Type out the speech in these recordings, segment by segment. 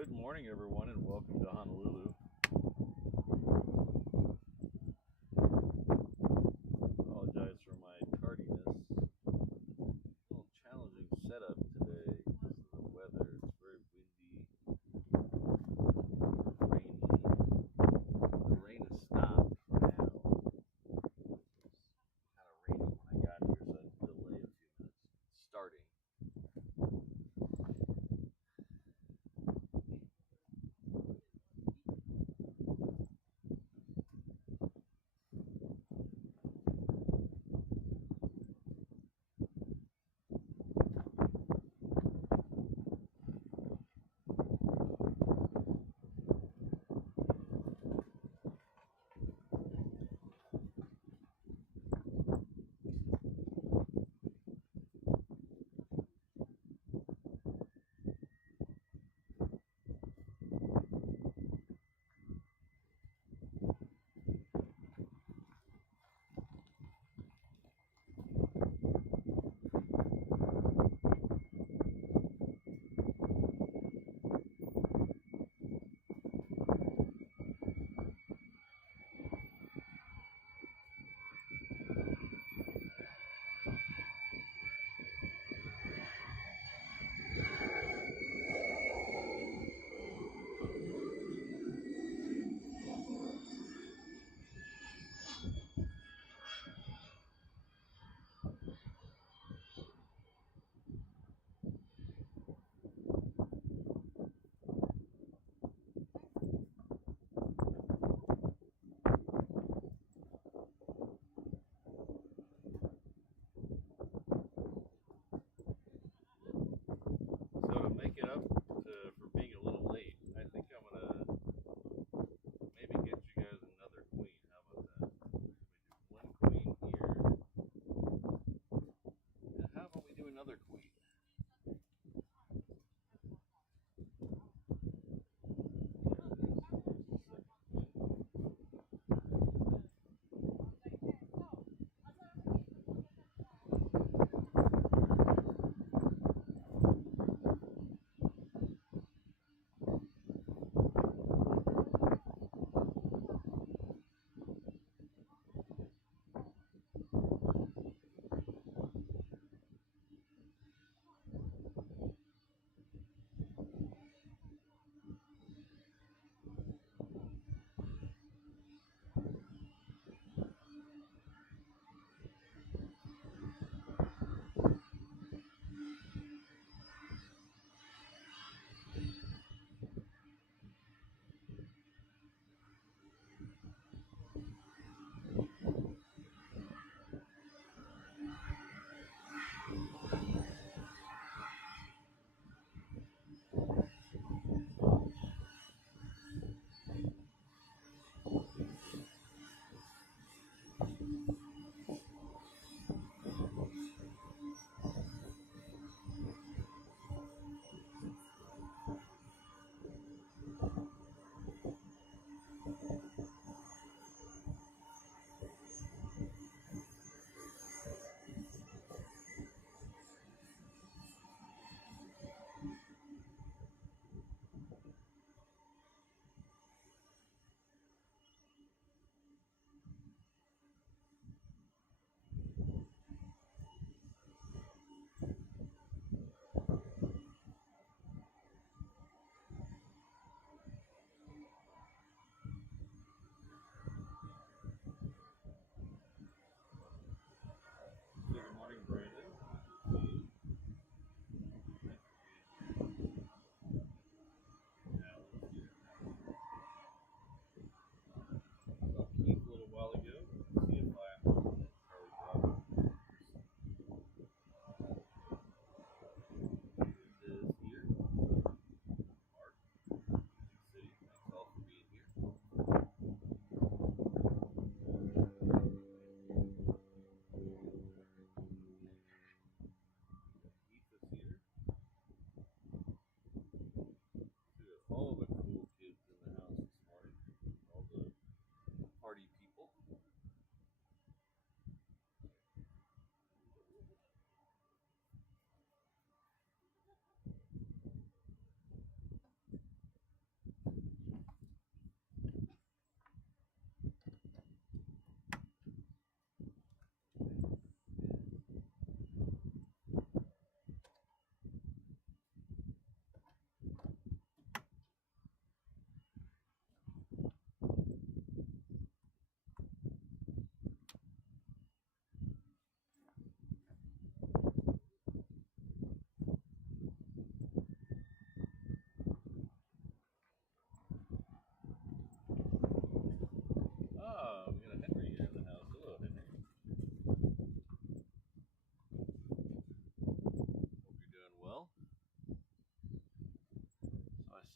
Good morning, everyone, and welcome to Honolulu. Apologize for my tardiness. A little challenging setup today because of the weather. It's very windy, rainy. The rain has stopped for now. It was kind of raining when I got here, so I had to delay a few minutes starting.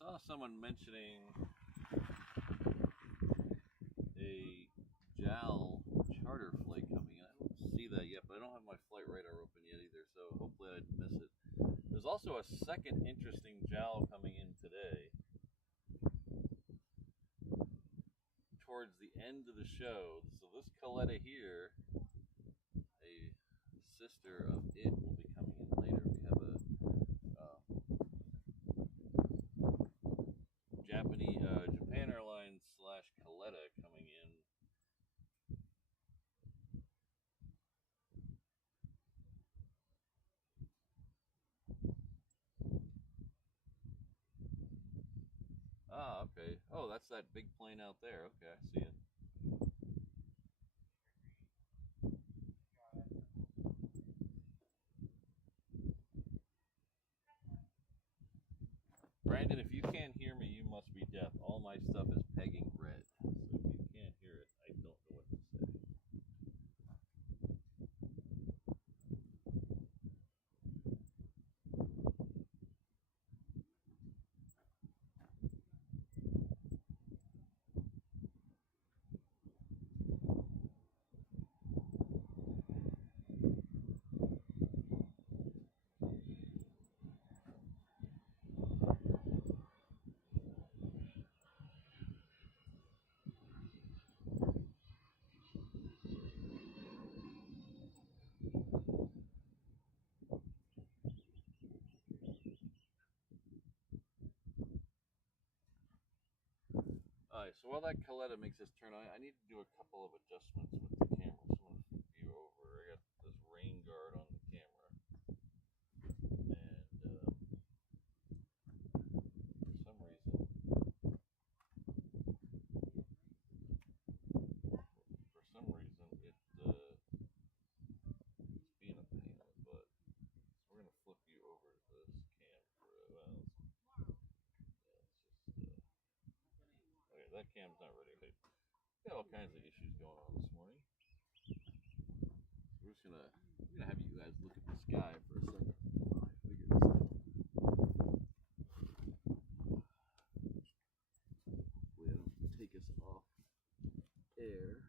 saw someone mentioning a JAL charter flight coming in. I don't see that yet, but I don't have my flight radar open yet either, so hopefully I didn't miss it. There's also a second interesting JAL coming in today. Towards the end of the show. So this Coletta here, a sister of it, will be coming in later. We have a Japan Airlines / Coletta coming in. Ah, okay. Oh, that's that big plane out there. Okay, I see it. Brandon, if you can't hear me, you must be deaf. All my stuff is pegging red. So if you can't hear it, I don't know what to say. Alright, so while that Coletta makes this turn on, I need to do a couple of adjustments with the camera. So I'm going to flip you over. I got this rain guard on the camera. And for some reason, it's being a pain in the butt. So we're going to flip you over to this camera. Well, okay, that cam's not ready. Okay. Got all kinds of issues going on this morning. So we're gonna have you guys look at the sky for a second while I figure this out. Hopefully I don't take us off air.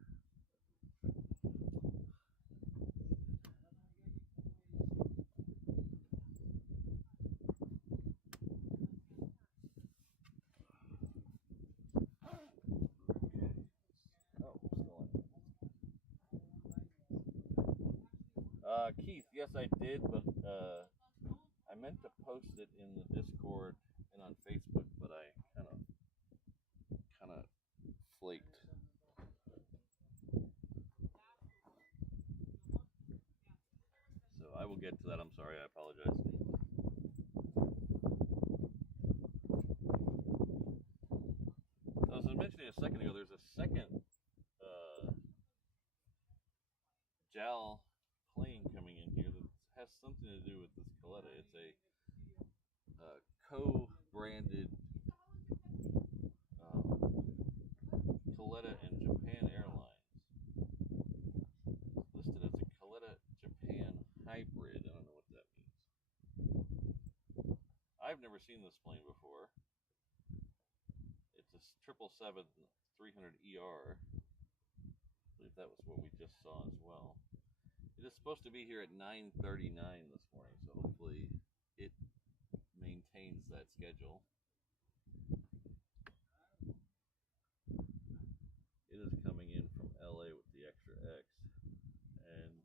Keith, yes, I did, but I meant to post it in the Discord and on Facebook, but I kind of flaked. So I will get to that. I'm sorry. I apologize. As I was mentioning a second ago, there's a second JAL plane coming in here that has something to do with this Coletta. It's a co-branded Coletta and Japan Airlines. It's listed as a Coletta Japan hybrid. I don't know what that means. I've never seen this plane before. It's a 777-300ER. I believe that was what we just saw as well. It is supposed to be here at 9:39 this morning, so hopefully it maintains that schedule. It is coming in from LA with the extra X, and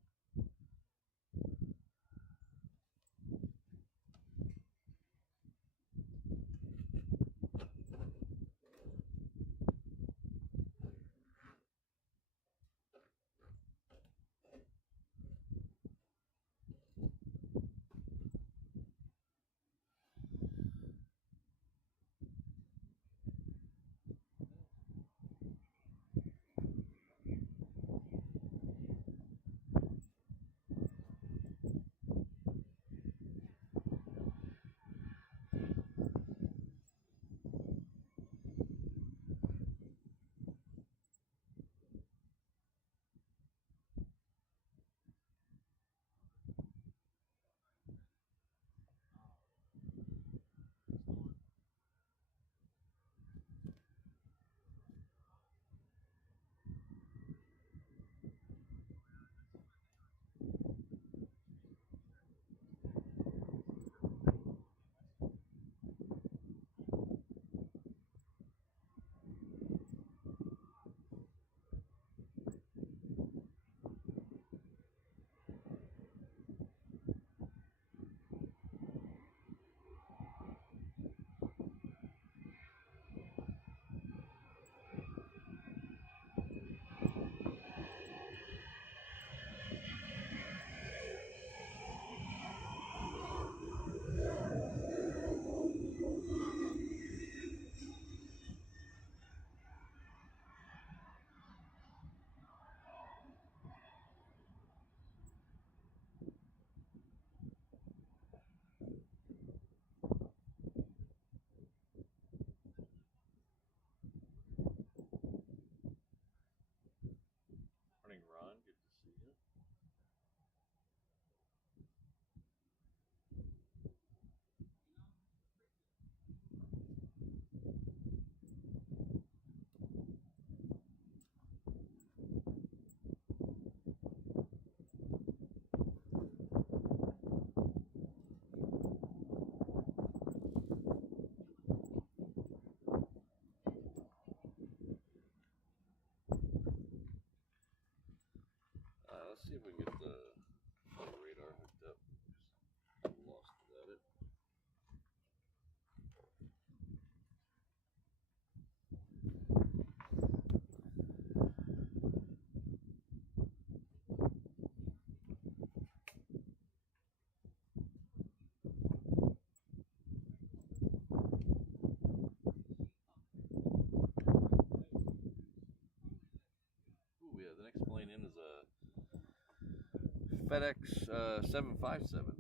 FedEx 757.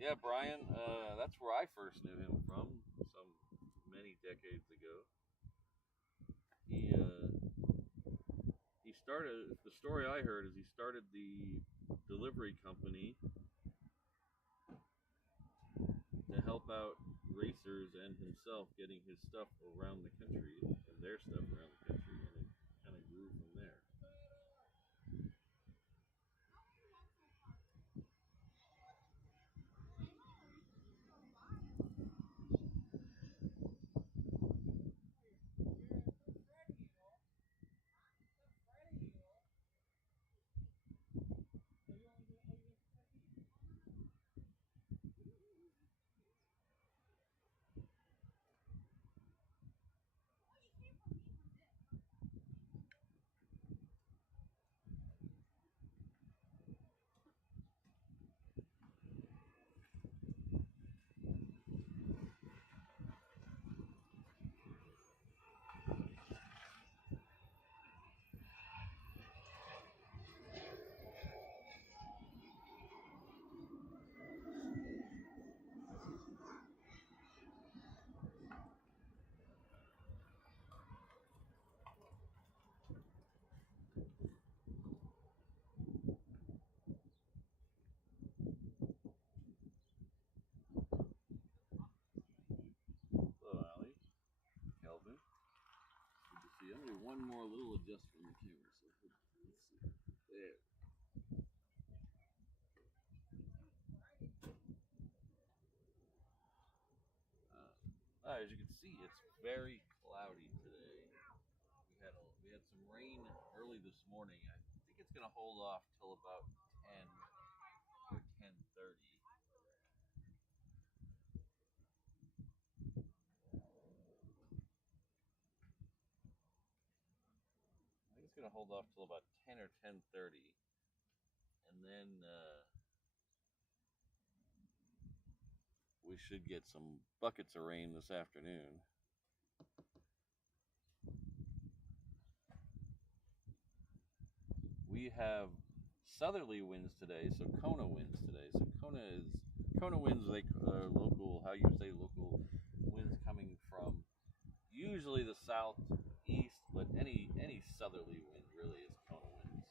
Yeah, Brian. That's where I first knew him from, some many decades ago. He started. The story I heard is he started the delivery company to help out racers and himself getting his stuff around the country and their stuff around the country, and it kind of grew from there. Hello, Allie. Kelvin. Good to see you. I'm gonna do one more little adjustment on the camera. So let's see. There. As you can see, it's very cloudy today. We had some rain early this morning. I think it's gonna hold off till about 10 or 10:30. I think it's gonna hold off till about 10 or 10:30, and then we should get some buckets of rain this afternoon. We have southerly winds today, so Kona winds today. So Kona winds, like local, how you say local winds coming from usually the southeast, but any southerly wind really is Kona winds.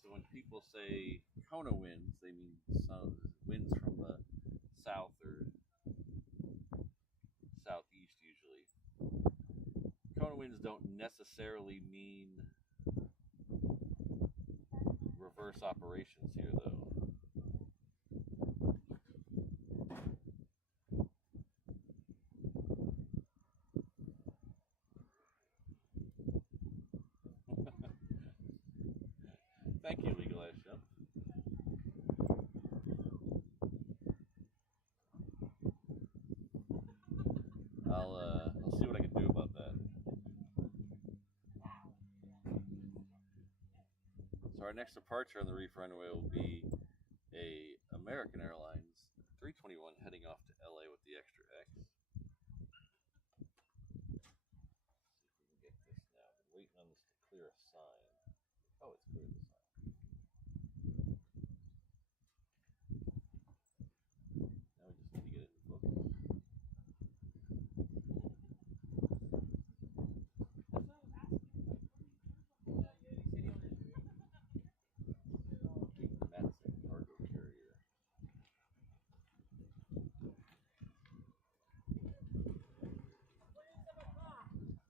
So when people say Kona winds, they mean winds from the south or southeast usually. Kona winds don't necessarily mean reverse operations here, though. Thank you, Legalized Chef. I'll see what I can do about that. So our next departure on the Reef Runway will be a American Airlines 321 heading off to LA with the extra X. See if we can get this now. I've been waiting on this to clear a sign. Oh, it's cleared the sign. Now we just need to get it in focus. Matson cargo carrier.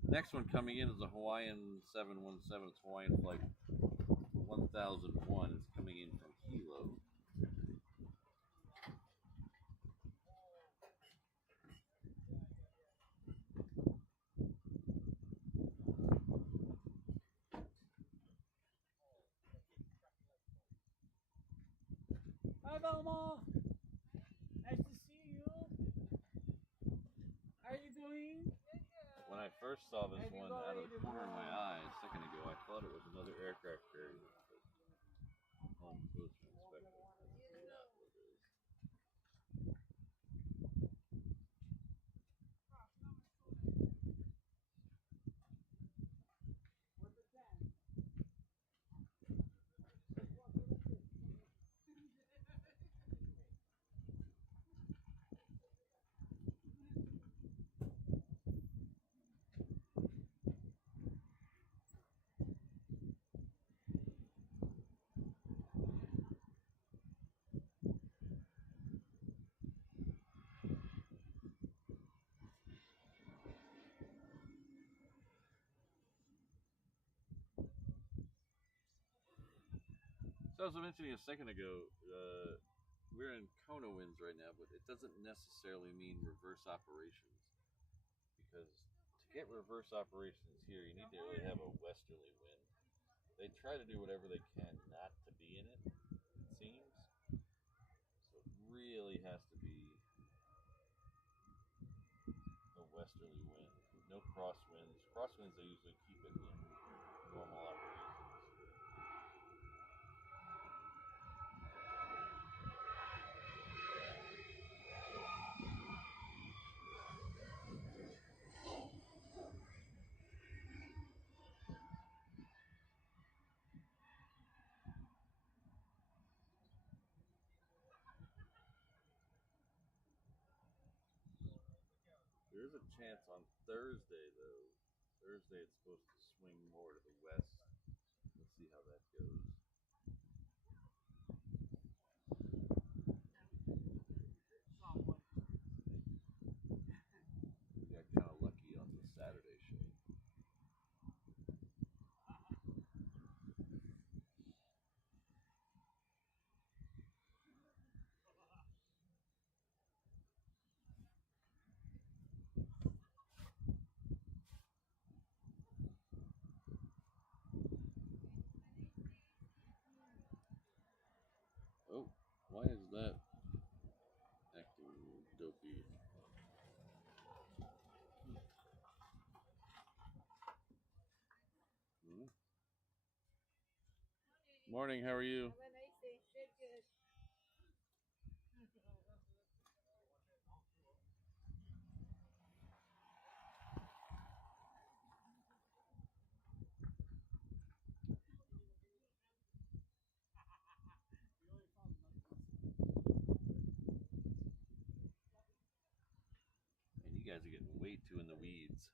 Next one coming in is a Hawaiian 717. It's Hawaiian flight 1001. It's coming in from Hilo. Hi, Velma. Nice to see you. How are you doing? When I first saw this one out of the corner of my eye a second ago, I thought it was another aircraft carrier. Home closer inspection. That's not what it is. So as I was mentioning a second ago, we're in Kona winds right now, but it doesn't necessarily mean reverse operations. Because to get reverse operations here, you need to really have a westerly wind. They try to do whatever they can not to be in it, it seems. So it really has to be a westerly wind. No crosswinds. Crosswinds, they usually keep it in normal operations. There is a chance on Thursday, though. Thursday it's supposed to swing more to the west. Let's see how that goes. We got kind of lucky on the Saturday shade. Oh, why is that acting dopey? Hmm? Morning, how are you? And you guys are getting way too in the weeds.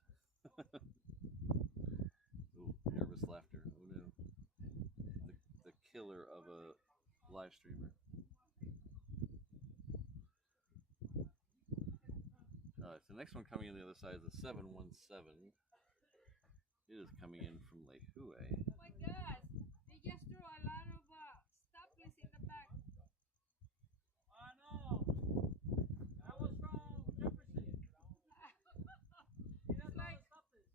Oh, nervous laughter. Oh no. The killer of a live streamer. Alright, so the next one coming in the other side is a 717. It is coming in from Lake Hue. Oh my gosh, they just threw a lot of staples in the back. I know. That was from Jefferson. He doesn't like stop this.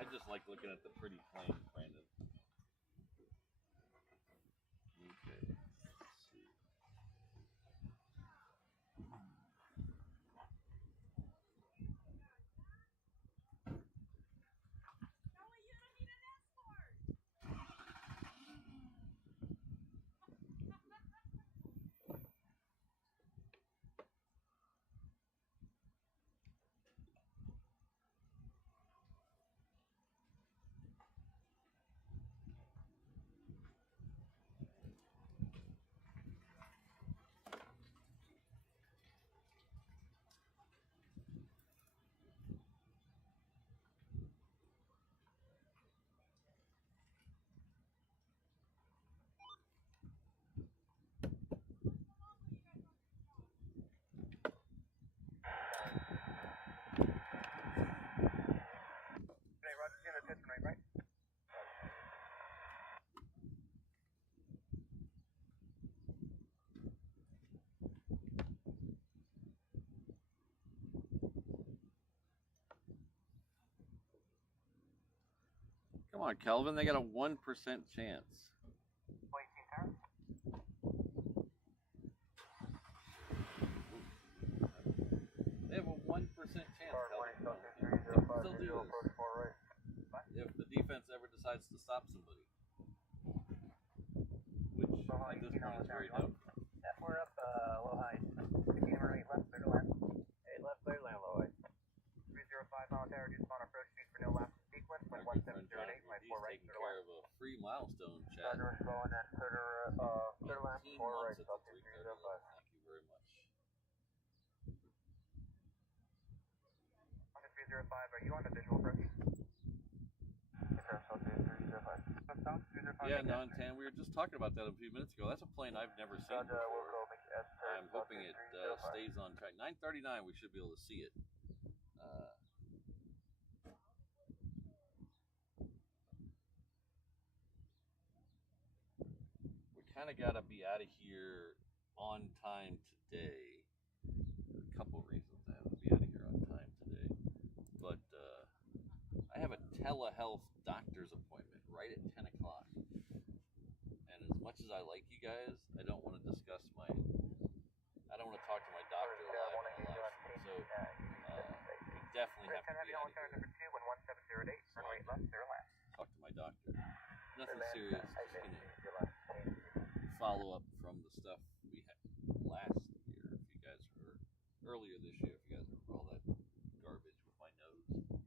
I just like looking at the pretty planes, Brandon. Okay. Let's see. Joey, you don't need an escort. Right? Come on, Kelvin. They got a 1% chance. They have a 1% chance, Kelvin. They can still do this. They have offense ever decides to stop somebody, which at this point is very doubtful. Yeah, we're up low high. Camera 8 left, clear to land. 8 left, clear to land, low high. 305 mile tower, reduce on approach speed for no lapse in sequence. Our When good friend 1708, Jonathan my McGee's 4 right, taking clear to care land. of a free milestone chat. Starter going in, clear to land, 18 4 right, months at stop the 2305. 330. Thank you very much. 305, are you on the visual approach? Yes, sir, so 2305. South 305. Yeah, no, and Tan, we were just talking about that a few minutes ago. That's a plane I've never seen Roger, we'll before. go make S turn. I'm hoping it stays on track. 9:39, we should be able to see it. We kind of got to be out of here on time today. A couple reasons I have to be out of here on time today. But I have a telehealth doctor's appointment right at 10 o'clock. And as much as I like you guys, I don't want to discuss I don't want to talk to my doctor live on a live stream. So we definitely have to be out of here. Number 2, when 1708, run right left, clear land. Talk to my doctor. Nothing serious. Just gonna follow up from the stuff we had last year. If you guys heard earlier this year, if you guys remember all that garbage with my nose. It's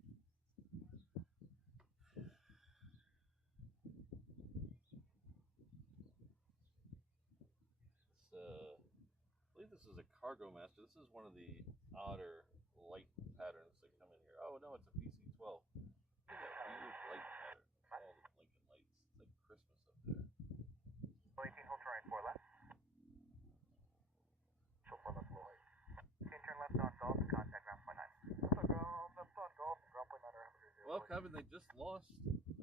I believe this is a Cargo Master. This is one of the odder light patterns that come in here. Oh no, it's a PC-12. Look at that weird light pattern. All the blinking lights. It's like Christmas up there. 18, hold right, 4 left. So 4 left, low right. 10, turn left on golf and contact ground point 9. Left on golf and ground point 9. Well, Kevin, they just lost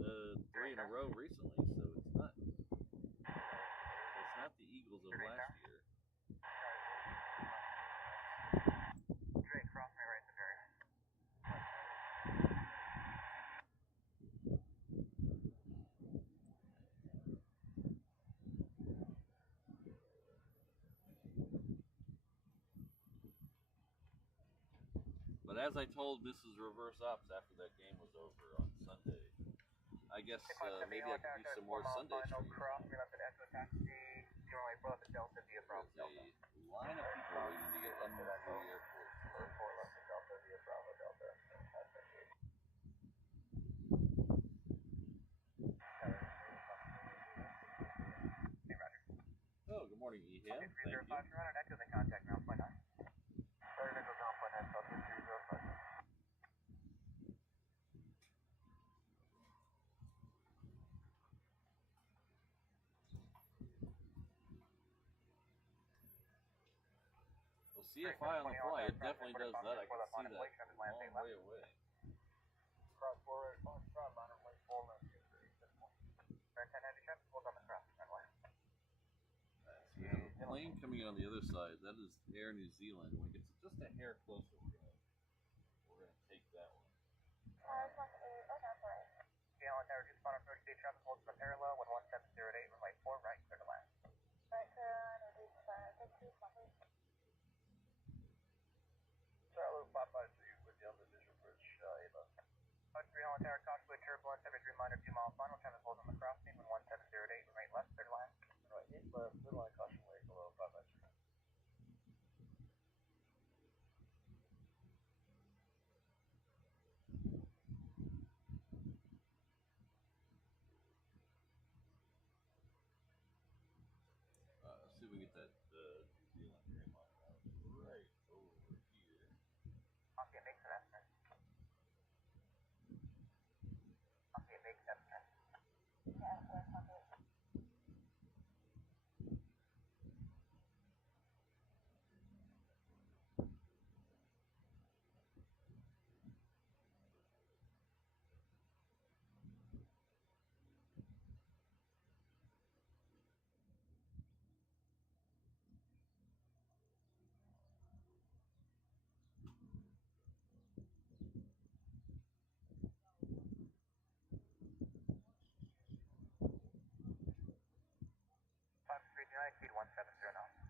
3 in a row recently, so it's not the Eagles of last year. Drake, cross me right in the barrier. But as I told Mrs. Reverse Ops after that game was over on Sunday, I guess maybe I could do some more Sunday streams. Cross me left at Echo Taxi. You're right, Delta via Bravo There's Delta. a line of people waiting to get into the airport. 4 left at Delta via Bravo Delta. Hey, Roger. Oh, good morning, Eham. Thank you. 305, run on Echo, then contact ground point 9. Sorry, Echo ground point 9, Delta 305. Well, CFI on the fly, it definitely does that. I can see that long way away. Cross forward, cross line, right, 4 left. Right, 10 heavy traffic, hold on the cross, turn left. We have a plane coming in on the other side. That is Air New Zealand. When it gets just a hair closer, we're gonna take that one. Allen Tower, just spawn approach state traffic holds in the parallel, 11708, runway 4 right, clear to land. Right, clear on, Charlie, 553 with the other visual bridge, Ava. 3 Allen Tower, Coxway turbulence, every 3 minor, 2 mile final, traffic holds on the crossing, 11708, right left, clear to land. Right, 8 left, clear line, caution wave below 553. Let's see if we can get that New Zealand airline out right over here. Okay, make that estimate. Okay, make that estimate. Yeah, that's okay. Exceed 170 knots.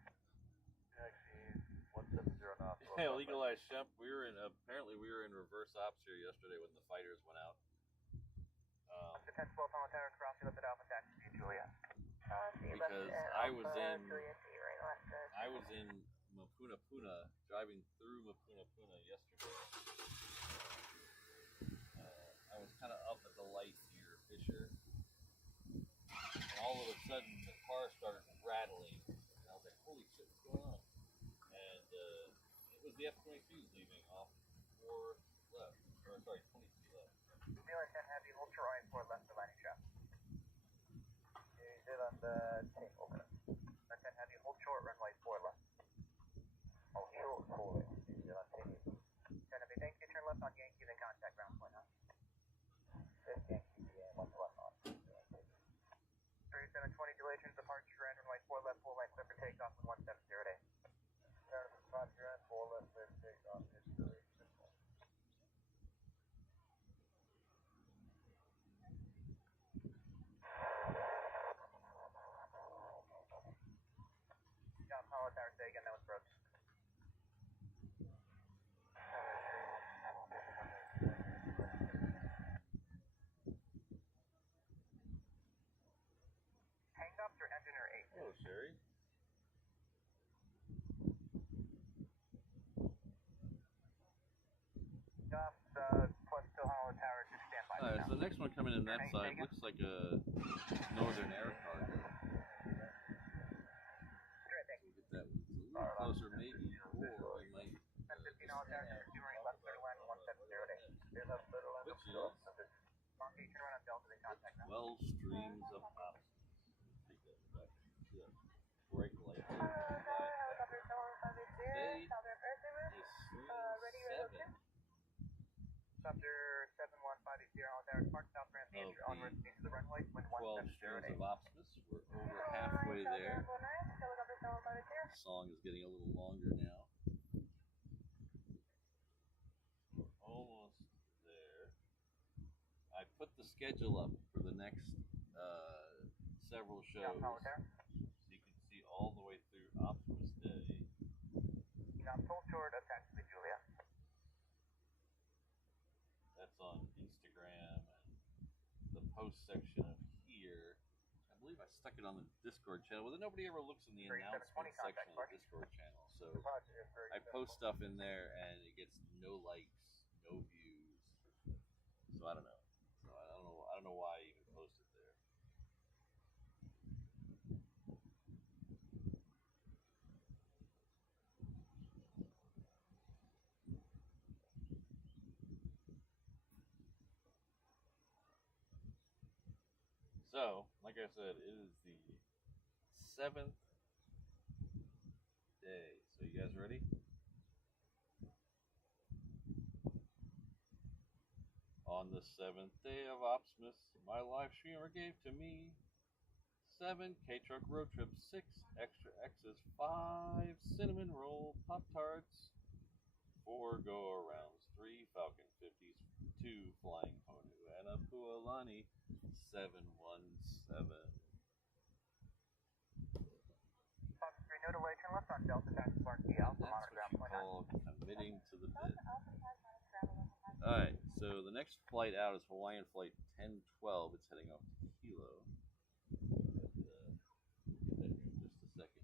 Exceed 170 knots. Hey, legalized Shemp. Apparently we were in reverse ops here yesterday when the fighters went out. to 10-12 Holland Tower, cross you left at Alpha Taxi, Julia. Because I was in Mapuna Puna, driving through Mapuna Puna yesterday. I was kind of up at the light near Fisher, and all of a sudden the car started rattling, and I was like, "Holy shit, what's going on?" And it was the F-22s leaving off 4 left, or sorry, 22 left. Zealand 10 Heavy, hold short right 4 left for landing traffic. Zealand 10 over. 10 Heavy, hold short runway 4 left. Oh, short 4 left. Zealand 10 Heavy, thank you. Turn left on Yankee, then contact ground point now. Yankee, yeah, 1 left on. 3720 delay turns departure end runway 4 left, full right clear for takeoff with 1708. Turn departure end 4 left clear for takeoff. Holland Tower, say again, that was Brooks. Hangoffs or engine or 8? Hello, Sherry. Plus to Holland Tower to stand by. Alright, so the next one coming in that side looks like a Northern Air Cargo. Great, thank you. Get that one. It's a little closer, maybe, or we might. 1015 Holland Tower, right left, clear to land 1708. Which is Monkey, turn around on Delta, then contact ground. 12 streams of options. Take that back. Yeah. Brake light. Today is stream 7. Chapter 71580 Holland Tower, Park South Ramp, enter onwards into the runway, wind 12 streams 1708. of Optimus. We're over halfway there. The song is getting a little longer now. We're almost there. I put the schedule up for the next several shows, so you can see all the way through Optimus Day. Full short of Taxi Julia. That's on Instagram and the post section of here. I believe I stuck it on the Discord channel, but nobody ever looks in the announcement section of the Discord channel. So I post stuff in there and it gets no likes, no views. So I don't know. I don't know why I even post it there. So, like I said, it is the 7th day. So you guys ready? On the 7th day of Optimus, my live streamer gave to me 7 K-Truck road trips, 6 extra X's, 5 cinnamon roll Pop-Tarts, 4 go-arounds, 3 Falcon 50s, 2 Flying Honu, and a Pualani 717. No delay, turn left on Delta Taxi Park D Alpha That's Monitor what ground you point call committing to the bit. Alright, so the next flight out is Hawaiian Flight 1012. It's heading off to Kilo. But, get that here in just a second.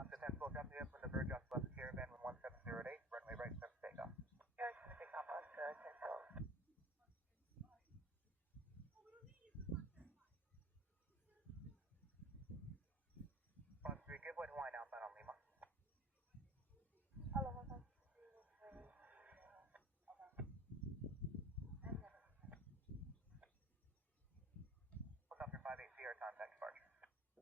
After 10 full copy up when the bird drops left caravan with 1708, runway right, set to takeoff. Yeah, it's going to take off on 1012. Fox 3, give way to Hawaiian outbound on Lima. Hello, welcome to Helicopter 580, our contact departure.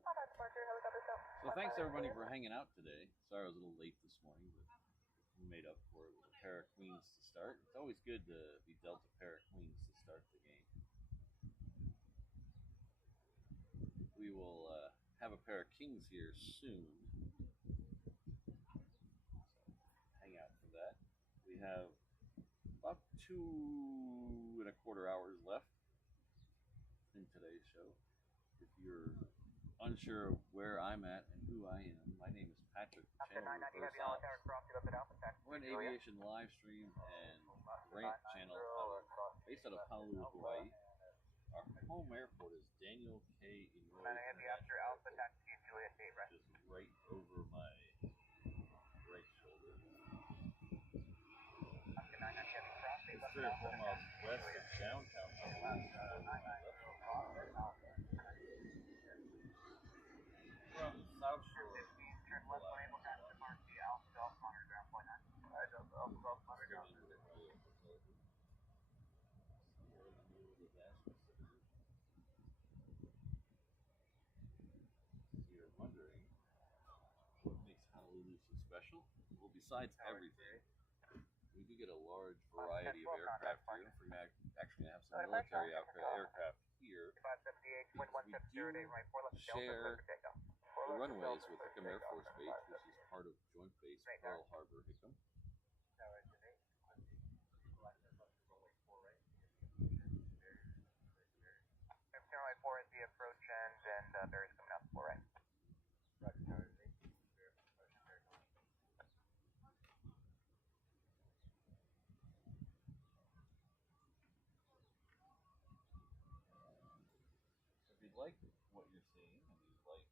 Contact departure, helicopter self. So thanks everybody for hanging out today. Sorry I was a little late this morning, but we made up for it with a pair of queens to start. It's always good to be dealt a pair of queens to start the game. We will have a pair of kings here soon. So hang out for that. We have about 2.25 hours left in today's show. If you're unsure of where I'm at and who I am, my name is Patrick, channel Reverse Ops. We're an aviation live stream and rant channel based out of Honolulu, Hawaii. Our home airport is Daniel K. Inouye And I have the after International Alpha Airport, taxi Juliet 8, right? which is right over my right shoulder. Oscar 990 heavy cross, It's 3 or 4 miles west of downtown St. Louis. From the South Shore. Turn left on Able Taxi Mark the Alpha Golf Monitor ground point 9. Alright, Alpha Golf Monitor ground point 9. You're wondering what makes Honolulu so special? Well, besides everything, we do get a large variety of aircraft here. We're actually going to have some military aircraft here. 578, wind 1708, right 4 left, Share the runways with Hickam Air Force Base, which is part of Joint Base Pearl Harbor Hickam. Runway 4 is the approach end, and Barry's coming out 4 right. If you'd like what you're seeing and you'd like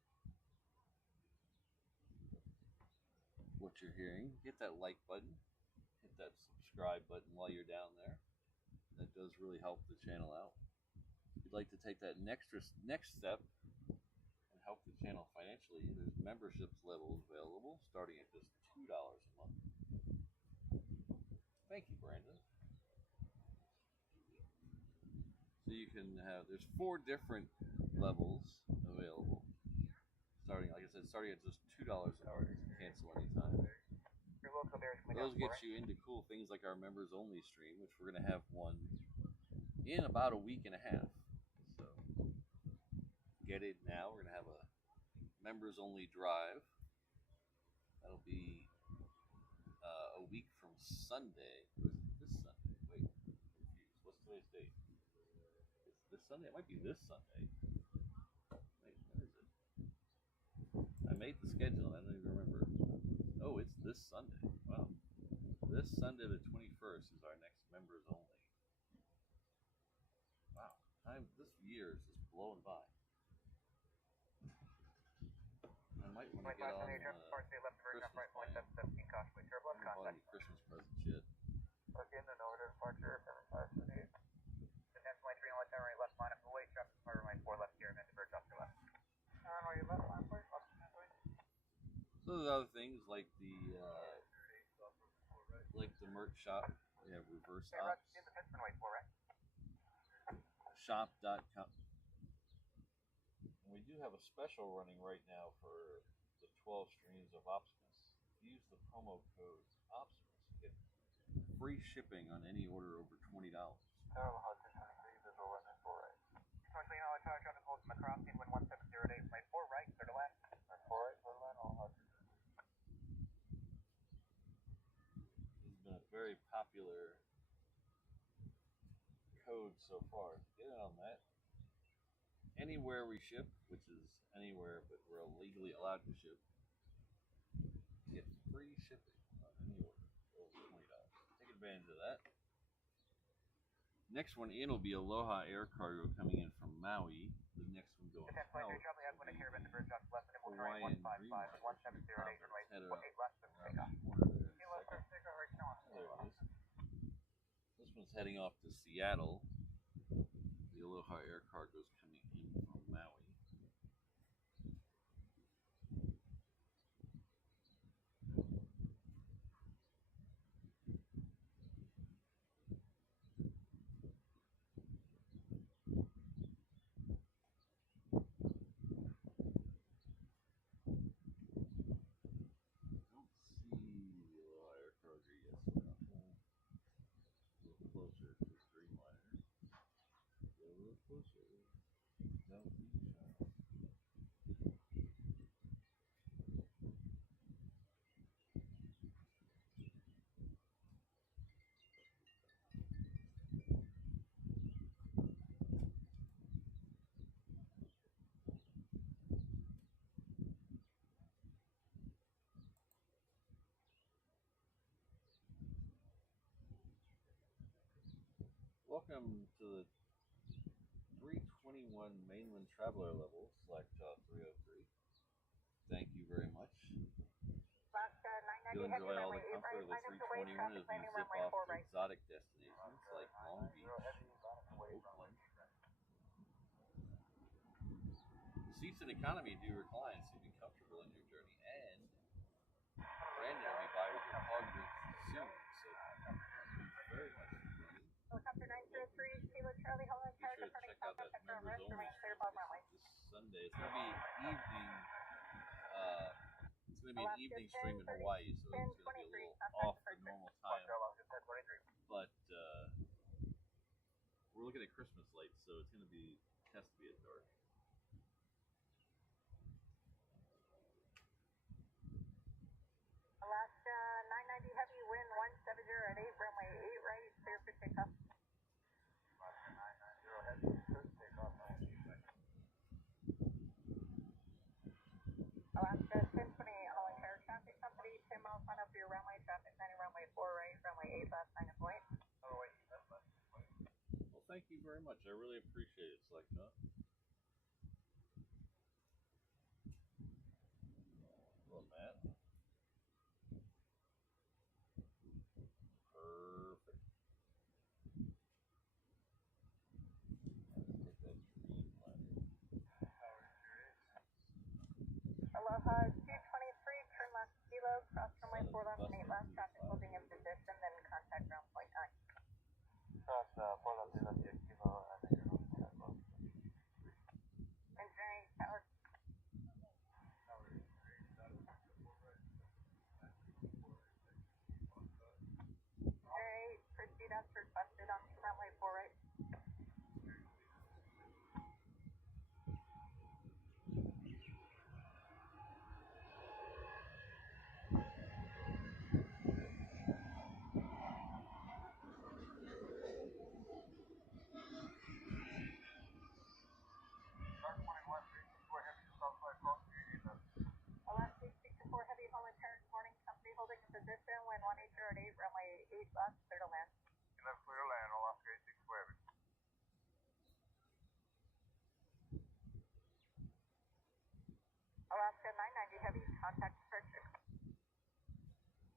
what you're hearing, hit that like button, hit that subscribe button while you're down there. That does really help the channel out. If you'd like to take that next step and help the channel financially, there's memberships levels available starting at just $2 a month. Thank you, Brandon. So you can have, there's 4 different levels available. Starting, like I said, starting at just $2 a month. Cancel anytime. Those get you into cool things like our members only stream, which we're going to have one in about a week and a half. So get it now. We're going to have a members only drive. That'll be a week from Sunday. Or is it this Sunday? Wait, I'm confused. What's today's date? It's this Sunday? It might be this Sunday. Wait, when is it? I made the schedule. I don't even remember. Oh, it's this Sunday. Wow. This Sunday, the 21st, is our next members only. Wow. This year is just blowing by. I might want to get on Christmas plan. I haven't bought any Christmas presents yet. Again, an order departure from 578. The next line 3 on right left line up away, traffic for runway 4 left here, and Bird Doctor left. Runway left line 4, left away. So there's other things like the merch shop. We have reverse ops. Shop.com. And we do have a special running right now for the 12 streams of Opsmas. Use the promo code Opsmas to get free shipping on any order over $20. This has been a very popular code so far. Get in on that. Anywhere we ship, which is anywhere but we're legally allowed to ship, get free shipping on any order over $20. Take advantage of that. Next one in will be Aloha Air Cargo coming in from Maui. The next one going south will be Hawaiian Dreamliner. Head around the corner there. There it is. This one's heading off to Seattle. The Aloha Air Cargo is coming in from Maui. Welcome to the 3 2021 mainland traveler level, select 303. Thank you very much. You'll enjoy all the comfort of the 321 as we zip off to exotic destinations like Long Beach, Oakland. The seats in economy do recline, so you be comfortable in your journey. And Brandon will be by with your hog drinks soon, so thank you very much for joining. Helicopter 903, Kilo Charlie, Holland Tower, Be sure to departing check out South that Africa, members rest only remain clear stream above runway. this Sunday. It's going to be evening. It's going to be an evening stream in Hawaii, so it's going to be a little off the normal time. But we're looking at Christmas lights, so it's going to be has to be at dark. Alaska 990 Heavy, wind 170 at 8, runway 8 right, clear for takeoff. Alaska 990 Heavy, clear for takeoff. Alaska 1020, Holland Air Traffic Company, 10 miles on up your runway, traffic 90, runway 4 right, runway 8 left, 9 point. Well, thank you very much. I really appreciate it, Selecta. Well, Matt. Perfect. Let's take that dream ladder. Aloha 223, turn left kilo, cross runway 4 left and 8 left, traffic holding in position, then contact ground point 9. Cross 4 left, 8 left, kilo, and then you're on contact ground. Engineering tower. Engineering, proceed as requested on runway 4 right. Alaska 64 Heavy, Holland Terrace, morning company holding in position, wind 180 at 8, runway 8 left, clear to land. Left clear to land, Alaska 64 Heavy. Alaska 990 Heavy, contact departure.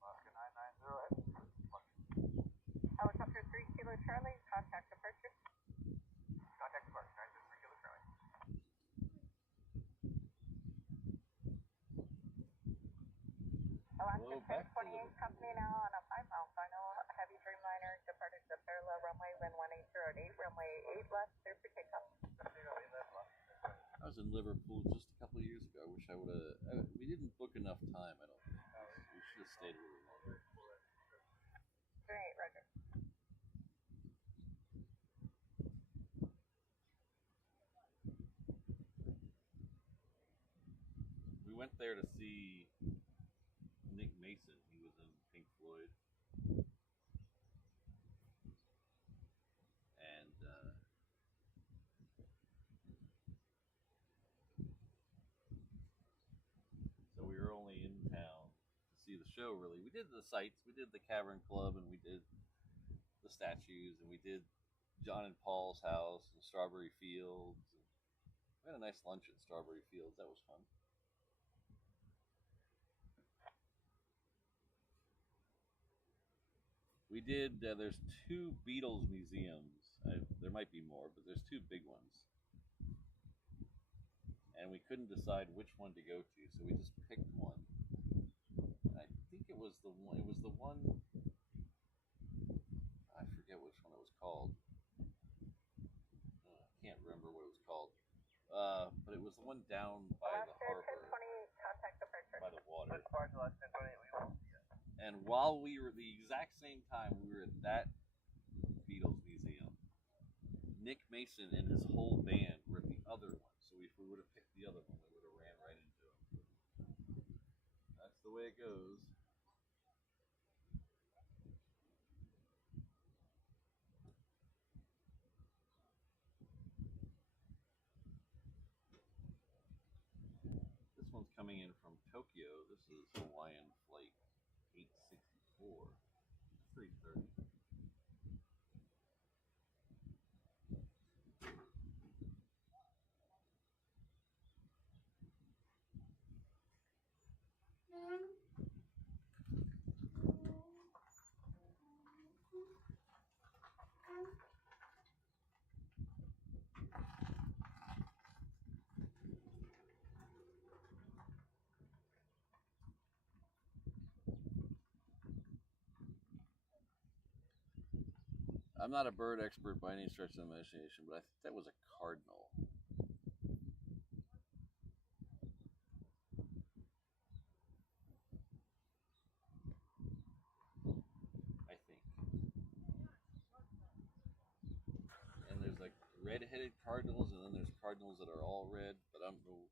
Alaska 990 Heavy, Helicopter 3 Kilo Charlie, contact departure. Contact departure, 993 Kilo Charlie. Alaska 1028 company now on a 5-mile final heavy Dreamliner departed the parallel runway, wind 180 at 8, runway 8 left, clear for takeoff. I was in Liverpool just a couple of years ago. I wish I would have. We didn't book enough time, I don't think. We should have stayed a little longer. Great, Roger. We went there to see Nick Mason. He was in Pink Floyd. And so we were only in town to see the show, really. We did the sights. We did the Cavern Club, and we did the statues, and we did John and Paul's house and Strawberry Fields. And we had a nice lunch at Strawberry Fields. That was fun. We did, there's 2 Beatles museums. There might be more, but there's 2 big ones. And we couldn't decide which one to go to, so we just picked one. And I think it was the one, I forget which one it was called. I can't remember what it was called. But it was the one down by the harbor, by the water. And while we were the exact same time we were at that Beatles museum, Nick Mason and his whole band were at the other one. So if we would have picked the other one, we would have ran right into him. That's the way it goes. This one's coming in from Tokyo. This is Hawaiian Flight 864. 330. I'm not a bird expert by any stretch of the imagination, but I think that was a cardinal. I think. And there's like red-headed cardinals, and then there's cardinals that are all red, but I don't know.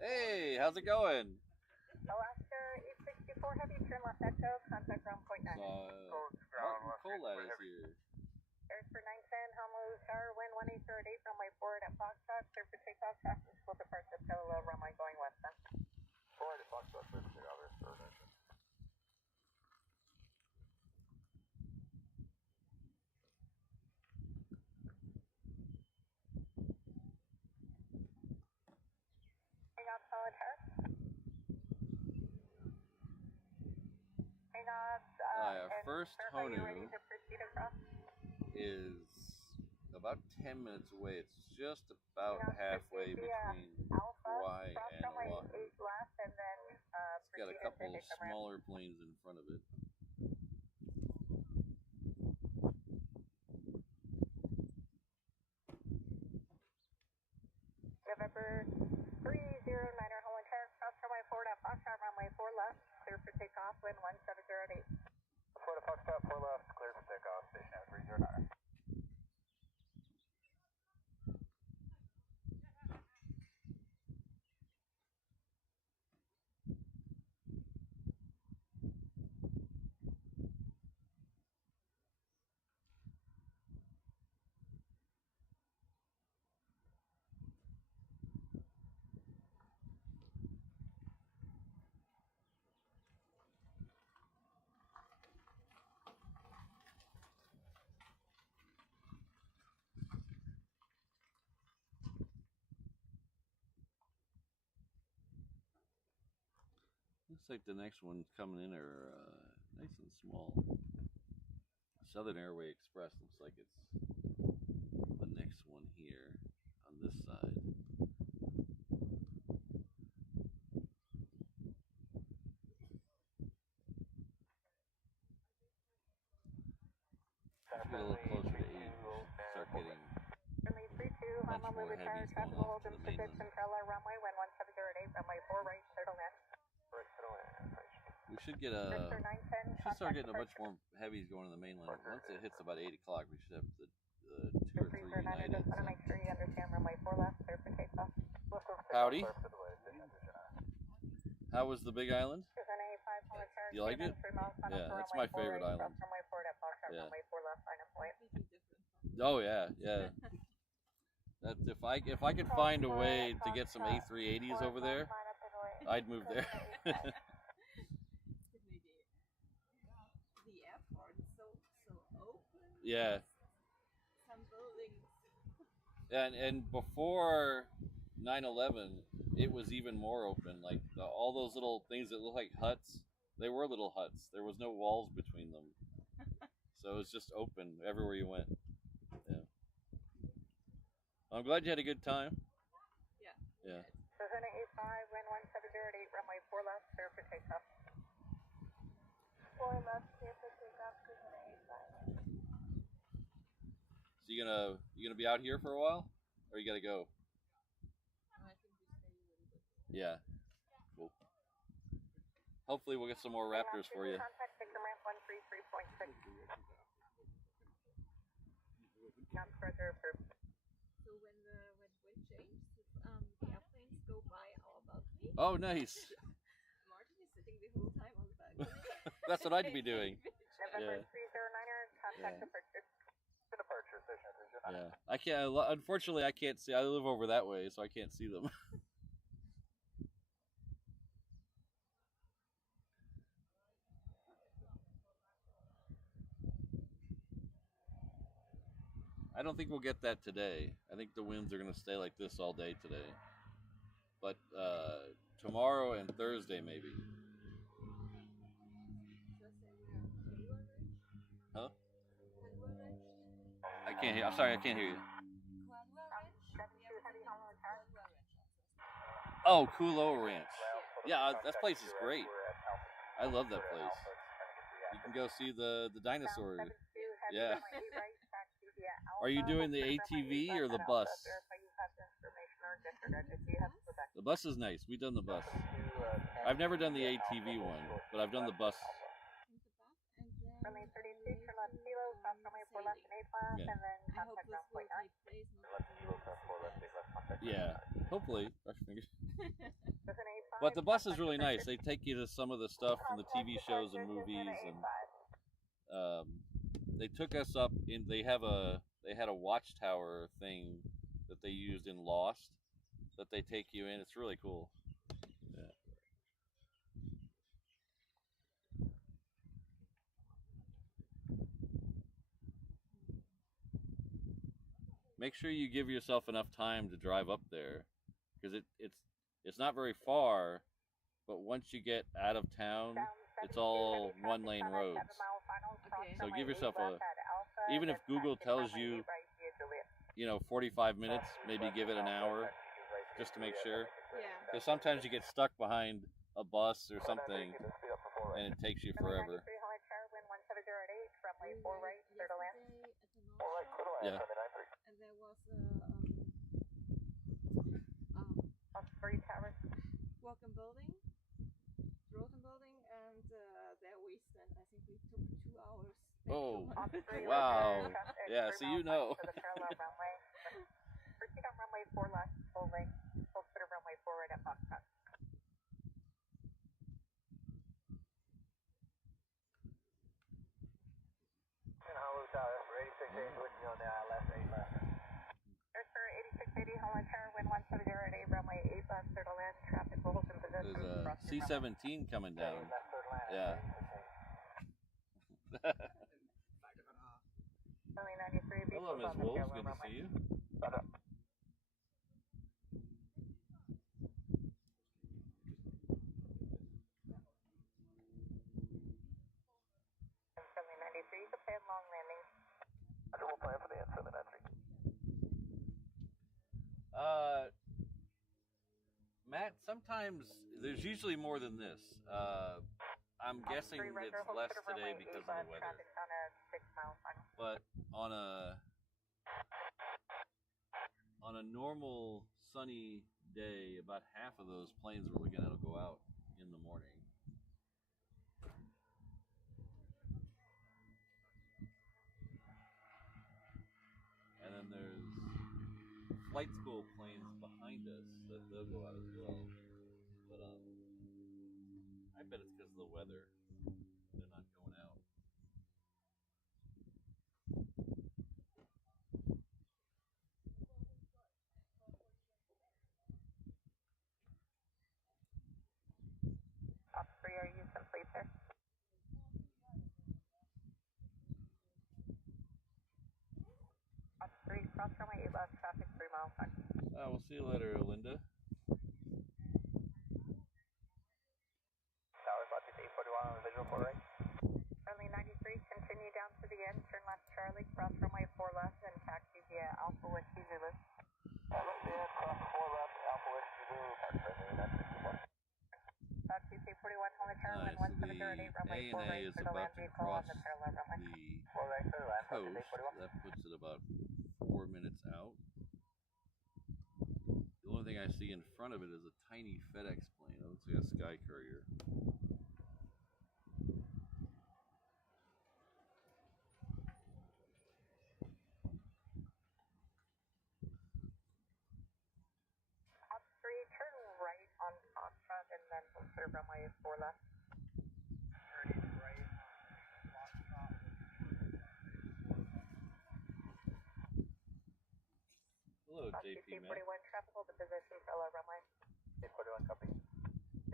Hey, how's it going? Alaska 864 Heavy, turn left echo, contact ground point 9. Martin Colad is here. Airs for 910, Honolulu Tower, wind 1808, runway forward at Foxtrot, clear for takeoff, fastest school departure, Pelalo, runway going westbound. Forward at Foxtrot, clear for takeoff, restoration. Hang on, solid tower. Hang on, Our and first sir, are you ready Honu to proceed across? is about 10 minutes away. It's just about halfway between Hawaii and Oahu. And then, It's got a couple smaller planes in front of it. November 309er Holland Tower, cross runway forward at Foxtrot, runway 4 left, clear for takeoff, wind 1708. Florida Foxtrot, 4 left, clear for takeoff, station at 309er. Looks like the next ones coming in are nice and small. Southern Airway Express looks like it's the next one here on this side. As we get a little closer to 8, we should start getting Runway 32, much Honolulu more Tower, heavies traffic going off hold to in the Pacific mainland. Central runway, wind 1708, runway 4 right, settle in. Right, settle in. We should get Victor 910, we should start getting a bunch departure. more heavies going to the mainland. Once it hits about 8 o'clock, we should have the 2 or 3 309er, United. just want to make sure you understand runway 4 left, clear for takeoff. Howdy. How was the Big Island? You liked it? Yeah, that's my favorite island. Yeah. Oh yeah, yeah. That if I could find a way to get some A380s over there, I'd move there. The airport is so open. Yeah. Some buildings. And before 9/11, it was even more open. Like all those little things that look like huts, they were little huts. There was no walls between them, so it was just open everywhere you went. Yeah. I'm glad you had a good time. Yeah. Yeah. Cessna 85, wind 1708, runway 4 left, clear for takeoff. 4 left, clear for takeoff, Cessna 85. So you gonna be out here for a while, or you gotta go? I think we stay a little bit. Yeah. Cool. Hopefully we'll get some more Raptors for you. Contact Victor ramp 133.6. Non-pressure approved. So when wind changes, the airplanes go by our balcony. Oh, nice. Martin is sitting the whole time on the balcony. That's what I'd be doing. November Yeah. 309er, contact Yeah. departure. Departure, station at 309. Yeah. I can't. Unfortunately, I can't see. I live over that way, so I can't see them. I don't think we'll get that today. I think the winds are going to stay like this all day today. But tomorrow and Thursday, maybe. Huh? I can't hear. I'm sorry, I can't hear you. Oh, Kuloa Ranch. Yeah, that place is great. I love that place. You can go see the dinosaurs. Yeah. Are you doing the ATV or the bus? The bus is nice. We've done the bus. I've never done the ATV one, but I've done the bus. In the back, and then Runway 32, turn left kilo, cross runway 4 left and 8 left, Yeah. and then I hope contact this ground will point 9. take place not Yeah, hopefully. Cross your fingers. Within 85, But the bus is really nice. They take you to some of the stuff from the TV shows and movies, and they took us up in. They had a watchtower thing that they used in Lost that they take you in. It's really cool. Yeah. Make sure you give yourself enough time to drive up there, because it's not very far, but once you get out of town, it's all one-lane roads. Okay. So give yourself even if Google tells you, 45 minutes, maybe give it an hour, just to make sure. Yeah. Because sometimes you get stuck behind a bus or something, and it takes you forever. We were yesterday at the North Shore, Yeah. and there was walking building, Roten building, and there we spent. I think we took 2 hours. back to Oh, Montreal. wow. Yeah, so you know. Proceed on runway 4 left, full length, full speed of runway 4 right at Foxtrot. And Honolulu Tower, for 8680 with you on the left 8 left. There's for 8680, Holland Tower, wind 170 at 8, runway 8 left, clear to land, traffic will hold in position. There's a C-17 coming down. Yeah. Only 93, Hello, Ms. Wolves. Good to see you. You can plan long landing. We'll plan for the N793. Matt, sometimes there's usually more than this. I'm guessing it's less today because of the weather. But on a normal sunny day, about half of those planes we're looking at will go out in the morning. And then there's flight school planes behind us that they'll go out as well. But I bet it's because of the weather. They're not going out. Ops 3, are you complete, sir? Ops 3, cross runway 8 left, traffic 3 miles back. We'll see you later, Linda. Tower, about 841 on the visual for right. Runway 93, continue down to the end, turn left Charlie, cross runway 4 left, and taxi via Alpha Whiskey Zulu. Left end, cross 4 left, Alpha Whiskey Zulu, park runway 964. Taxi C41, Holy Tower, wind 170 at 8, runway 4 right, is clear to about land to vehicle on cross the parallel runway. the 4 right, clear to land, coast. C41. That puts it about 4 minutes out. The only thing I see in front of it is a tiny FedEx plane. It looks like a sky courier. Ops 3, turn right on Foxtrot, and then we'll clear runway 4 left. Turning right on Foxtrot. Hello, JP Matt. C41, traffic hold the position, parallel runway. C41, copy.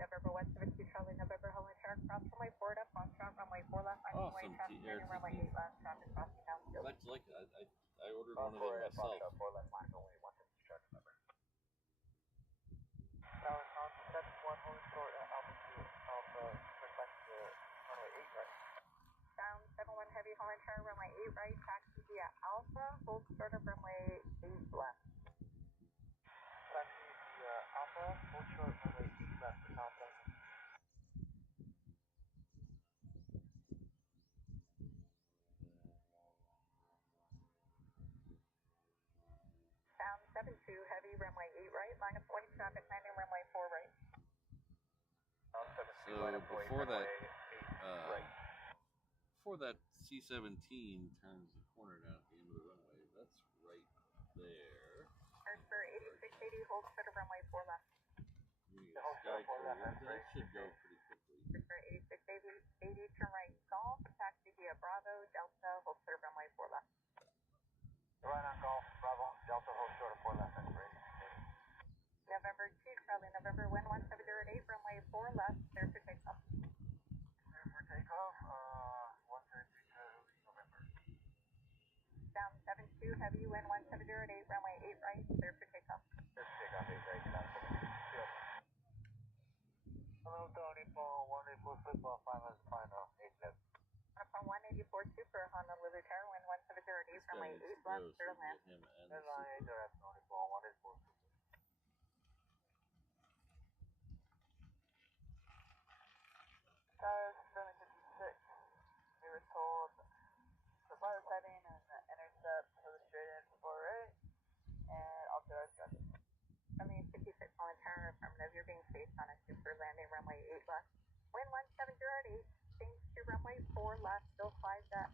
November 172, Charlie, November, Holy Tower, cross runway 4 to Foxtrot, runway 4 left, Awesome, runway traffic, Air runway 8 left, traffic crossing downfield. I'd like it. I ordered one of them myself. 4 left, line, only 150 chart number. Tower, contact 1, Holy Short, Alpha 2, Alpha, request to runway 8 right. Down 71 heavy, Holy Tower, runway 8 right, taxi via Alpha, hold short of runway 8 left. Taxi via Alpha, hold short runway 8 left, Alpha. 72 heavy, runway 8 right, line of 40 traffic, landing runway 4 right. So before that, C-17 turns the corner down at the end of the runway, that's right there. For 8680, hold center runway 4 left. That should go pretty quickly. For 8680, turn right golf, taxi via Bravo, Delta, hold center runway 4 left. Right on golf, Bravo, Delta, hold short of 4 left, that's great. November 2, Charlie, November, wind 1708, runway 4 left, clear for takeoff. Clear for takeoff, 132 November. Down 72, heavy, wind 1708, runway 8 right, clear for takeoff. Clear for takeoff, 8 right, down 72. Hello, Tony, for 184 football, 5 as final, 8 left. From 184 Super, Honolulu Tower, wind 1708, runway 8 left, clear land. Airline 8 direct, Tony, for 184 Super. Guys, 756. We were told the pilot's heading and intercept for the straight in for right, and authorized traffic. From the 56 on tower, affirmative, you're being spaced on a super landing runway 8 left. Wind 1708, change to runway 4 left, still slide that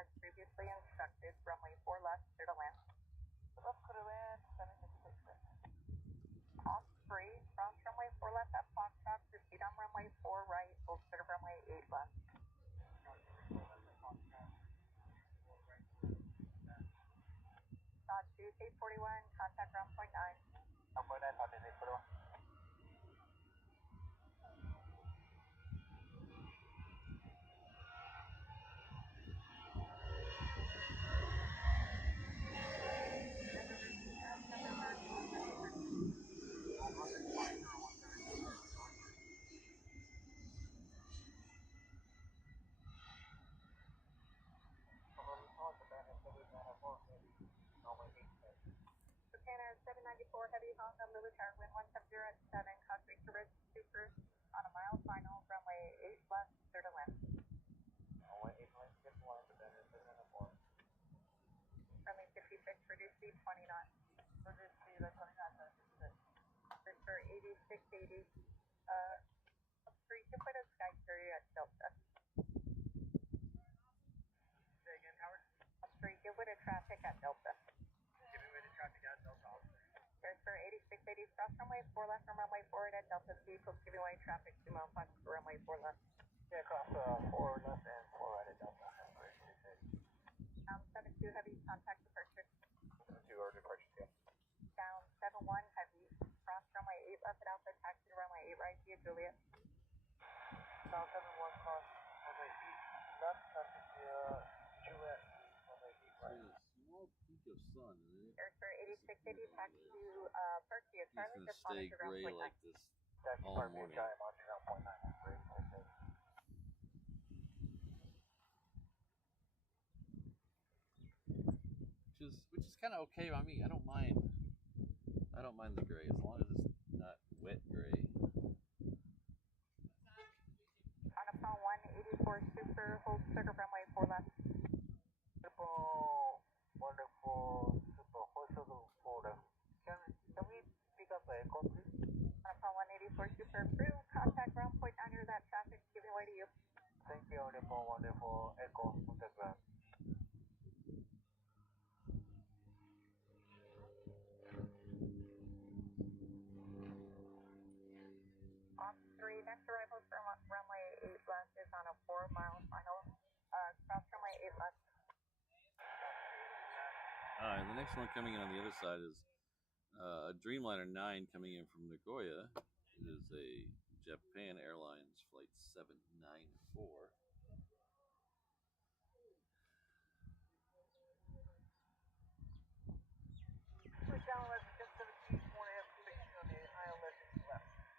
as previously instructed, runway 4 left, clear to land. Left clear to land, 756. Off free, cross runway 4 left at Foxtrot, proceed on runway 4 right, hold clear to runway 8 left. Dodge 841, contact ground point 9. Point 9, Dodge 841. Japan 794 heavy Honolulu Tower, wind 1707, Costa Rica Red Super on a mile final, runway 8 left, clear to land. Runway 8 left, skip one, Japan 794. Runway 56, reduce speed 20 knots. Reduce speed 20 knots, 56. For 8680, for you can put a sky carrier at Delta. Say again, Howard? For you can put a traffic at Delta. Give me way to traffic at Delta. There's for 8680, cross runway 4 left from runway 4 at Delta, vehicles giving way traffic 2 mile final for runway 4 left. Yeah, cross 4 left and 4 right at Delta. 72 heavy, contact departure. 72 order departure, yeah. Down 71 heavy, cross runway 8 left at Alpha, taxi to runway 8 right via Juliet. Down 71 cross runway 8 left, taxi via Juliet, runway 8 right. There's a small peak of sun, isn't it? There's for 8680, taxi to Percy, It's going to stay gray like this all morning. Which is kind of okay by me. I don't mind the gray as long as it's not wet gray. On a phone 184 Super, hold circle runway 4 left. Wonderful Super, hold circle 4 left. Can we pick up a call, please? On a phone 184 Super, crew, contact ground point under that traffic, giving way to you. Thank you, on the phone 184 Echo, contact ground. Ops 3, next arrival from runway 8 left is on a 4 mile final. Cross runway 8 left. Alright, the next one coming in on the other side is a Dreamliner 9 coming in from Nagoya. It is a Japan Airlines Flight 794.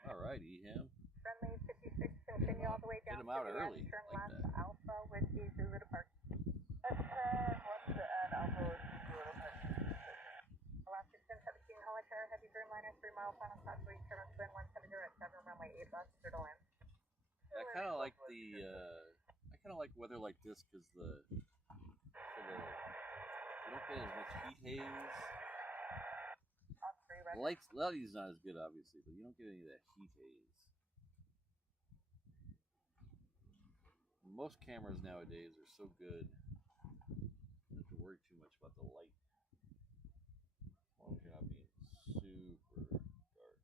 Alright, EHAM. Friendly 56, continue all the way down. Get him out to the early. Turn Like left, that. Alpha, Whiskey, Zulu departure. What's the add Alpha, Whiskey, Zulu departure? Alaska 1017, Holocaust, heavy Dreamliner, 3 mile final, Costa Rica, turn wind 170 at 7, runway 8 left, clear to land. I kind of like weather like this because you don't get as much heat haze. The lighting's not as good, obviously, but you don't get any of that heat haze. Most cameras nowadays are so good, you don't have to worry too much about the light. As long as you're not being super dark.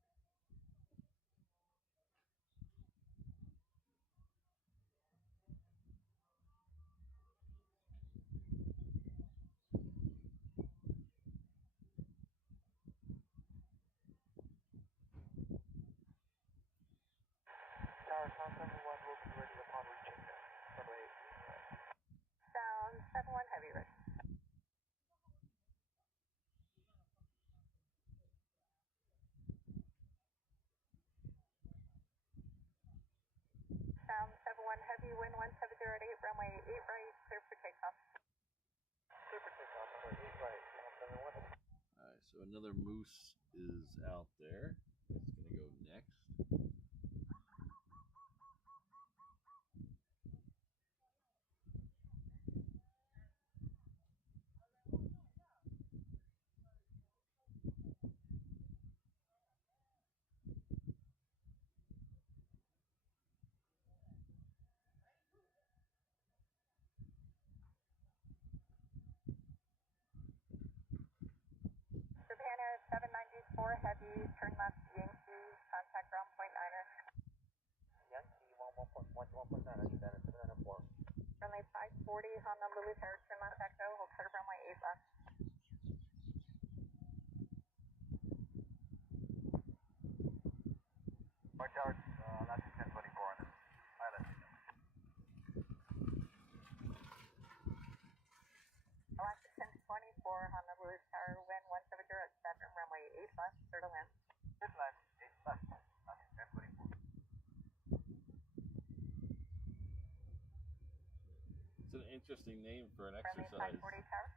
Tower, Sound 71 will be ready upon reaching runway 8. Sound 71 heavy ready. Sound 71 heavy, wind 1708, runway 8 right, clear for takeoff. Clear for takeoff, runway 8 right, Sound 71. Alright, so another moose is out there. It's going to go next. Japan Air 794 heavy, turn left Yankee, contact ground point 9er. Yankee 1.9, Japan Air 794. Runway 540, Honolulu Tower, turn left echo, hold clear runway 8 left. Mark Tower, last 1024 on this pilot. Alaska 1024, Honolulu Tower, wind 170 at 7, runway 8 left, clear to land. Clear to land, 8 left, Alaska 1024. It's an interesting name for an Runway exercise. 540 Tower.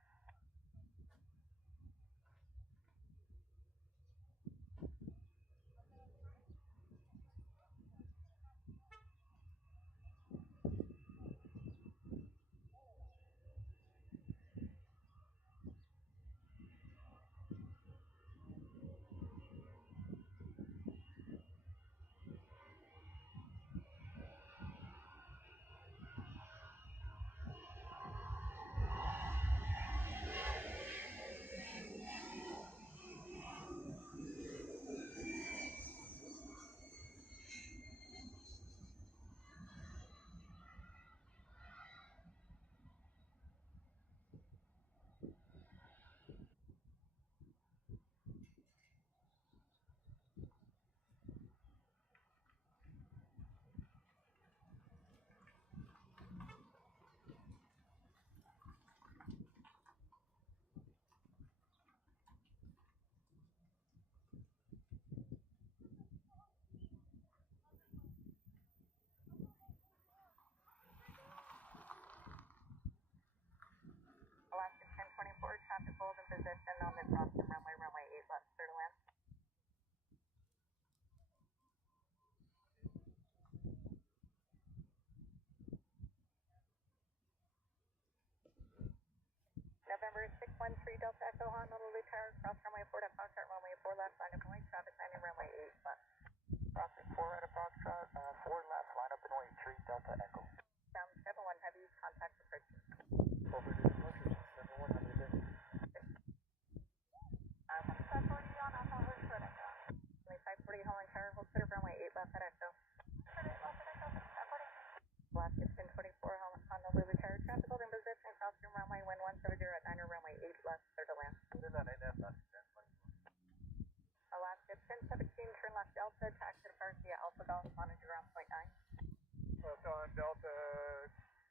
Alaska 1024, traffic hold in position on the Boston runway, runway 8 left, clear to land. November 613 Delta Echo Honolulu Tower, cross runway 4 to Foxtrot, runway 4 left, line up and wait, traffic landing runway 8 left. Crossing 4 right of Foxtrot, 4 left, line up and wait, 3 Delta Echo. Sound 71 heavy, contact approach. Over to departure, 71 heavy business. 540 on Honolulu Tower, Echo. Runway 540 Holland Tower, hold clear runway 8 left at Echo. Alaska 1024 Honolulu Tower, traffic hold in position, crossing runway 170 at 9er, runway 8 left, clear to land. Alaska 1017, turn left Delta, taxi to park via Alpha Golf, monitor ground point 9. So on Delta,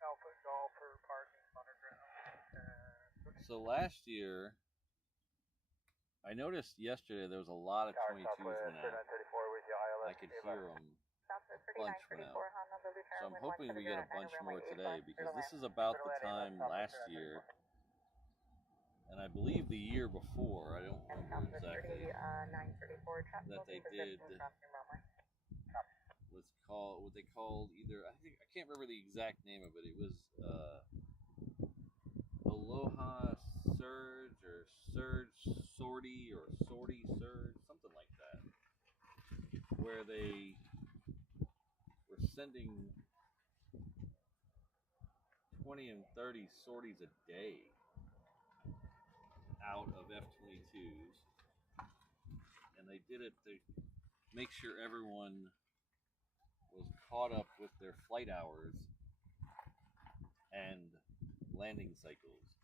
Alpha Golf for parking, monitor ground. So last year, I noticed yesterday there was a lot of 22s went out. I could hear them bunch went out. So I'm hoping we get a bunch more today, because this is about the time last year, and I believe the year before, I don't remember exactly, that they did what they called either, I can't remember the exact name of it. It was Aloha Surge or Surge Sortie or Sortie Surge, where they were sending 20 and 30 sorties a day out of F-22s, and they did it to make sure everyone was caught up with their flight hours and landing cycles,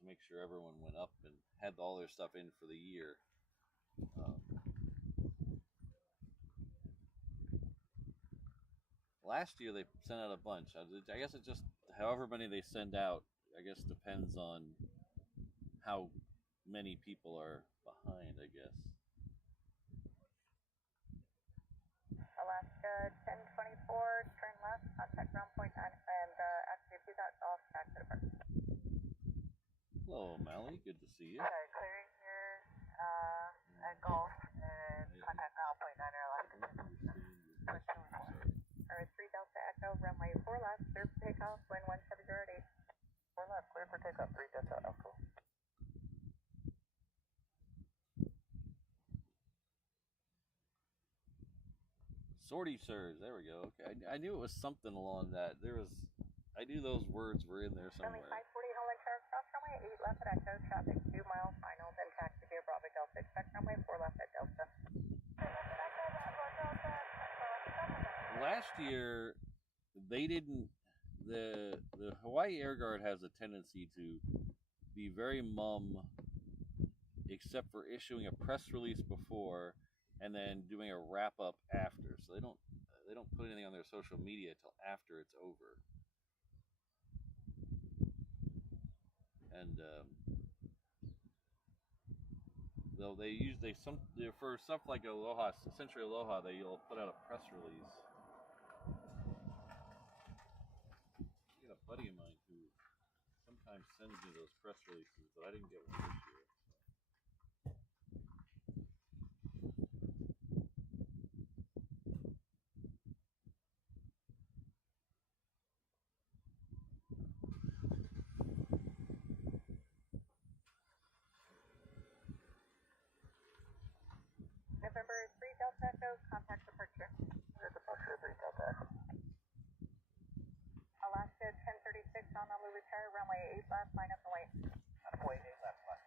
to make sure everyone went up and had all their stuff in for the year. Last year they sent out a bunch. I guess it just, however many they send out, I guess depends on how many people are behind, I guess. Alaska 1024, turn left, contact ground point 9, and actually if you got off, back to the park. Hello, O'Malley. Good to see you. Okay, clearing here at Golf and contact ground point 9 or Alaska 1024. Alright, 3 Delta Echo, runway 4 left, clear for takeoff, wind 1708. 4 left, clear for takeoff, 3 Delta Echo. Sortie surge. There we go. Okay, I knew it was something along that. I knew those words were in there somewhere. Runway 540, Holland Tower, cross runway 8 left at Echo, traffic 2 miles final, then taxi via Bravo Delta, expect runway 4 left at Delta. Last year, they didn't. The Hawaii Air Guard has a tendency to be very mum, except for issuing a press release before and then doing a wrap up after. So they don't put anything on their social media till after it's over. And though for stuff like Aloha, Century Aloha, they'll put out a press release. I got a buddy of mine who sometimes sends me those press releases, but I didn't get one this year. November 3 Delta Echo, contact departure. Departure 3 Delta Echo. Alaska 1036, Honolulu repair, runway 8 left, line up and wait. Line up and wait, 8 left, left.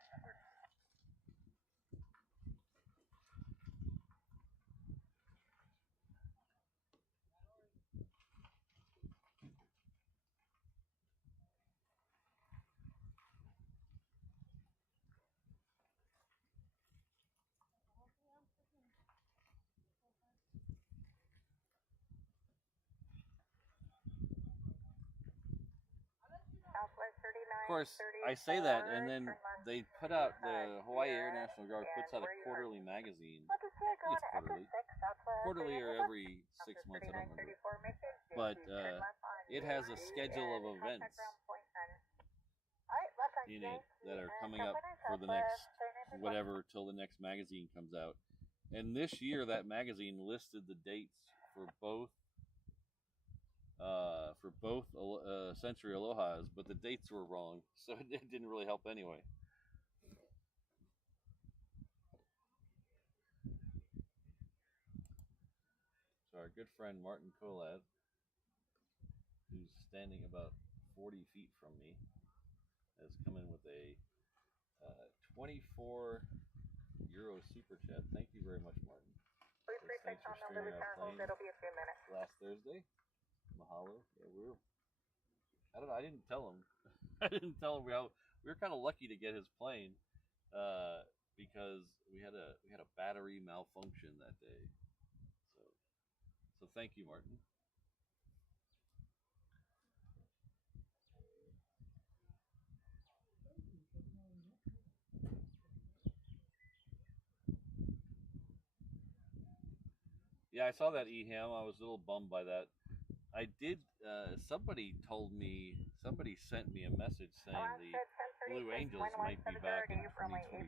Of course, I say that, and then they put out, the Hawaii Air National Guard puts out a quarterly magazine. I think it's quarterly or every 6 months, I don't remember. But it has a schedule of events in it that are coming up for the next whatever till the next magazine comes out. And this year, that magazine listed the dates for both Century Alohas, but the dates were wrong, so it didn't really help anyway. So our good friend Martin Kolad, who's standing about 40 feet from me, has come in with a 24 euro super chat. Thank you very much, Martin. Thanks for streaming our plane last Thursday. Mahalo. Yeah, I didn't tell him. I didn't tell him. We were kind of lucky to get his plane because we had a battery malfunction that day. So thank you, Martin. Yeah, I saw that EHAM. I was a little bummed by that. I did. Somebody sent me a message saying the Blue Angels might be back in 2027.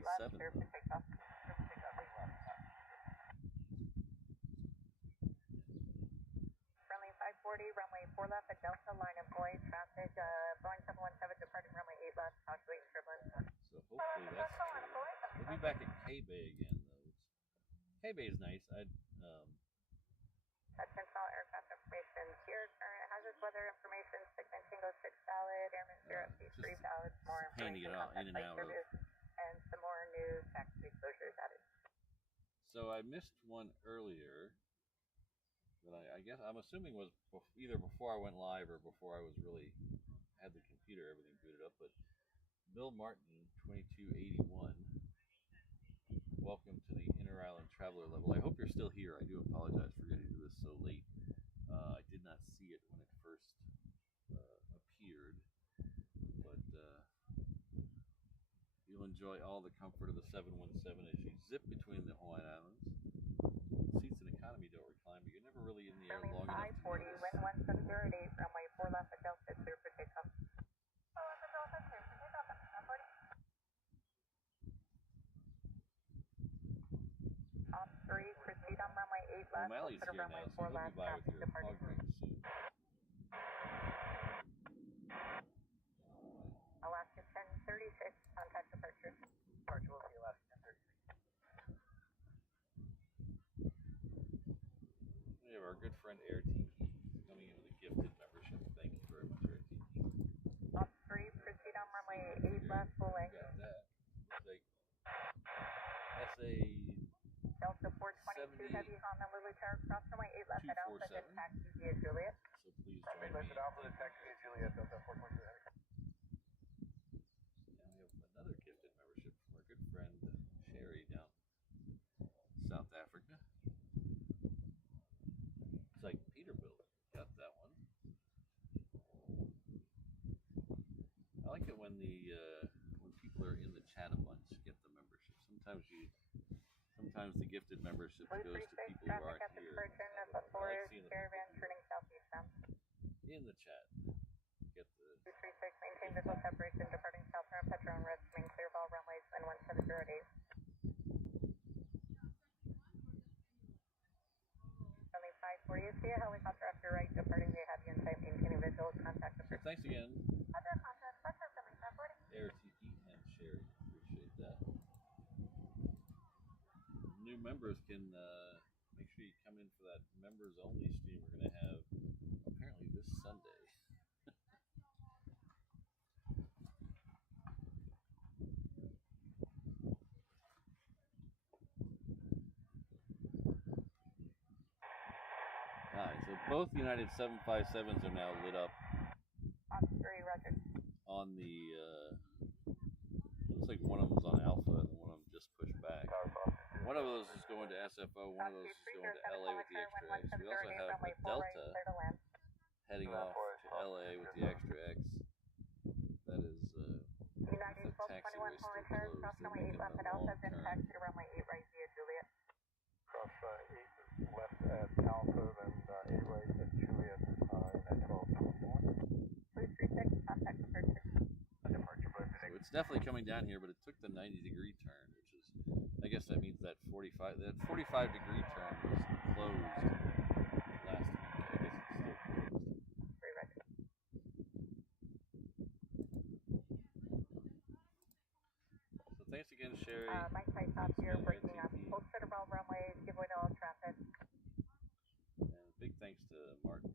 Runway 540, runway 4 left at Delta, line of Boyd, traffic, Boeing 717 departing runway 8 left, calculate turbulence. So hopefully that's true. We'll be back at K-Bay again, though. K-Bay is nice. HNL aircraft information here. Current hazardous weather information. Segment Tango 6 valid. Airman 0C3 valid. More pain to get information. out, in and Contact out flight service. And some more new taxi exposures added. So I missed one earlier that I guess I'm assuming was either before I went live or before I was really had the computer everything booted up. But Bill Martin 2281, welcome to the Inter Island Traveler level. I hope you're still here. I do apologize for getting to this so late. I did not see it when it first appeared, but you'll enjoy all the comfort of the 717 as you zip between the Hawaiian Islands. Seats in economy don't recline, but you're never really in the air long enough to 540, notice. wind 1708, runway 4 left at Delta, clear for takeoff. Ops 3, proceed on runway 8 left, O'Malley's consider here runway now, so 4 he'll be left, by with traffic your departing. hog drink soon. Alaska 1036, contact departure. Departure will be Alaska 1036. We have our good friend Air Tiki coming in with a gifted membership. Thank you very much, Air Tiki. Ops 3, proceed on runway 8 left, full length. Got that. Looks like SA Delta 422 heavy Honda Lily Tower, cross runway 8 left at Alpha, then 247. taxi via Juliet. So please join me. Left at Alpha, then taxi via Juliet, Delta 422 heavy. And we have another gifted membership from our good friend Sherry down in South Africa. It's like Peterbilt got that one. I like it when when people are in the chat a bunch get the membership. Sometimes the gifted membership goes to people who aren't here. I like seeing the caravan turning southeast bound. in the chat get the 236, maintain visual separation, departing south from Petron, rest, main clear of all runways, wind 1708. Runway 540, see a helicopter off your right, departing the heavy insight, maintaining visual, contact the So thanks again, Roger, contact, Petron, runway 540. Air Tiki and Sherry. Appreciate that. New members can make sure you come in for that members only stream we're going to have apparently this Sunday. Alright, so both United 757s are now lit up Ops 3, roger. on the looks like one of them's on Alpha and one of them just pushed back. One of those is going to SFO, one of those is going to LA with the extra X. We also have a Delta heading off to LA with the extra X. That is United the taxiway 1221 still Holy Terrace, closed. cross They're runway 8 making left a at Alpha, long then turn. taxi to runway 8 right via Juliet. Cross 8 left at Alpha, then 8 right at Juliet in 1221. 236, contact departure. Departure, but So it's definitely coming down here, but it took the 90-degree turn, which is, I guess that means that 45-degree turn was closed last week. I guess it's still closed. 3 roger. So thanks again, Sherry. Mike Tysoff here, working on full set of all runways, give way to all traffic. And big thanks to Martin.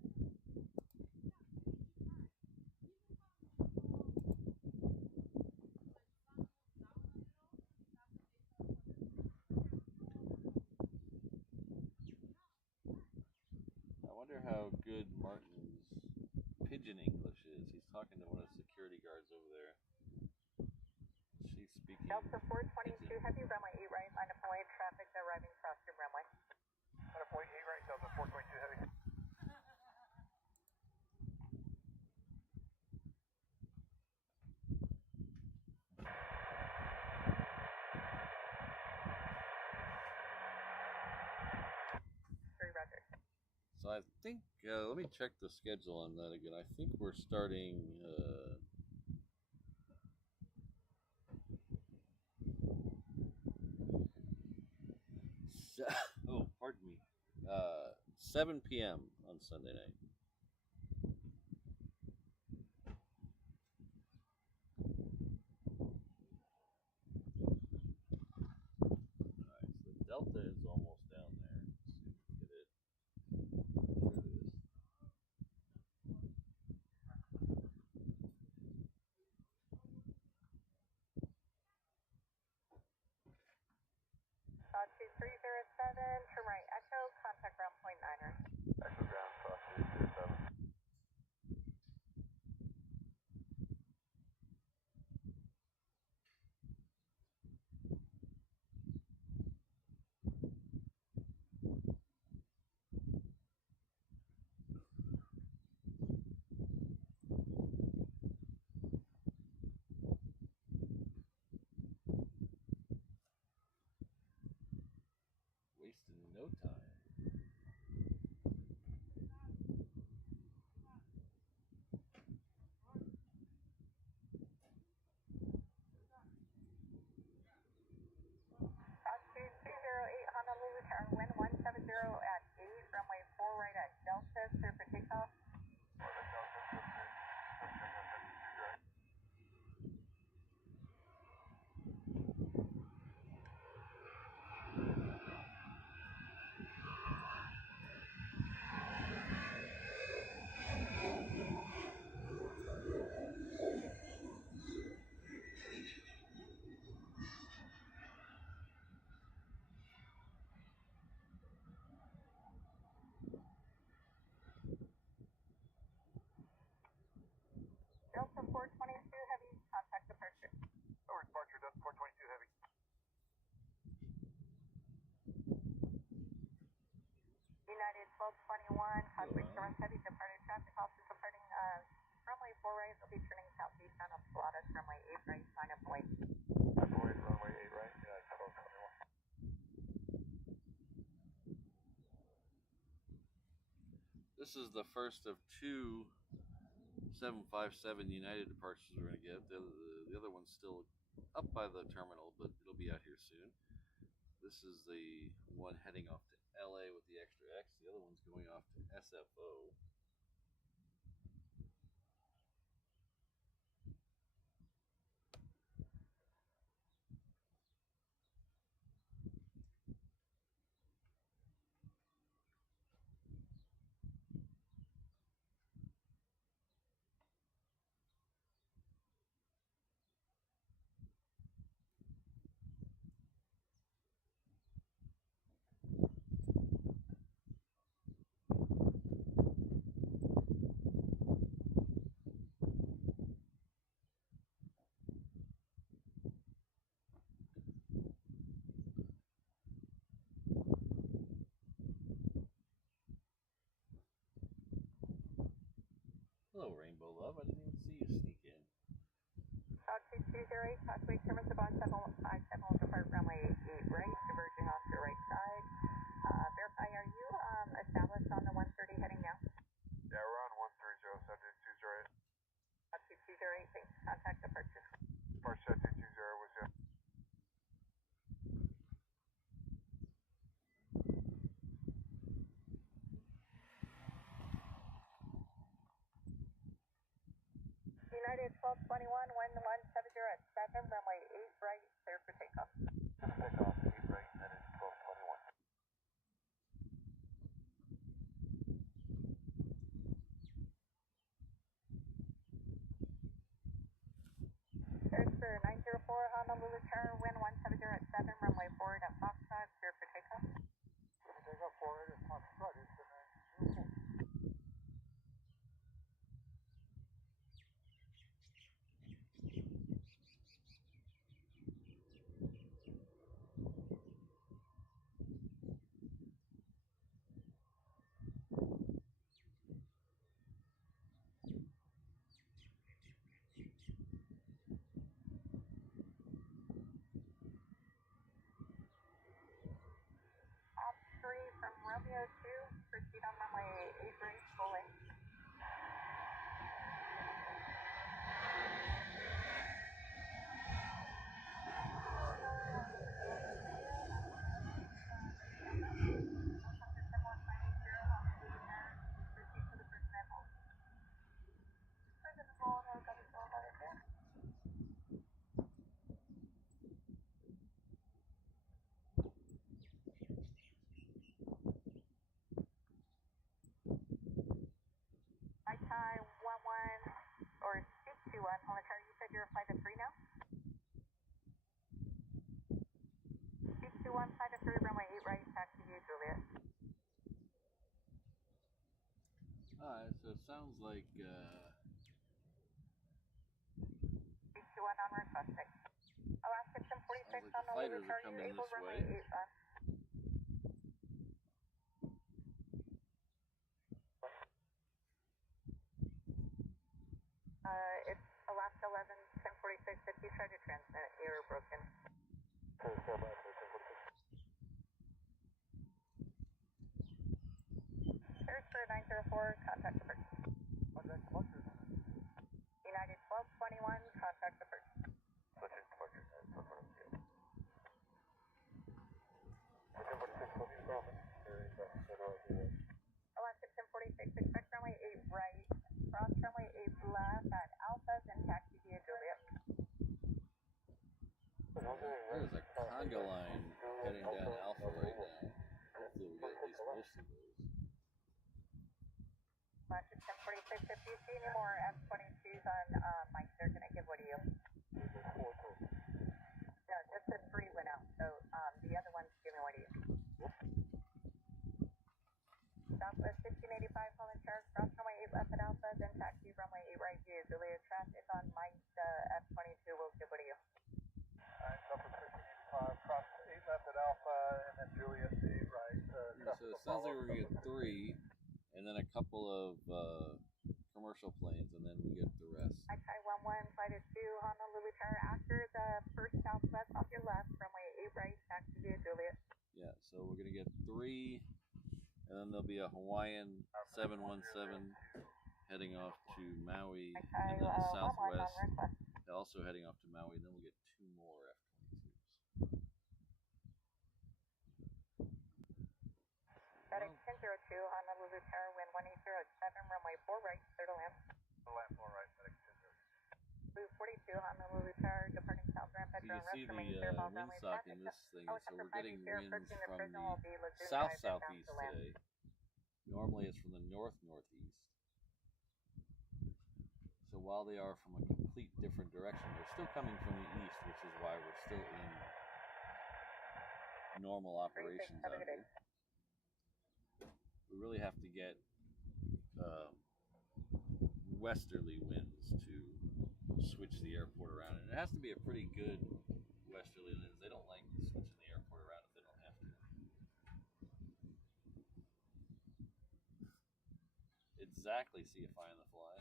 I wonder how good Martin's pidgin English is. He's talking to one of the security guards over there. She's speaking Delta 422 pidgin. heavy, runway 8 right, line of point traffic arriving cross your runway. Line of point 8 right, Delta 422 heavy. Roger. So I think, let me check the schedule on that again. I think we're starting, oh, pardon me, 7 p.m. on Sunday night. Alright, so Delta is almost down there. turn right Echo, contact ground point 9er. Echo ground, cross 307. Wasting no time. Fox 2208 Honolulu Tower, wind 170 at 8, runway 4 right at Delta, clear for takeoff. Delta 422 Heavy, contact departure. Over departure, Delta 422 Heavy. United 1221, contact Source Heavy, departing traffic, officer departing runway 4 right, will be turning southeast on Pilatus, runway 8 right, sign up wait. Avoid runway 8 right, United 1221. This is the first of two 757 United departures we're going to get. The other one's still up by the terminal, but it'll be out here soon. This is the one heading off to LA with the extra X. The other one's going off to SFO. Hello, Rainbow Love. I didn't even see you sneak in. Fox 2208, Cosway, Terminal 757 will depart runway 8 right, diverging off to the right side. Verify, are you established on the 130 heading now? Yeah, we're on 130, subject 208. Fox 2208, thanks. Contact departure. Departure 220 with you. United 1221, wind 170 at 7, runway 8 right, clear for takeoff. Takeoff 8 right, that is 1221. There's the 904 Honolulu Tower, wind 170 at 7, runway 4 at Foxtrot, clear for takeoff. Clear for takeoff 4 at Foxtrot, it's the 904. sounds like 321 on request. Alaska 1046 the on the fighters Lulu are Chart, coming Able this runway way. 85. It's Alaska 11 1046. If you try to transmit, you're broken. Search for 904, contact the person. United 1221, contact the person. Alaska 1046, expect runway 8 right, cross runway 8 left at Alpha, then taxi via Juliet. There's a conga line heading down Alpha right now. Hopefully we get at least most of those. Alaska 1046, if you see any more F-22s on Mike, they're going to give what to you. No, just the 3 went out, so the other one's giving what to you. Southwest 1585, Holland Charles, cross runway 8 left at Alpha, then taxi runway 8 right via Juliet. Traffic on Mike, F-22 will give what to you. Cross 8 left at Alpha, and then Juliet 8 right. So it sounds like we're going to get 3, and then a couple of commercial planes, and then we get the rest. Thai 11, flight is 2, Honolulu Tower. After the first southwest off your left, runway 8 right, taxi via Juliet. Yeah, so we're going to get 3, and then there'll be a Hawaiian 717 heading off to Maui, and then a Southwest also heading off to Maui, and then we'll get 2 more F-22s. FedEx 1002, Honolulu Tower, wind 1807, runway 4 right, clear to land. Land 4 right, FedEx 1002. Blue 42, Honolulu Tower, departing south ramp at So you drone see rush, the remaining clear ball runway windsock in this thing, so we're getting winds from the south-southeast today. Normally it's from the north-northeast. So while they are from a complete different direction, they're still coming from the east, which is why we're still in normal operations out here. We really have to get westerly winds to switch the airport around, and it has to be a pretty good westerly winds. They don't like switching the airport around if they don't have to. Exactly, CFI on the fly.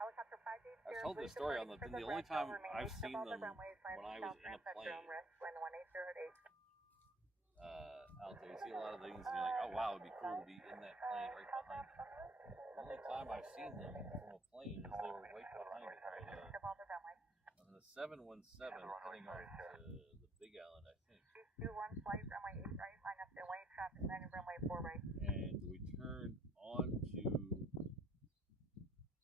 I've told this story on the only time I've seen them when I was in a plane out there. You see a lot of things and you're like, oh wow, it'd be cool to be in that plane right behind them. The only time I've seen them from a plane is they were right behind it. On the 717 heading off to the Big Island, I think. 221 flight, runway 8 right, line up the way, traffic 9 runway 4 right. And we turned onto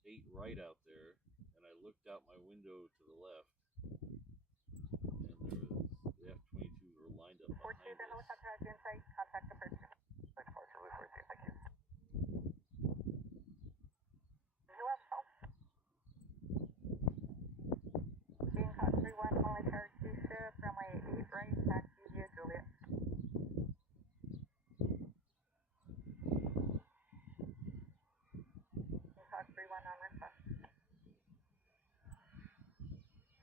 8 right out there, and I looked out my window to the left, and there was the F-22s were lined up behind us. Helicopter has insight, contact the person. Thank you. Who else help? Being caught 31, Holland Tower 2 shift, runway 8 right, taxi via Juliet. Being caught 31 on request.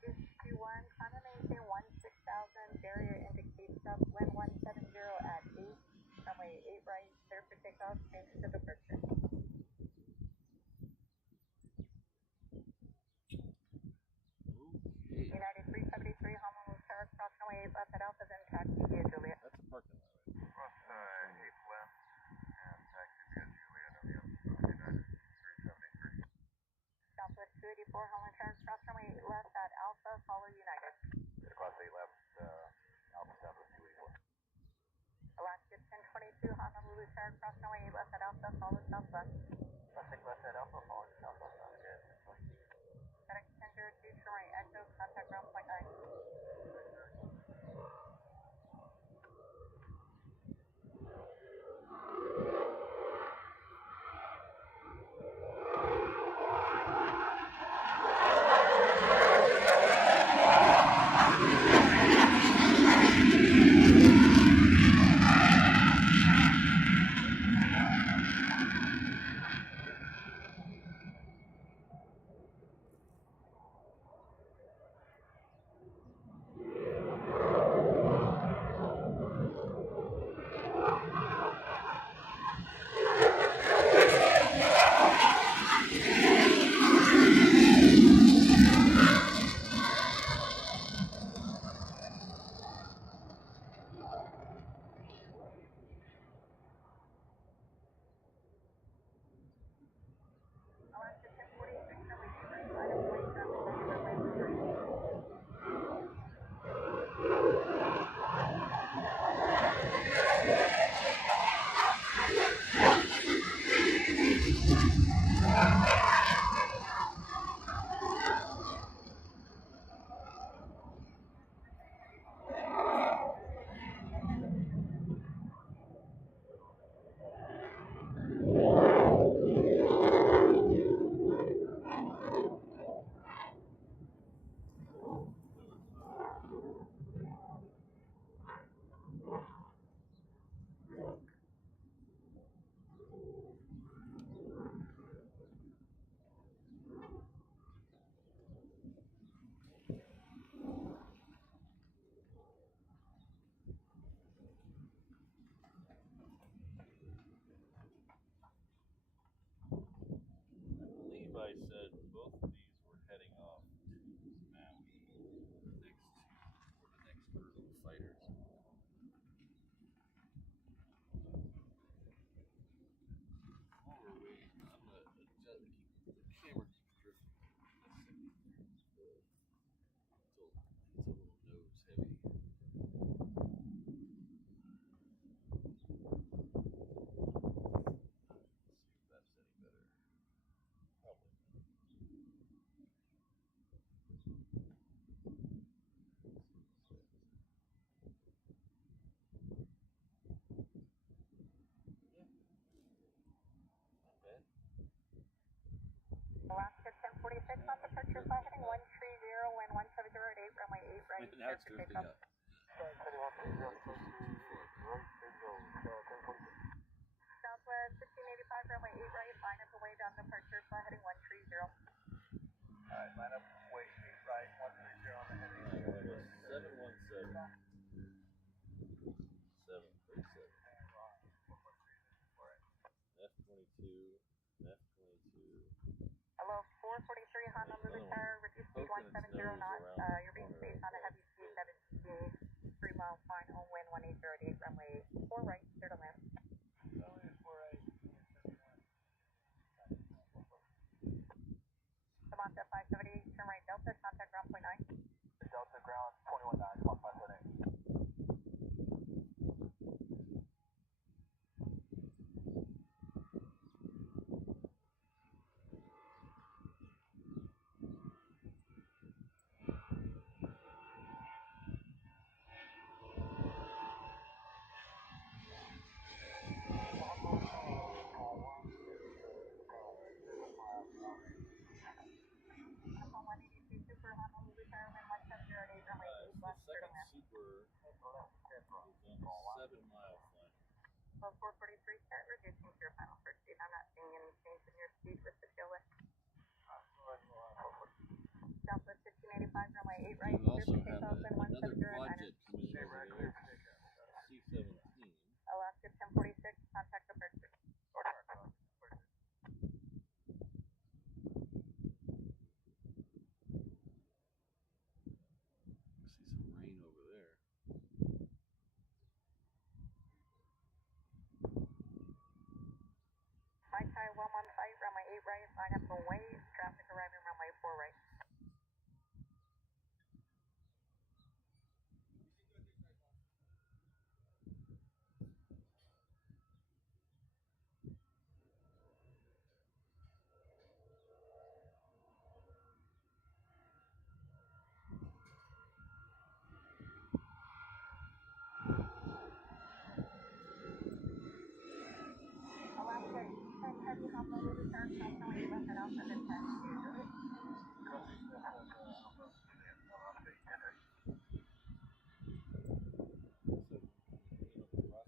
221, condemnation 16,000, barrier indicates stop, wind 170 at 8, runway 8 right, clear for takeoff, change to departure. Okay. United 373, Honolulu Tower, cross runway 8 left at Alpha, then taxi via Juliet. That's a parking lot, right? Cross 8 left, and taxi via Juliet on the United 373. Southwest 284, Holland Tower, cross runway 8 left at Alpha, follow United. Cross 8 left, Alpha Southwest 284. Alaska 1022, Honolulu Tower, cross runway 8 left at Alpha, follow Southwest. Cross 8 left at Alpha, follow Southwest, sounds good. FedEx 1002, Troy Echo, contact ground point 9. it's drifting up. Southwest 1585, runway 8 right, line up away down departure, fly heading 130. Alright, line up away 8 right, 130 on the heading. 717. 737. F22. F22. Hello, 443 Honolulu Tower, reduce speed 170 knots. You're being spaced on a heavy speed 70, 3 mile final, wind 1808, runway 4 right, clear to land. Runway 4 right. Samantha 578, turn right Delta, contact ground point 9. Delta ground 219, call 578. Super is on 7 mile flight. Well, 443, start reducing to your final first speed. I'm not seeing any change in your speed with the tailwind. Southwest 1585, runway 8 right, You also clear for have takeoff and another 170 quad niner. jet coming in over there. C-17. Alaska 1046, contact departure. I see some rain over there. High tide 115, runway 8 right, line up away, traffic arriving runway 4 right. Alaska 10 heavy Honolulu turn, south runway left at Alpha, then 10.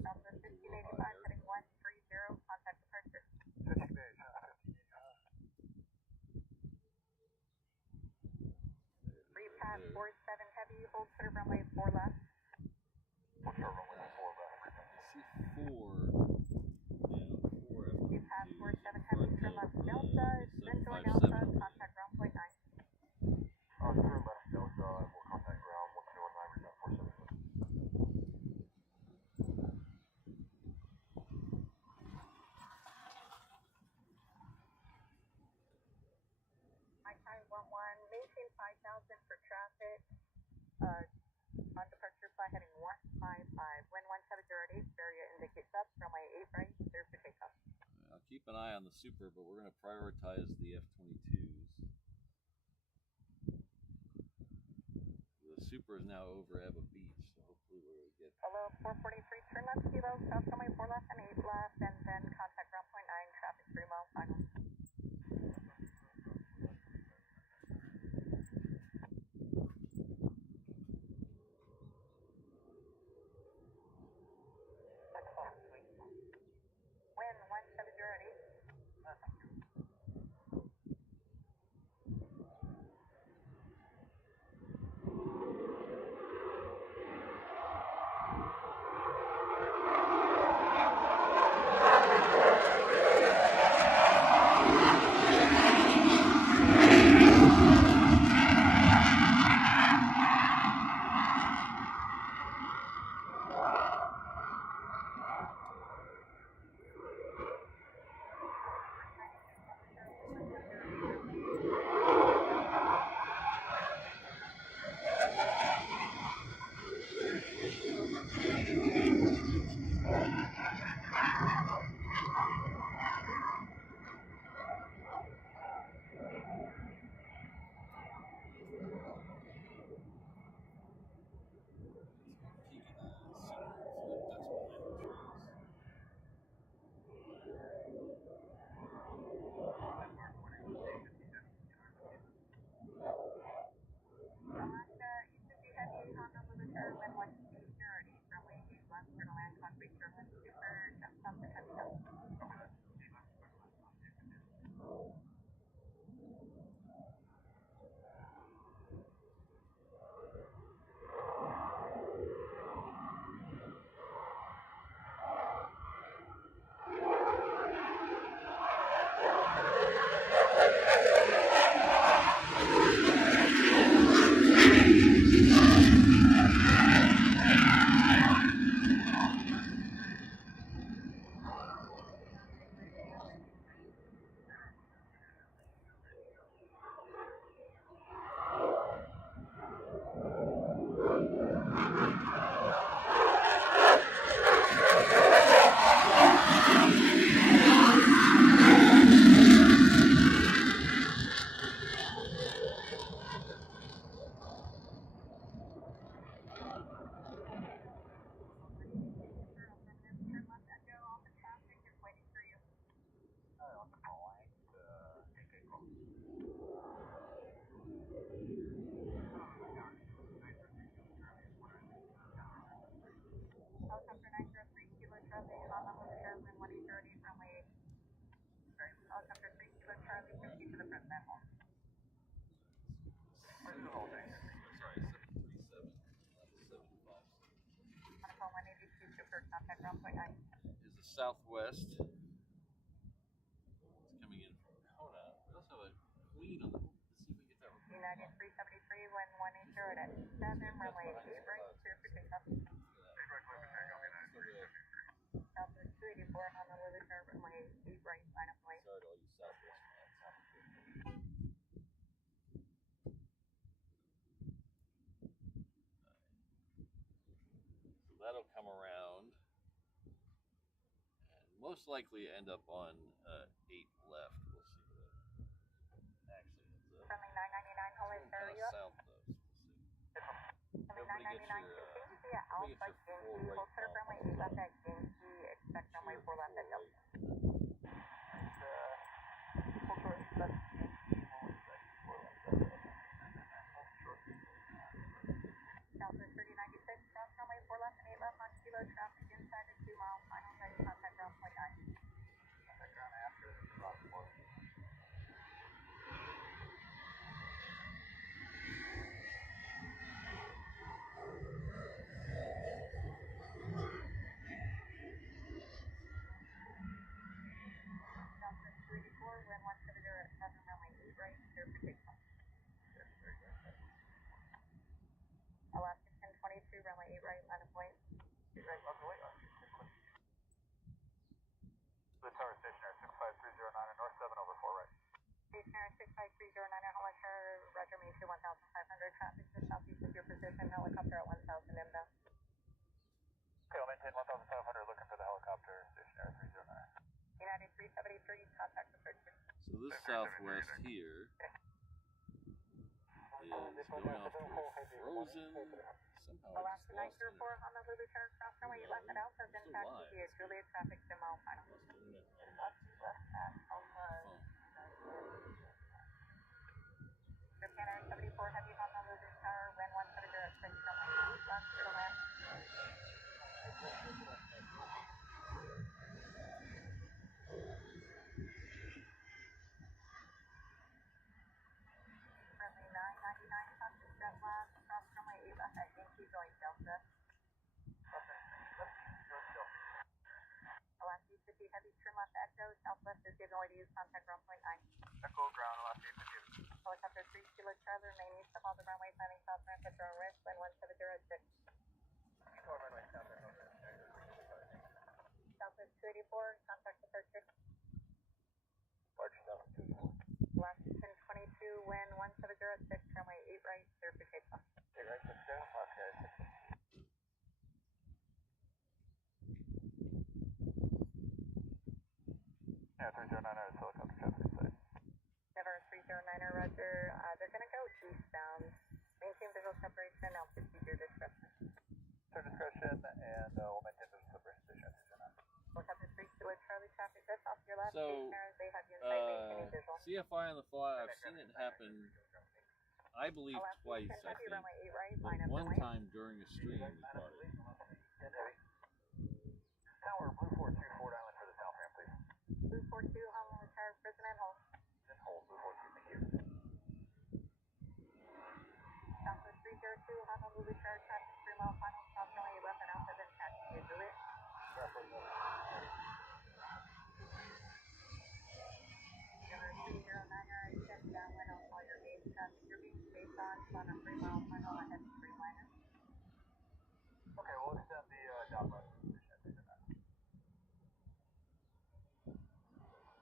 Southwest 1585, heading 130, contact departure. 3 pass 47 heavy, hold clear runway 4 left. I see 4. Yeah, 4 F-22s 3 pass 47 in heavy, front turn of left Delta, then join 757 Alpha, over there. contact ground point 9. Turn left Delta, and we'll contact ground 1219, reroute 476. High tide 11, maintain 5,000 for traffic. On departure, fly heading 155, wind 1708, area indicates up, runway 8 right, clear for takeoff. I'll keep an eye on the Super, but we're going to prioritize the F-22s. The Super is now over Eba Beach, so hopefully we'll get... Hello, 443, turn left kilo, south runway 4 left and 8 left, and then contact ground point 9, traffic 3 mile final. Wind 1708. southwest. It's coming in from Kona. We also have a queen on the. Let's see if we get that. United 373, wind 180 at 7, runway 8 right, clear for takeoff. Southwest 284, Honolulu, runway 8 right, line up way. Sorry to all you southwest fans. So that'll come around and most likely end up on 8 left. We'll see what it actually ends up. Friendly 999, hold it, Kind are of you up? south though, so we'll see. Friendly Everybody get 999, your, continue via Alpha, full Yankee, right hold clear runway 8 left at Yankee, expect runway 4 left at Delta. Hold short, left Yankee, hold 4 left at Delta. Southwest 3096, cross runway 4 left and 8 left on kilo, traffic inside the 2 mile, final time, contact ground point 9. Contact ground after cross 4. Southwest 284, wind 170 at 7, runway 8 right, clear for takeoff. Alaska 1022, runway 8 right, line of way. 8 right, line of way. The tower stationary 65309 and north 7 over 4 right. Stationary 65309 at Hollander, Roger, maintain 1500, traffic to southeast of your position, helicopter at 1000 inbound. Okay, I'll maintain 1500, looking for the helicopter, stationary 309. United 373, contact the 13. So this southwest here is going off to Frozen. Somehow I just Alaska lost it. 904, Honolulu, turn cross runway 8 left at Alpha, then Still taxi live. via Juliet, traffic to mile final. Lost internet on Left at Alpha. phone. Japan 74, heavy Honolulu tower, wind 170 at 6, runway 8 left, to land. Friendly 999, contact jet last, cross runway 8 left at Yankee, going Delta. Alaska 50, heavy trim left Echo, southwest is given way to use contact ground point 9. Echo ground, Alaska 50. Helicopter 3 Kilo Charlie, remain east of all the runway, planning south ramp at drone risk, wind 170 at 6. Southwest 284, contact the 36. Large 724. Alaska 1022, wind 170 at 6, runway 8 right, clear for takeoff. 8 right, 6 down, Alaska 6. Yeah, 309 is helicopter traffic inside. Never 309er, roger. They're going to go eastbound. Maintain visual separation, altitude your discretion. Sir, discretion, and we'll maintain visual separation station at 309. Helicopter 3 Kilo Charlie, traffic just off your left. So, They have you inside maintaining visual. CFI on the fly, I've seen it happen, I believe twice, I think. But one time during a stream we caught it. Tower, Blue 424 Island for the south ramp, please. Blue 42, Honolulu Tower, prison and hold. Prison hold, Blue 42, thank you. Southwest 302, Honolulu Tower, traffic 3 mile final, south runway 11 Alpha, then taxi to Juliet. Number 309er, check downwind on all your gauge traffic. You're being spaced on a 3 mile final ahead of Streamliner. Okay, we'll extend the downwind position at 309.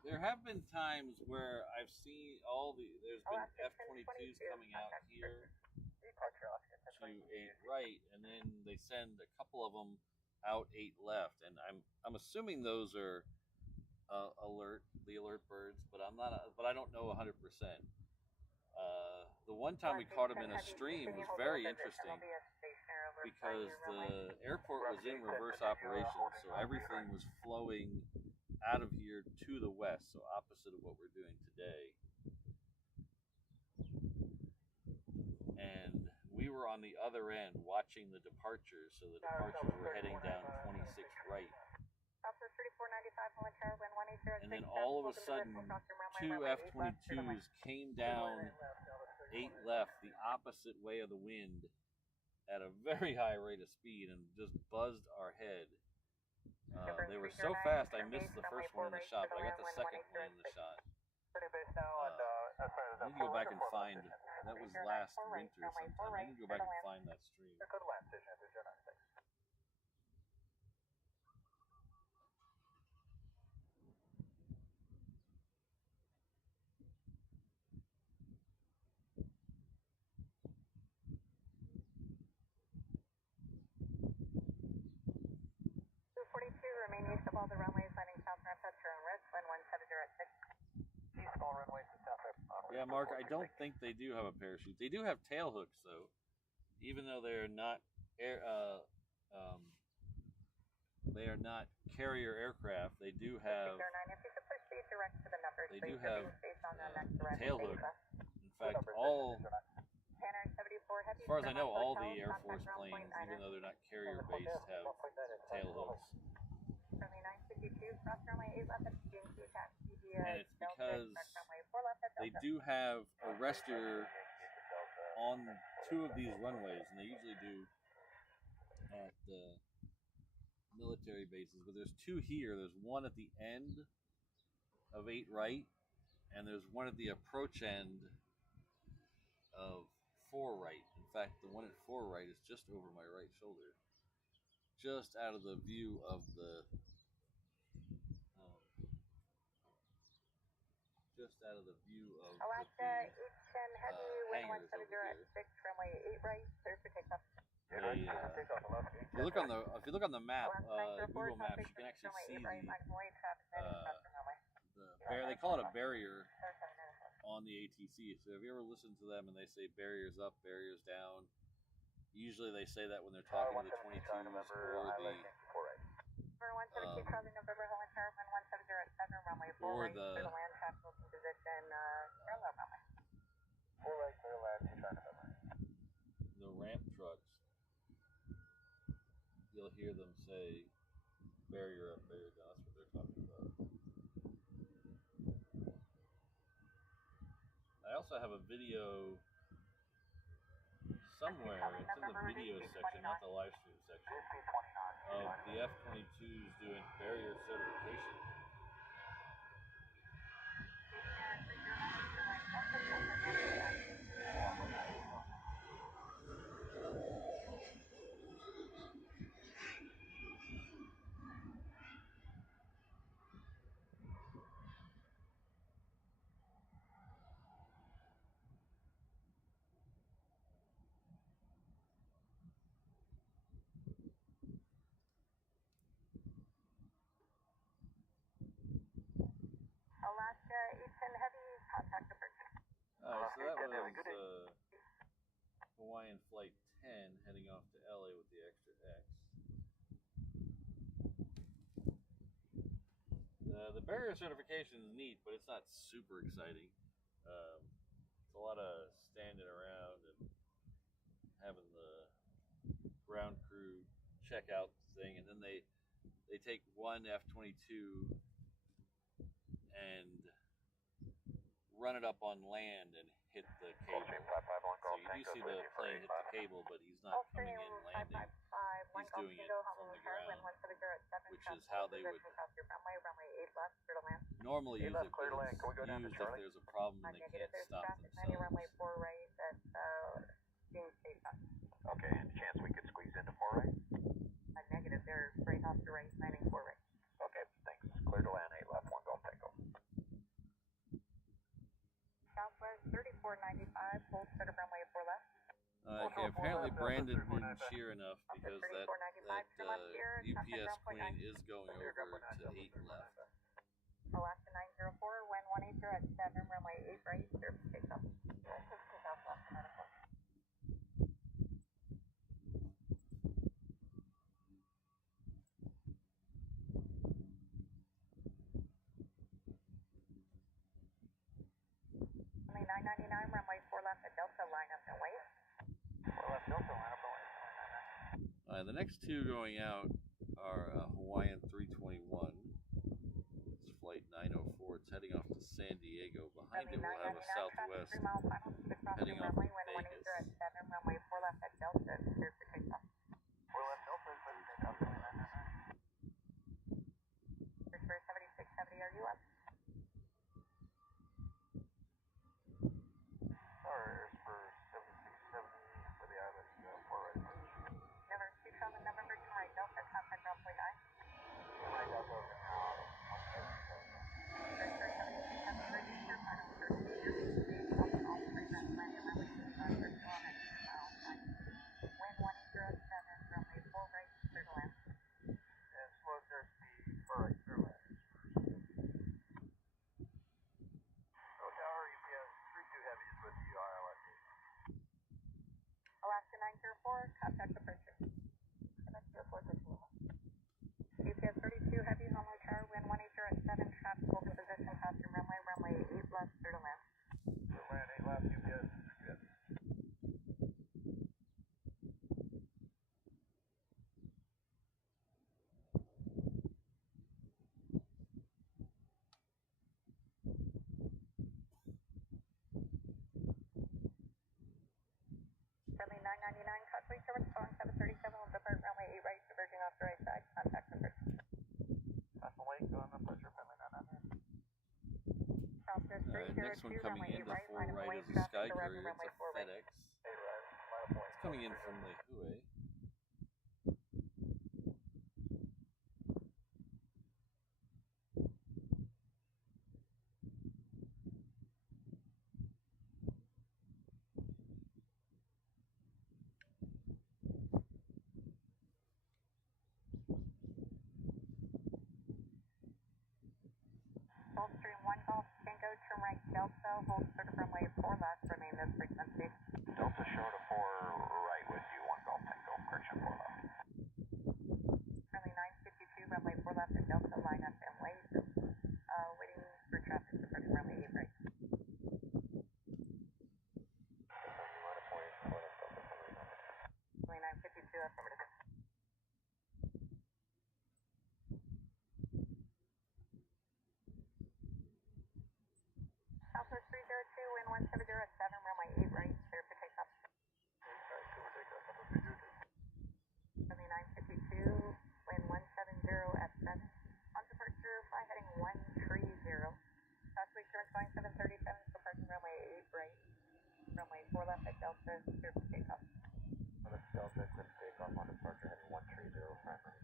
There have been times where I've seen there's been F-22s coming out here to 8 right, and then they send a couple of them out 8 left, and I'm assuming those are the alert birds, but I don't know 100%. The one time we caught them in a stream was very interesting because the airport was in reverse operation, so everything was flowing out of here to the west, so opposite of what we're doing today. And we were on the other end watching the departures, so the departures were heading down 26 right. And then all of a sudden, 2 F-22s came down 8 left, the opposite way of the wind, at a very high rate of speed and just buzzed our head. They were were so fast I missed the first one in the shot, but I got the second one in the shot. I need to go back and find, that was last winter sometime. I need to go back and find that stream. Remain east of all the runways, landing south northwest your own risk, wind 1706. East all runways to south. Yeah, Mark, I don't think they do have a parachute. They do have tail hooks, though. Even though they are not carrier aircraft, they do have tail hook. In fact, as far as I know, all the Air Force planes, even though they're not carrier based, have tail hooks. And it's because they do have a arrestor on 2 of these runways, and they usually do at military bases, but there's 2 here. There's one at the end of 8 right, and there's one at the approach end of 4 right. In fact, the one at 4 right is just over my right shoulder, just out of the view of the hangars over here. If you look on the map, Google Maps, you can actually see they call it a barrier on the ATC. So if you ever listen to them and they say barriers up, barriers down, usually they say that when they're talking to the 22s or the ramp trucks. You'll hear them say barrier up, barrier down. That's what they're talking about. I also have a video somewhere. It's in the video section, not the live stream section, of the F-22s doing barrier certification. Alaska 810 Heavy, contact approach. Alright, so that was Hawaiian Flight 10 heading off to LA with the extra X. The barrier certification is neat, but it's not super exciting. It's a lot of standing around and having the ground crew check out the thing, and then they take one F-22 and run it up on land and hit the cable. So you do see the plane hit the cable, but he's not coming in landing. He's doing it from the ground, which is how they would normally use it, but it's used if there's a problem and they can't stop themselves. Okay, any chance we could squeeze into 4 right? Negative, they're right off the right, landing 4 right. Okay, thanks. Clear to land 8 left, 1 Golf Tango. Southwest 3495, hold center runway 4 left. Okay, apparently Brandon didn't cheer enough because that UPS plane is going over to 8 left. Alaska 904, wind 180 at 7, runway 8 right, surf takeoff. Takeoff left, 904. 999, runway 4 left at Delta, line up and wait. 4 left Delta, line up and wait. The next 2 going out are Hawaiian 321. It's flight 904. It's heading off to San Diego. Behind it we'll have a Southwest heading off to Vegas. Runway 4 left at Delta, clear for takeoff. 4 left Delta, clear for takeoff. next one coming into 4 right is a Sky Courier. It's a FedEx. It's coming in from the Hue. Gulfstream 1 Golf Tango, turn right Delta, hold clear to runway 4 left, remain this frequency. Delta short of 4 right with you, 1 Golf Tango, correction 4 left. Currently 952, runway 4 left at Delta, line up and wait. Waiting for traffic departing runway 8 right. Runway 952, affirmative. Southwest 302, wind 170 at 7, runway 8 right, clear for takeoff. Runway 952, wind 170 at 7. On departure, fly heading 130. Southwest current flying 737, departing runway 8 right. Runway 4 left at Delta, clear for takeoff. Delta, clear for takeoff on departure heading 130, primary.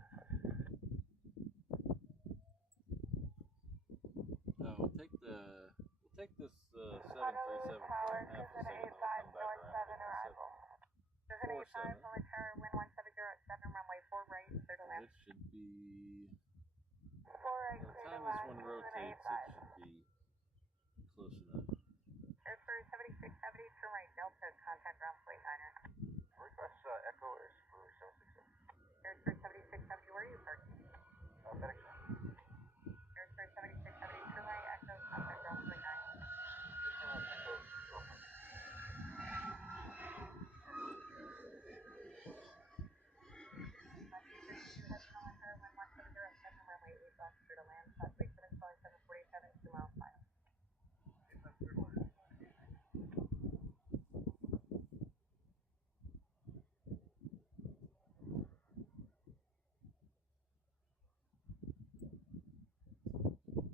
We'll take this 737 for half a second, then we'll come back around. There's an 85 on return, wind 170 at 7, runway 4 right, clear to land. It should be, 4 right, by the clear time to this land, one this is an rotates, 85. it should be close enough. Air for 7670, turn right, Delta, contact ground flight 9er. Request Echo Air for 767. Air for 7670, where are you parking? FedEx. Air for 7670, turn right, Echo, contact ground flight 9.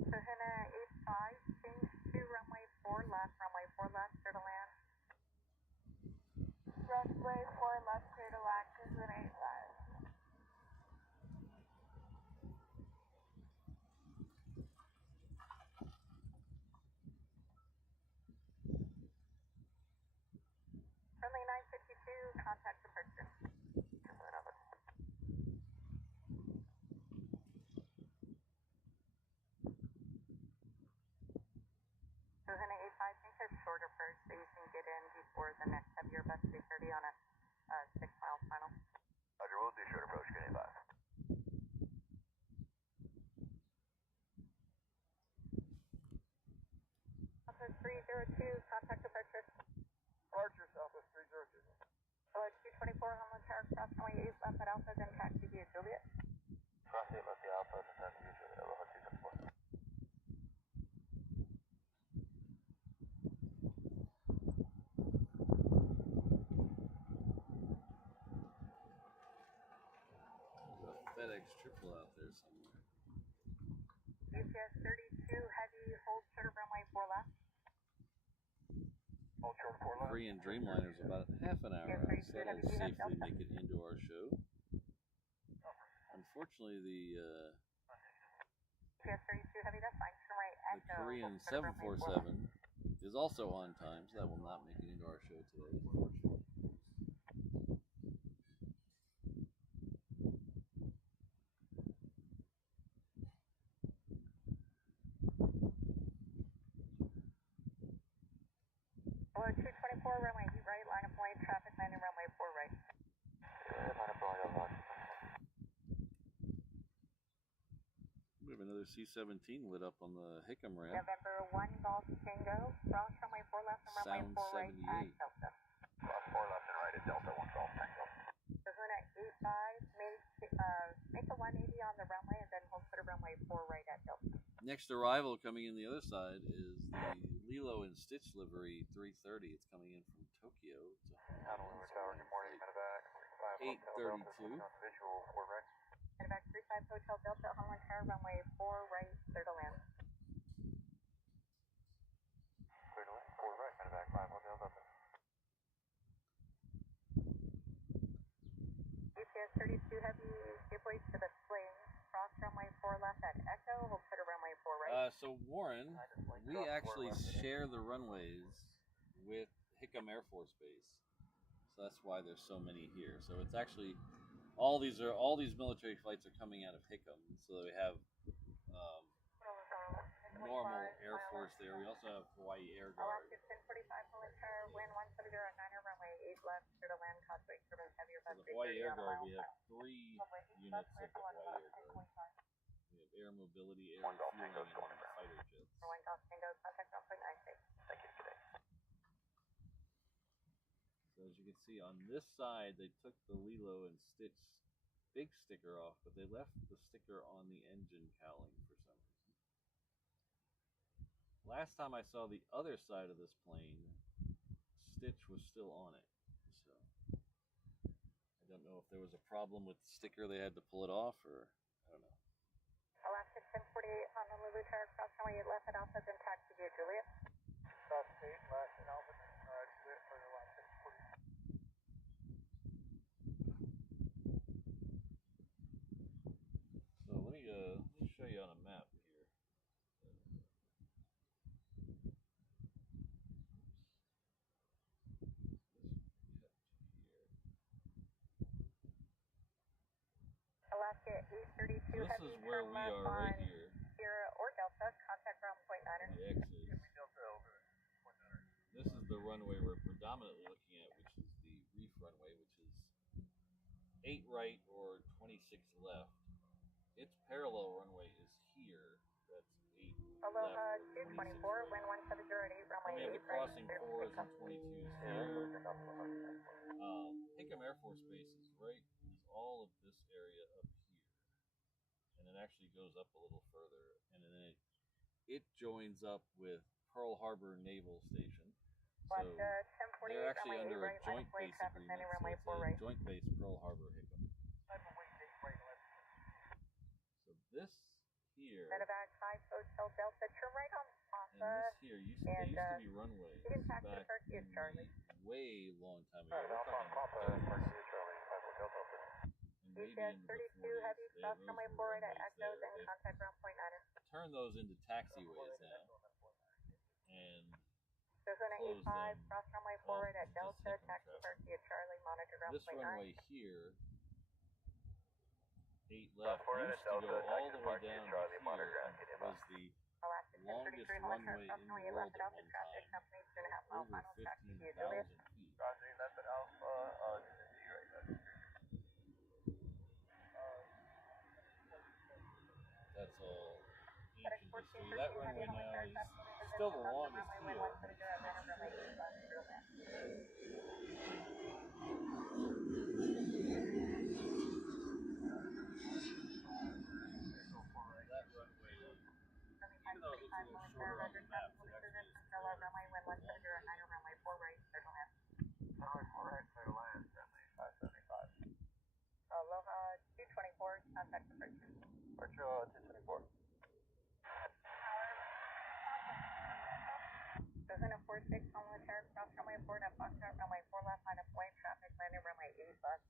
Sahana 85, change to runway 4 left, clear to land. Runway 4 left, clear to land, this is an 85. Runway 952, contact departure. Sahana 85, think it's shorter first so you can get in before the next heavier bus 330 on a 6-mile final. Roger, we'll do short approach, get 85. Southwest 302, contact departure. Departure, Southwest 302. 224, Homeland Tower, cross runway 8 left at Alpha, then taxi via Juliet. Cross 8 left at Alpha, then taxi via Juliet, Aloha 224. There's a FedEx triple out there somewhere. UPS 32, heavy, hold short of runway 4 left. Hold short of 4 left. Korean Dreamliner is about half an hour out, so it'll safely make it into our show. Unfortunately, the UPS 32, heavy, that's fine, turn right, Echo. Korean 747 is also on time, so that will not make it into our show today, unfortunately. Hello, 224, runway 8 right, line of point, traffic landing runway 4 right. Line of point, over. We have another C-17 lit up on the Hickam ramp. November 1 Golf Tango, cross runway 4 left and runway Sound 4 right 78. at Delta. Cross 4 left and right at Delta, 1 Golf Tango. Kahuna 85, make a 180 on the runway and then hold for the runway 4 right at Delta. Next arrival coming in the other side is the Lilo and Stitch livery 330. It's coming in from Tokyo. It's a Honolulu Tower, good morning, medevac. 832. Visual 4 right. Medevac 35 Hotel Delta, Honolulu Tower, runway 4 right, clear to land. 32 Heavy, give way to the swing. Cross runway 4 left at Echo, hold clear runway 4 right. So Warren, we actually share the runways with Hickam Air Force Base, so that's why there's so many here. So it's actually all these military flights are coming out of Hickam, so we have normal Air Force there. We also have Hawaii Air Guard. Alaska 1045 military, wind 170 at 9er, runway 8 left, clear to land, causeway turbines heavier So bus the Hawaii Air 330 Guard, on we a have 3 units of the Hawaii Air Guard. We have air mobility, air refueling, and then the fighter jets. One Golf Tango, contact ground point 96. Thank you, today. So as you can see on this side, they took the Lilo and Stitch big sticker off, but they left the sticker on the engine cowling for some reason. Last time I saw the other side of this plane, Stitch was still on it. So I don't know if there was a problem with the sticker, they had to pull it off, or I don't know. Alaska 1048 on the Lulu Tower, cross runway 8 left at Alpha, then taxi to Juliet. Cross 8 left at Alpha, Juliet for the last 640. So let me show you on a map here. Alaska 832 So this Heavy, is where turn we left are right on here. Sierra or Delta, contact ground point 9er. The X is. This is the runway we're predominantly looking at, which is the reef runway, which is 8 right or 26 left. Its parallel runway is here. That's 8 Aloha left or 26 224, right. wind 170 at 8, runway We have 8 the right. crossing 4s and 22s here. Hickam Air Force Base is all of this area up here. And it actually goes up a little further, and then it joins up with Pearl Harbor Naval Station. So they're actually under a joint base agreement, so it's a joint base Pearl Harbor Hickam. So this here, Medevac 5 Hotel Delta, turn right on and this here, they used to be runways you can tax the back first in use, Charlie. the way long time ago. We're talking 30s. And maybe into the 32 40s. Heavy, cross runway 4 right at Echo, then They've contact ground point 9er. turned those into taxiways now. And Arizona close 85, them cross runway 4 off right at to just Delta, Hickam taxi traffic. Parkview Charlie, monitor ground This point 9. runway here, 8 left, used to go all the way down to here, and was the Alaska longest 1033, runway cross in the runway 8 world left at at Alpha, one traffic time, company 2.5 mile over final taxi to 15,000 Juliet. feet. Crossing left at Alpha, right there. That's all ancient history. That runway now is still the longest here. That runway, even though it looks a little shorter on the map, it actually is longer. Runway 170 at 9er, runway 4 right, clear to land. Runway 4 right, clear to land, friendly 575. Aloha 224, contact departure. Departure 224. Arizona 46 on the tower, cross runway 4 at Foxtrot, runway 4 left, line of flight, traffic, landing runway 8 left.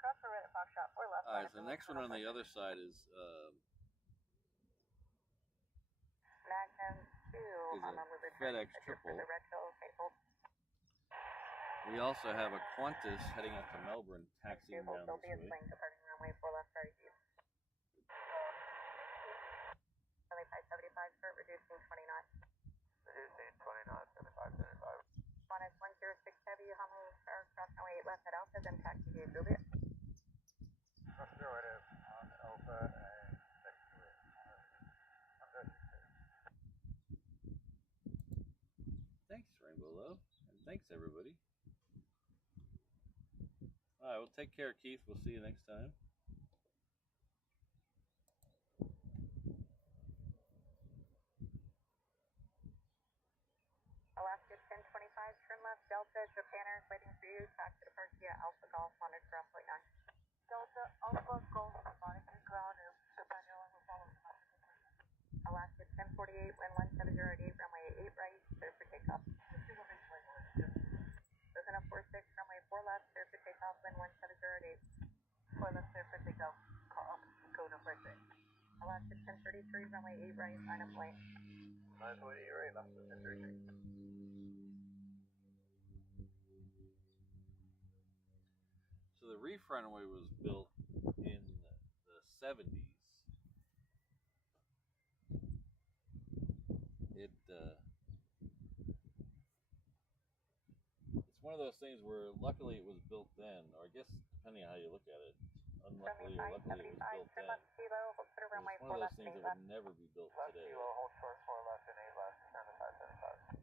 Cross runway at Foxtrot, 4 left. Alright, so the next one on the other side is Magnum 2 on the Lulu FedEx triple. The Red Hill, Maple. We also have a Qantas heading up to Melbourne, taxiing down this way. Swing, departing runway 4 left, right east. Runway 575, start reducing 20 knots. Reducing 20 knots, 75, 75. Minus 106 heavy, Humvee, star, cross runway 8 left at Alpha, then taxi to Juliet. Cross Juliet on Alpha and taxi Juliet. Thanks, Rainbow Love, and thanks, everybody. Alright, well, take care, Keith. We'll see you next time. Alaska 1025, turn left, Delta, Japaners waiting for you, taxi to Parkia, Alpha Golf, monitor ground point 9. Delta, Alpha Golf, monitor ground, Japan Airlines will follow. Alaska 1048, wind 170 at 8, runway 8 right, clear for takeoff. Arizona 46, runway 4 left, clear for takeoff, wind 170 at 8. left clear for takeoff. Code number 6. Alaska 1033, runway 8 right, line up lane. 928 right, left 1033. So the reef runway was built in the 70s. It's one of those things where luckily it was built then, or I guess depending on how you look at it, unluckily or luckily it was built then. It's one of those things that would never be built today. Hold short 4 left and 8 left, turn to 575.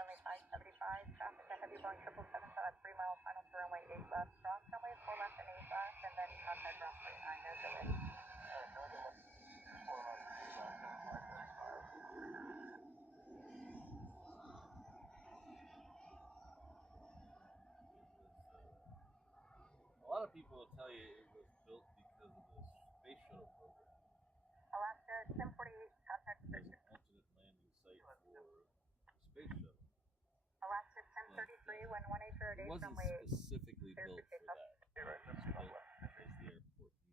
Runway 575, traffic at heavy Boeing 777 at 3 miles, final to runway 8 left, cross runway 4 left and 8 left, and then contact ground point 9, no delay. A lot of people will tell you it was built because of the space shuttle program. Alaska 1048, contact As an alternate landing site for the space shuttle. Alaska 1033, when 1808, It wasn't runway specifically built for that. It was built because the airport needed expansion.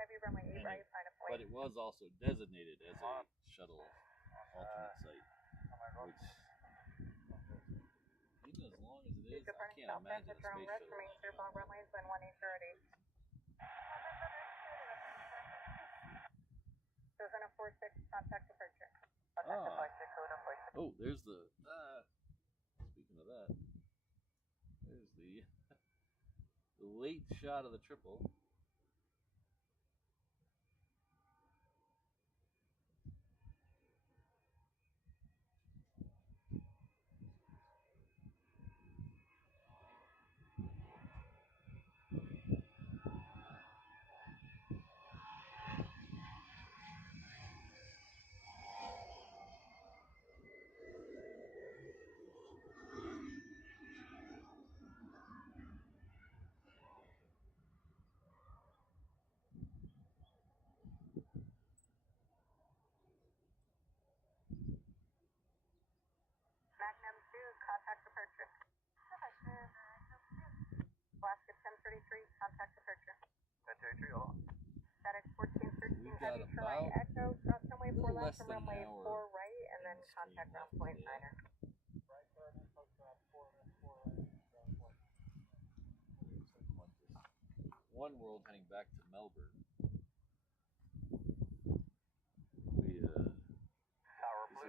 heavy runway 8 right, line up But it was also designated as a shuttle alternate site, which, even as long as it is, I can't imagine a space shuttle. Runways when 1808. Susan 46, contact departure. Oh, there's the, speaking of that, there's the late shot of the triple. Magnum 2, contact departure. Alaska 1033, contact departure. 1033, hold on. Static 1413, We've got heavy about Troy Echo, cross runway 4 less left from than an runway hour 4 right, and then in contact stream ground left point today. 9er. Right turn, approach ground 4 right, ground point. One World heading back to Melbourne.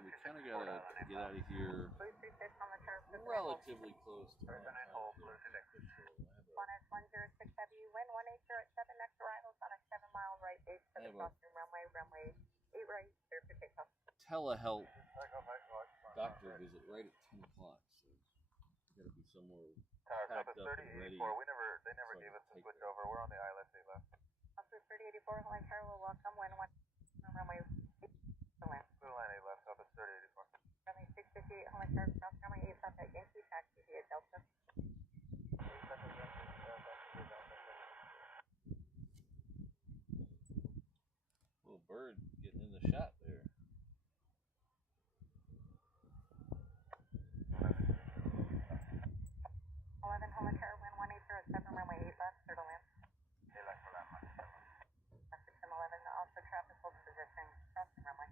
We kind of got to get out of here Blue 36 on the chart. relatively close to my time. Bonus 106 heavy, wind 1807, next arrivals on a 7-mile right base to the crossing runway, runway 8 right, clear for takeoff. Telehealth doctor visit right at 10 o'clock, so we got to be somewhere packed up and ready. They never gave us the switch over. We're on the island, they left. Officer 3084, Hawaiian Tower will welcome when 1 runway 8 to land. Blue line 8 left, Officer 3084. Runway 658, Hawaiian Tower, cross runway 8 left at Yankee, taxi via Delta. Little bird getting in the shot there. 11 Hawaiian Tower, wind 1807, runway 8 left, clear to land. 8 left for that one. 611, also traffic hold position, crossing runway.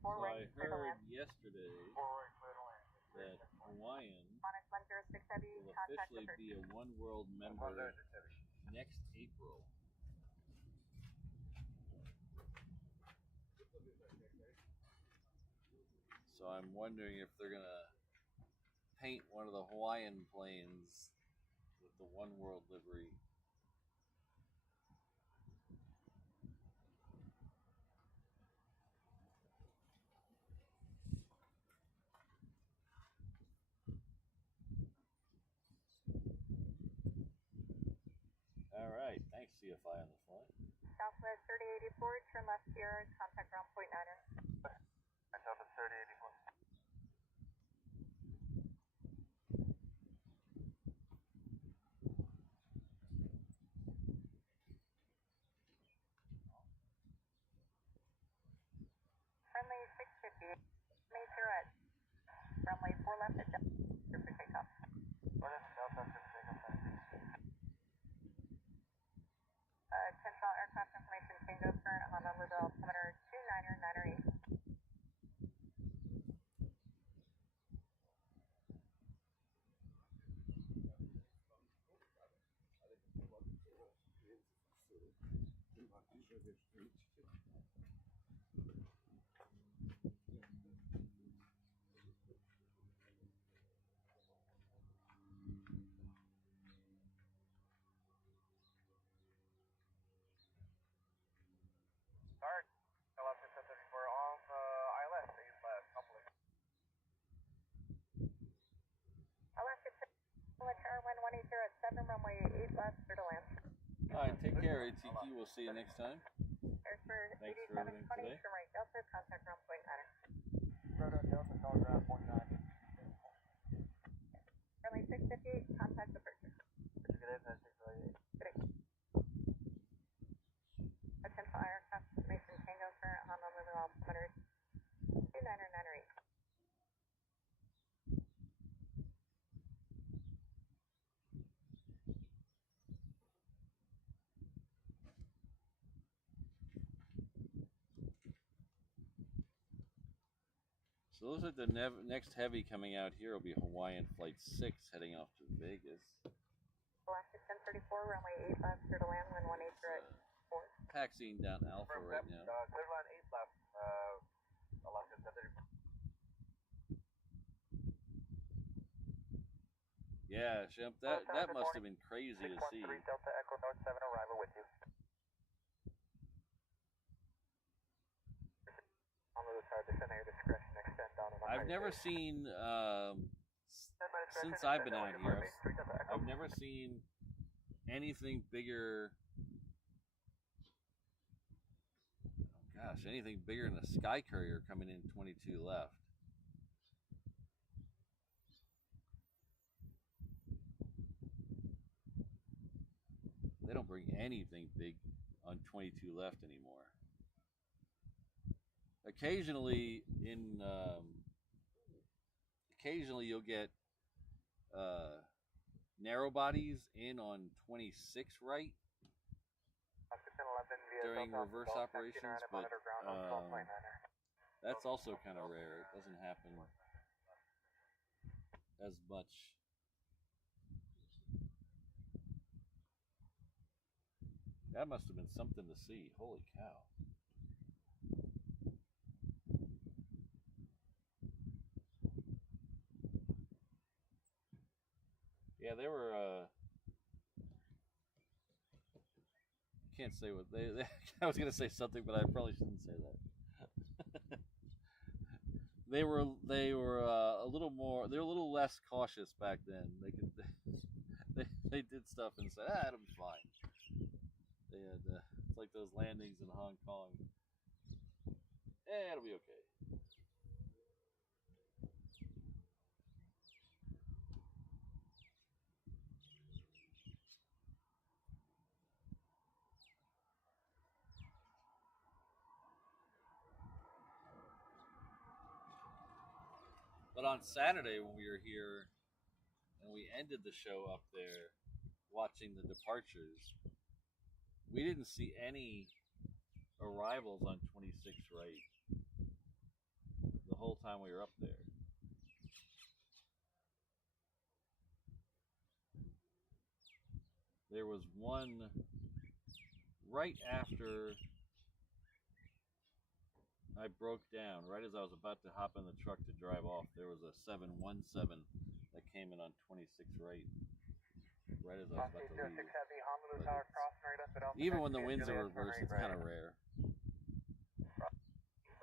So I heard yesterday that Hawaiian will officially be a One World member next April. So I'm wondering if they're gonna paint one of the Hawaiian planes with the One World livery. All right, thanks CFI on the fly. Southwest 3084, turn left here, contact ground point 9er. Southwest 3084. Friendly 650, major at runway 4 left at Delta for takeoff. What is Delta for takeoff? Attention aircraft information, Tango current Honolulu altimeter 299er 8. Alright, Alaska 1034 off ILS, 8 left, complete. Alaska 10, tower wind 180 at 7, runway 8 left, clear to land. All right, take care, ATQ. We'll see you next time. Thanks for everything 8720, today. turn right Delta, contact ground point 9er. Rotor Delta, call ground point 9. Runway 658, contact departure. Good day, 658. Good day. Attention aircraft information, Tango current Honolulu altimeter 299er 8. So it looks like the next heavy coming out here will be Hawaiian Flight 6 heading off to Vegas. Alaska 1034, runway 8 left, clear to land, wind 180 at 4. Taxiing down Alpha right now. Clear line 8 left, Alaska 1034. Yeah, Shemp, that must have been crazy to see. 613 Delta Echo North 7 arrival with you. Honolulu tower, descend at your discretion, extend down and I've never seen, since I've been out here, I've never seen anything bigger. Oh gosh, anything bigger than a Sky Courier coming in 22 left. They don't bring anything big on 22 left anymore. Occasionally you'll get narrow bodies in on 26 right during reverse operations, but that's also kind of rare. It doesn't happen as much. That must have been something to see. Holy cow. Yeah, they were, can't say what they I was going to say something, but I probably shouldn't say that. they were a little more, they were a little less cautious back then. They did stuff and said, it'll be fine. They had, it's like those landings in Hong Kong. It'll be okay. But on Saturday when we were here and we ended the show up there watching the departures, we didn't see any arrivals on 26 right the whole time we were up there. There was one right after I broke down right as I was about to hop in the truck to drive off. There was a 717 that came in on 26 right. Right as I was about to leave. Heavy, Honolulu Tower, crossing right up at Alpha Even when the Taxi, winds are Juliet, reversed, turn it's right, kind of right. rare.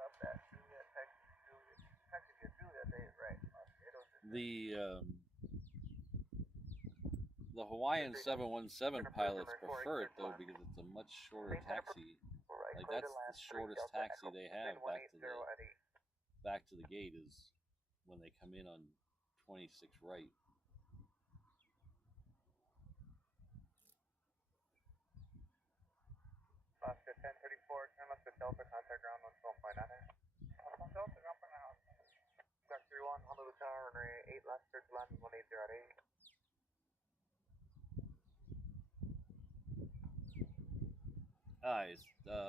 Love that. Juliet, Taxi, Juliet, they is right. The Hawaiian 717 pilots prefer it though because it's a much shorter taxi. Like that's the shortest taxi they have back to the gate is when they come in on 26 right. Oscar 1034, turn left to Delta, contact ground 112.9. Delta, ground for now. Duck 31, Honolulu Tower, runway 8 left, clear to land 1808. Guys,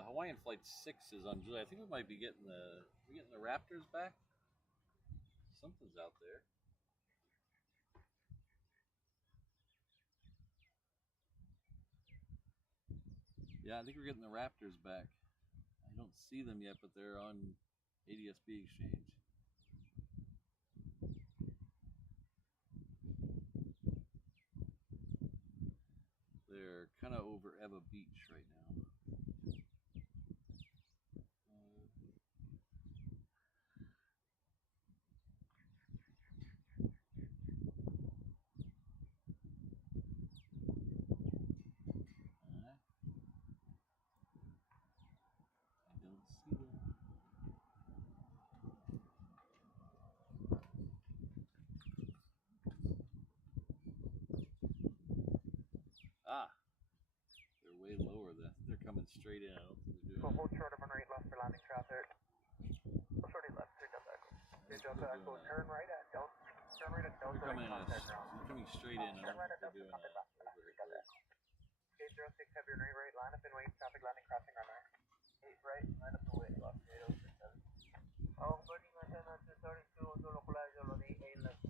Hawaiian Flight 6 is on July. I think we might be getting the Raptors back. Something's out there. Yeah, I think we're getting the Raptors back. I don't see them yet, but they're on ADSB exchange. They're kind of over Eva Beach right now. I don't see them. Ah, they're way lower. They're coming straight in. I don't think they're doing So hold short of and right left for landing traffic. Hold short left, 3 Delta Echo. 3 Delta Echo, turn right at Delta. Turn right at Delta. They're coming straight in. I don't think they're doing overhead. Gate 06, heavy right, right, line up and wait, traffic landing, crossing runway. 8 right, line up and wait, left, 8037. Oh, boarding antenna 232, Zulu Flag, Zulu 8 left.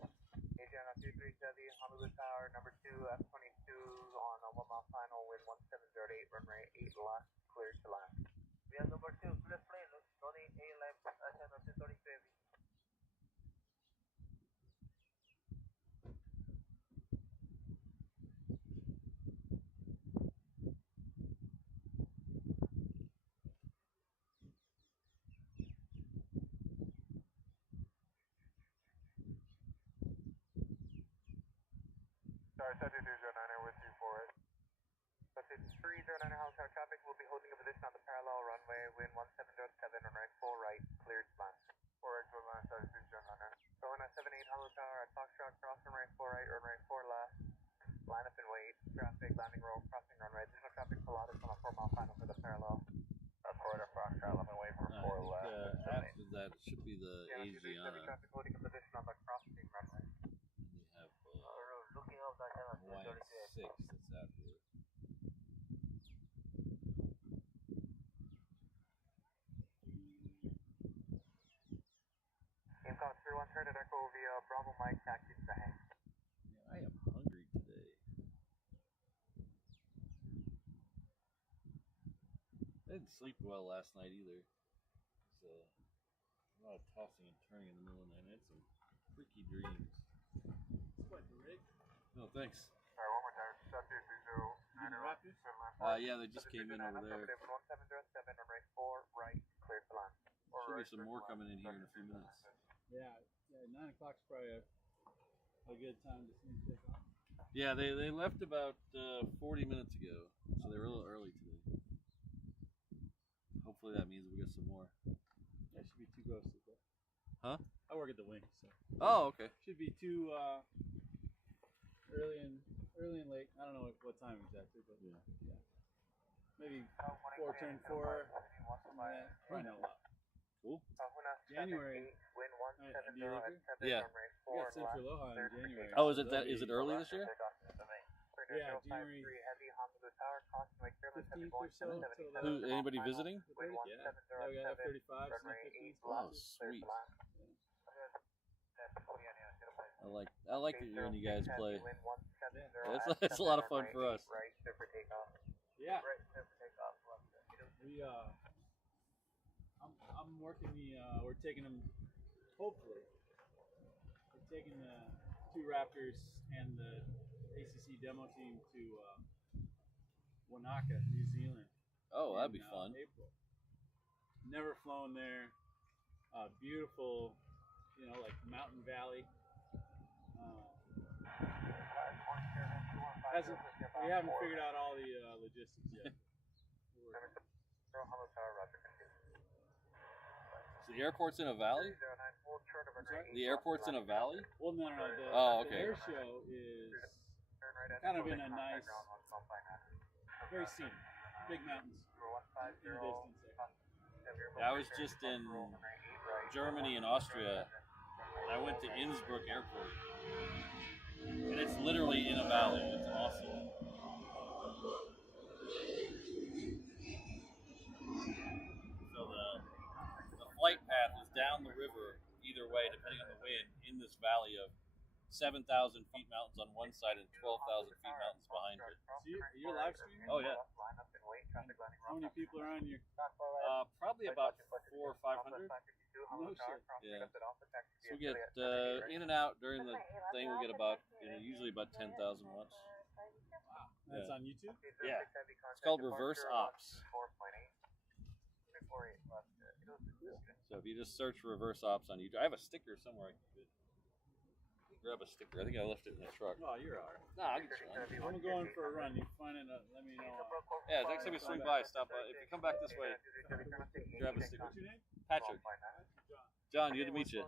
HNL 237, Honolulu Tower, number 2, F22 on a 1 mile final, wind 1708, runway 8 left, clear to land. We have number 2, clear plane, loading 8 left, antenna 237. Sorry, 7209 with you for it. 309 Halifax traffic will be holding a position on the parallel runway, wind 1707, runway 4 right, cleared to land. 4 right, clear land, 7309. Going at 78 Honolulu Tower at Foxtrot, cross runway 4 right, runway 4 left. Line up and wait, traffic, landing roll, crossing runway. Additional traffic Pilatus on a 4 mile final for the parallel. That's corridor Foxtrot, let me wait for 4 left. After that, it should be the Asiana. Traffic holding a position on the crossing runway. And we have looking out that Hawaiian 6 that's out here. Incom 31, turn at Echo via Bravo Mike, taxi to the hang. Yeah, I am hungry today. I didn't sleep well last night either. It was a lot of tossing and turning in the middle of the night. I had some freaky dreams. What, the rig? No, thanks. Alright, one more time. Shot 230. Raptors? Yeah, they just came in over there. 1707, runway 4 right, clear to land. Should be some more coming in here in a few minutes. Yeah, 9 o'clock's probably a good time to sneak this off. Yeah, they left about 40 minutes ago, so they were a little early today. Hopefully that means we get some more. There should be 2 ghosts there. Huh? I work at the wing, so. Oh, okay. Should be 2 early and late. I don't know what time exactly, but yeah. Maybe 4 turn 4. Probably not a lot. Cool. January. Yeah. We got Central Aloha in January. Oh, is it early this year? Yeah, January 15th or so. Who? Anybody visiting? Yeah. We got F-35s and F-15s. Oh, sweet. I like it when you guys play. Yeah. It's a lot of fun for us. Yeah. I'm working we're taking them, hopefully, we're taking the two Raptors and the ACC demo team to Wanaka, New Zealand. Oh, that'd be fun. April. Never flown there. Beautiful, like Mountain Valley. We haven't figured out all the logistics yet. So the airport's in a valley? The airport's in a valley? Well, no. The air show is kind of in a nice, very scenic, big mountains in the distance there. Yeah, I was just in Germany and Austria, and I went to Innsbruck Airport, and it's literally in a valley. It's awesome. So the flight path is down the river either way, depending on the wind, in this valley of 7,000 feet mountains on one side and 12,000 feet mountains behind it. So you're live streaming? Oh yeah. How many people are on your? Probably about 400 or 500. No shit. Yeah. So we get in and out during the thing. We get about usually about 10,000 watts. Wow. That's on YouTube? Yeah. It's called Reverse Ops. So if you just search Reverse Ops on YouTube, I have a sticker somewhere. I could grab a sticker. I think I left it in the truck. Oh, you're alright. Nah, I'll get you one. I'm going for a run. You find it, let me know. Yeah, next time you swing by, stop by. If you come back this way, grab a sticker. What's your name? Patrick. John, good to meet you.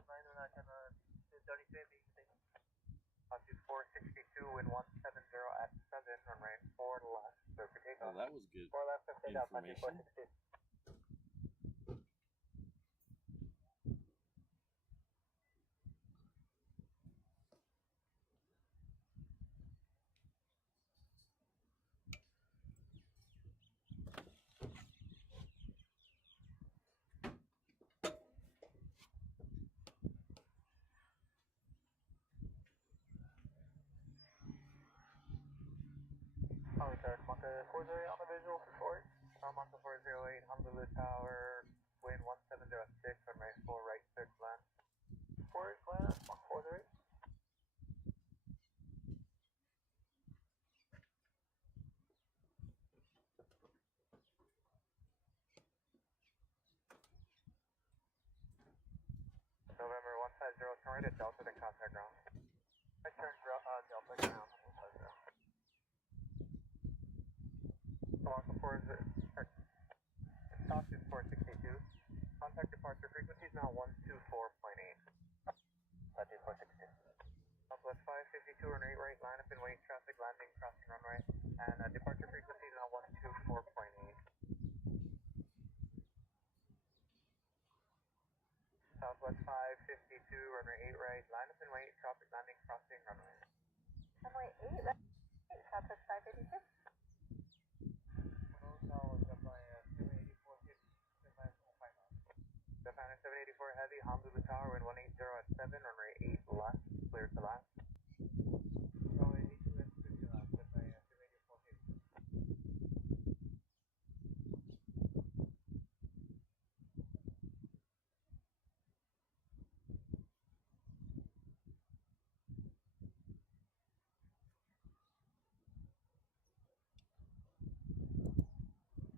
462 wind 170 at 7, runway 4 left, so for takeoff. Oh, that was good 4 left, and takeoff, information. 462. Holly Card, Monka 408 on the visual for Fort. Monka 408, Honolulu Tower, wind 1706, runway 4 right, third land. Fort, land, Monka 408. November 150, turn right at Delta, then contact ground. I turned Delta ground, 150. Monka 40, Stockton 462. Contact departure frequency is now 124.8. Latitude 462. Southwest 552, runway right, line up and wait, traffic landing, crossing runway. And departure frequency is now 124.8. Southwest 552, runway 8 right, line up and wait, traffic landing, crossing runway. Runway 8 right, Southwest 552. Definer 784 heavy, Honolulu Tower, wind 180 at 7, runway 8 left, clear to left. Runway 82 at 50 left, Definer 784 heavy.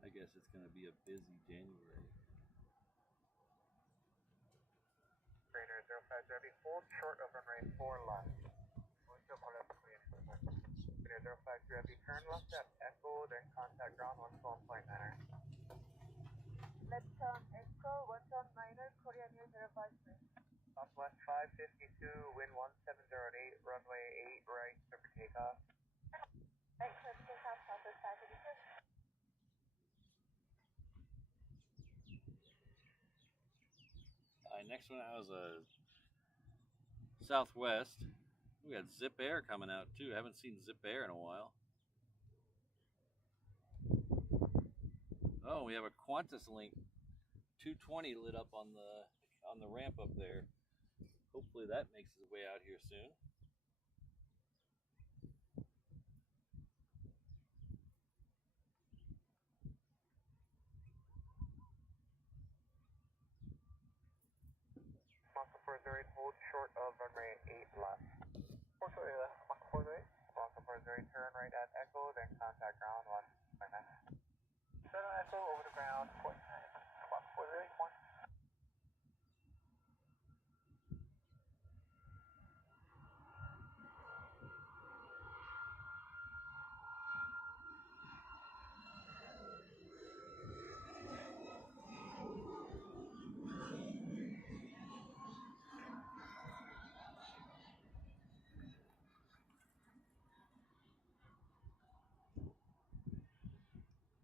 I guess it's going to be a busy January. Trainer 05 Derby, hold short of runway 4 left. Trainer 05 Derby, turn left at Echo, then contact ground 112.9er. Let's Echo 119er, Korea Near 053. Southwest 552, wind 1708, runway 8 right, clear for takeoff. Right, clear for takeoff, Southwest 552. Next one out is a Southwest. We got Zip Air coming out too. I haven't seen Zip Air in a while. Oh, we have a Qantas Link 220 lit up on the ramp up there. Hopefully that makes its way out here soon. 408, hold short of runway 8 left. 408 left, Mach 408. Bronco 408, turn right at Echo, then contact ground 1.9. Turn on Echo, over the ground, 0.9. Mach 408, 1.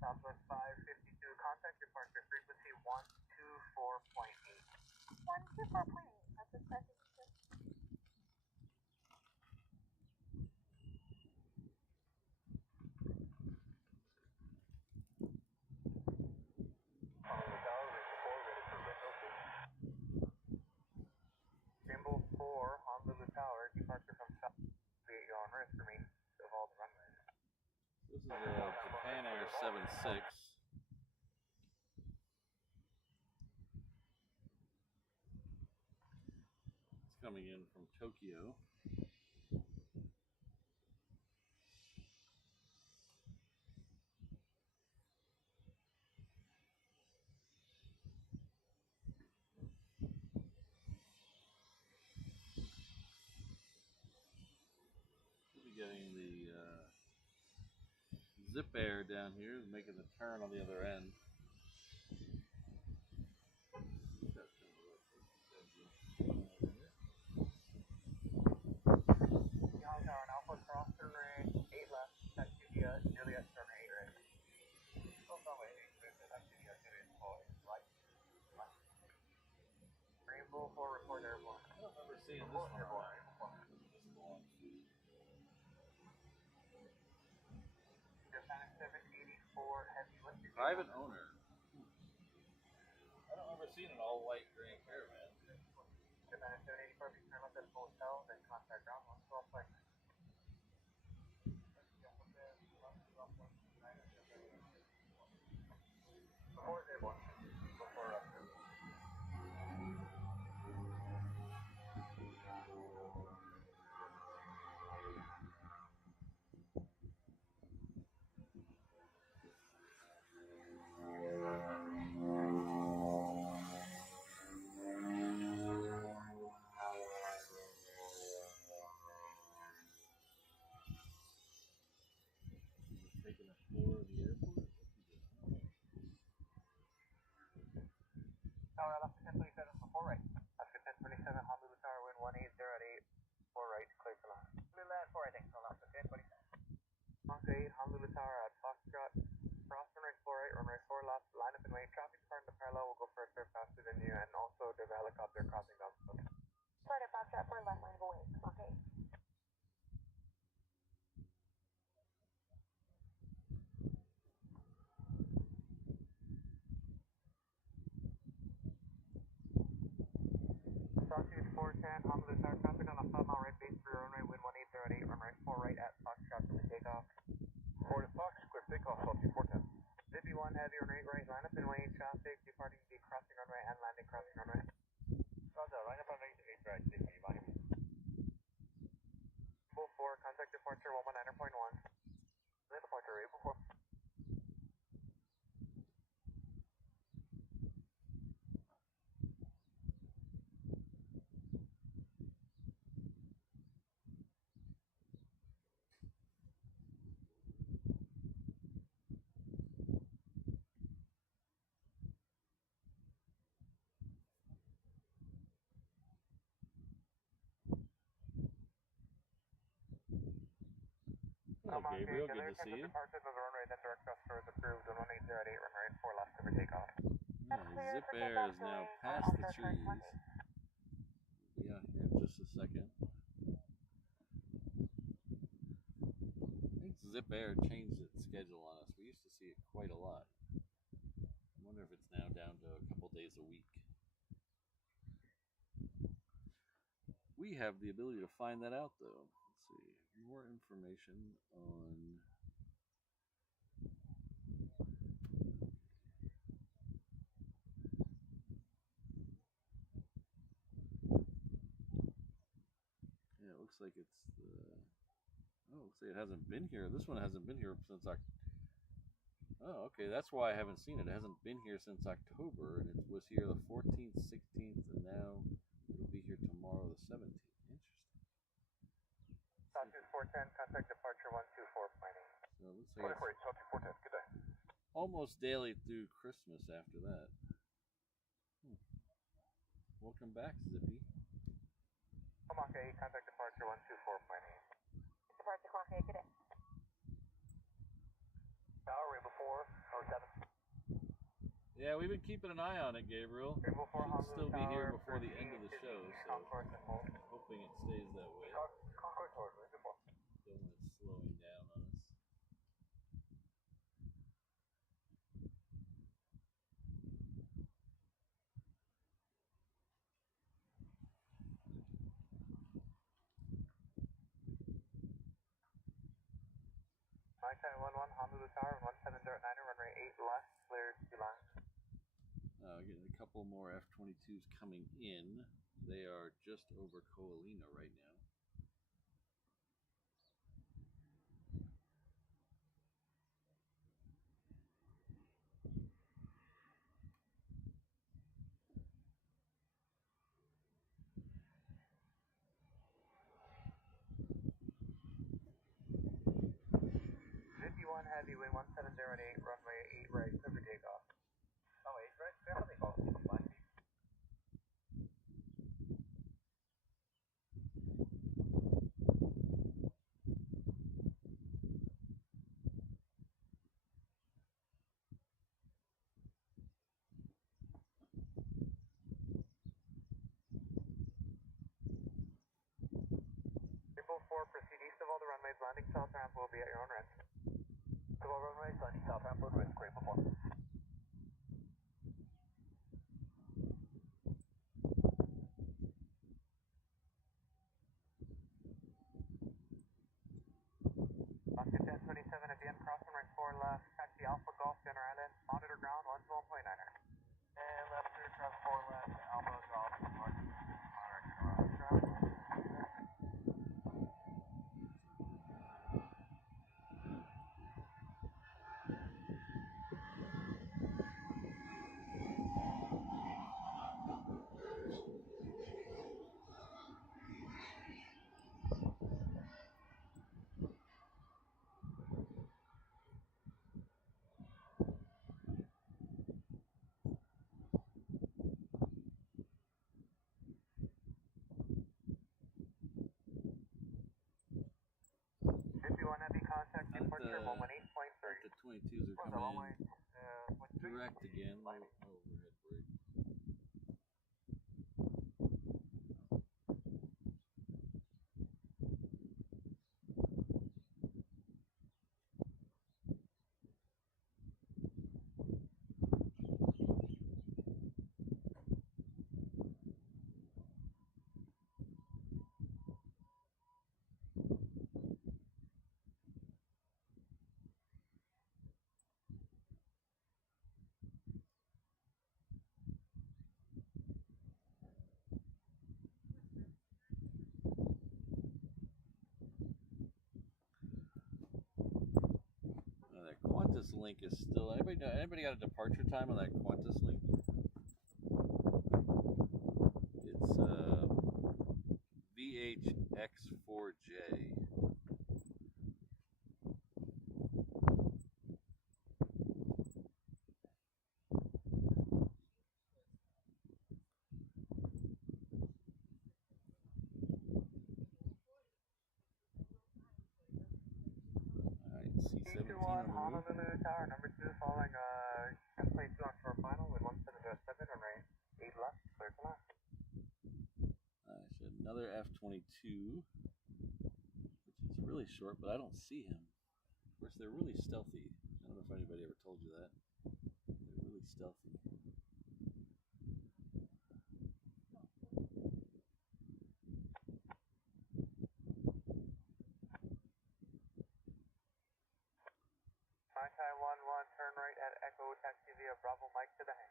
Southwest 552, contact departure frequency 124.8. 124.8, that's a second. Rainbow 4, Honolulu Tower, departure from South. Be on risk, remain of all the runways. This is Japan Air 76. It's coming in from Tokyo. We'll be getting the Zip Air down here, making the turn on the other end. Young Tower and Alpha cross turn right, 8 left, Activia, Juliet turn 8 right. Still runway 8 with Activia, Juliet 4 right. Rainbow 4, report airborne. I don't remember seeing this one. Japan 784, heavy lifting. Private owner. I don't remember seeing an all white Grand Caravan. Japan 784, be turn left at hotel, then contact ground 112.9. Report airborne. Before raptor. Taking a tour of the airport. Tower Alaska 1027 before right. Alaska 1027, Honolulu Tower, wind 180 at 8. 4 right, clear to land. Honolulu land 4 right, thanks. Alaska 1027. Alaska 8, Honolulu Tower at Foxtrot. Cross runway 4 right, runway 4 left. Line up and wait. Traffic departing the parallel will go for a fair faster than you, and also there's a helicopter crossing down the road. Start at Foxtrot for left line of away. Okay. Altitude 410, Honolulu Tower, traffic on a 5-mile right base through runway, wind 180 at 8, runway 4 right at Foxtrot for the takeoff. 4 to Fox, clear takeoff, altitude 410. Zippy 1, heavy on 8 right, line up and wait, traffic departing the crossing runway and landing crossing runway. Roger, line up on 8 right, Zippy, line up. 4, contact departure 119.1. Then departure, April 4. Hello, Gabriel. Good to see you. Departure to the runway, then direct us for the approved 180 at 8, runway 4 left for takeoff. Yeah, Zip Air is now past the trees. We'll be out here in just a second. I think Zip Air changed its schedule on us. We used to see it quite a lot. I wonder if it's now down to a couple days a week. We have the ability to find that out, though. Let's see. More information on... looks like it's the. Oh, looks like it hasn't been here. This one hasn't been here since Oh, okay. That's why I haven't seen it. It hasn't been here since October, and it was here the 14th, 16th, and now it'll be here tomorrow, the 17th. Interesting. Southeast 410, contact departure 124, planning. So it looks like it's Southeast 410, good day. almost daily through Christmas after that. Welcome back, Zippy. Kamaka 8, contact departure 124, planning. Departure Kamaka 8, good day. Tower, Rainbow 4, or 7. Yeah, we've been keeping an eye on it, Gabriel. Rainbow 4, Should still be here Tower, before the end of the show, so hoping it stays that way. Concourse order, good morning. Don't want it slowing down on us. Mike 11, Honolulu Tower, 1709er, runway 8 left, cleared 2 lines. Getting a couple more F-22s coming in. They are just over Koalina right now. Heavy, wind 1708, runway 8 right, clear for takeoff. Oh, 8 right? Clear for takeoff. Fine. Rainbow 4, proceed east of all the runways, landing south ramp will be at your own risk. East of all runways, landing south ramp will risk, great performance. Oscar 1027 at the end, crossing right 4 left, taxi Alpha Golf, Dinner Island, monitor ground 112.9er. And left clear, cross 4 left, Alpha Golf, monitor ground. Heavy contact, departure 118.3. The 22s are coming in direct again. Overhead brake. That Qantas link is still. Anybody got a departure time on that Qantas link? It's VHX4J. Alright, C-17 on the move. Honolulu Tower, number 2, following plane 2 on shore final with 1707 on right 8 left, clear to land. So another F-22, which is really short, but I don't see him. Of course, they're really stealthy. I don't know if anybody ever told you that. They're really stealthy. Shanghai 11, turn right at Echo, taxi via Bravo Mike to the hang.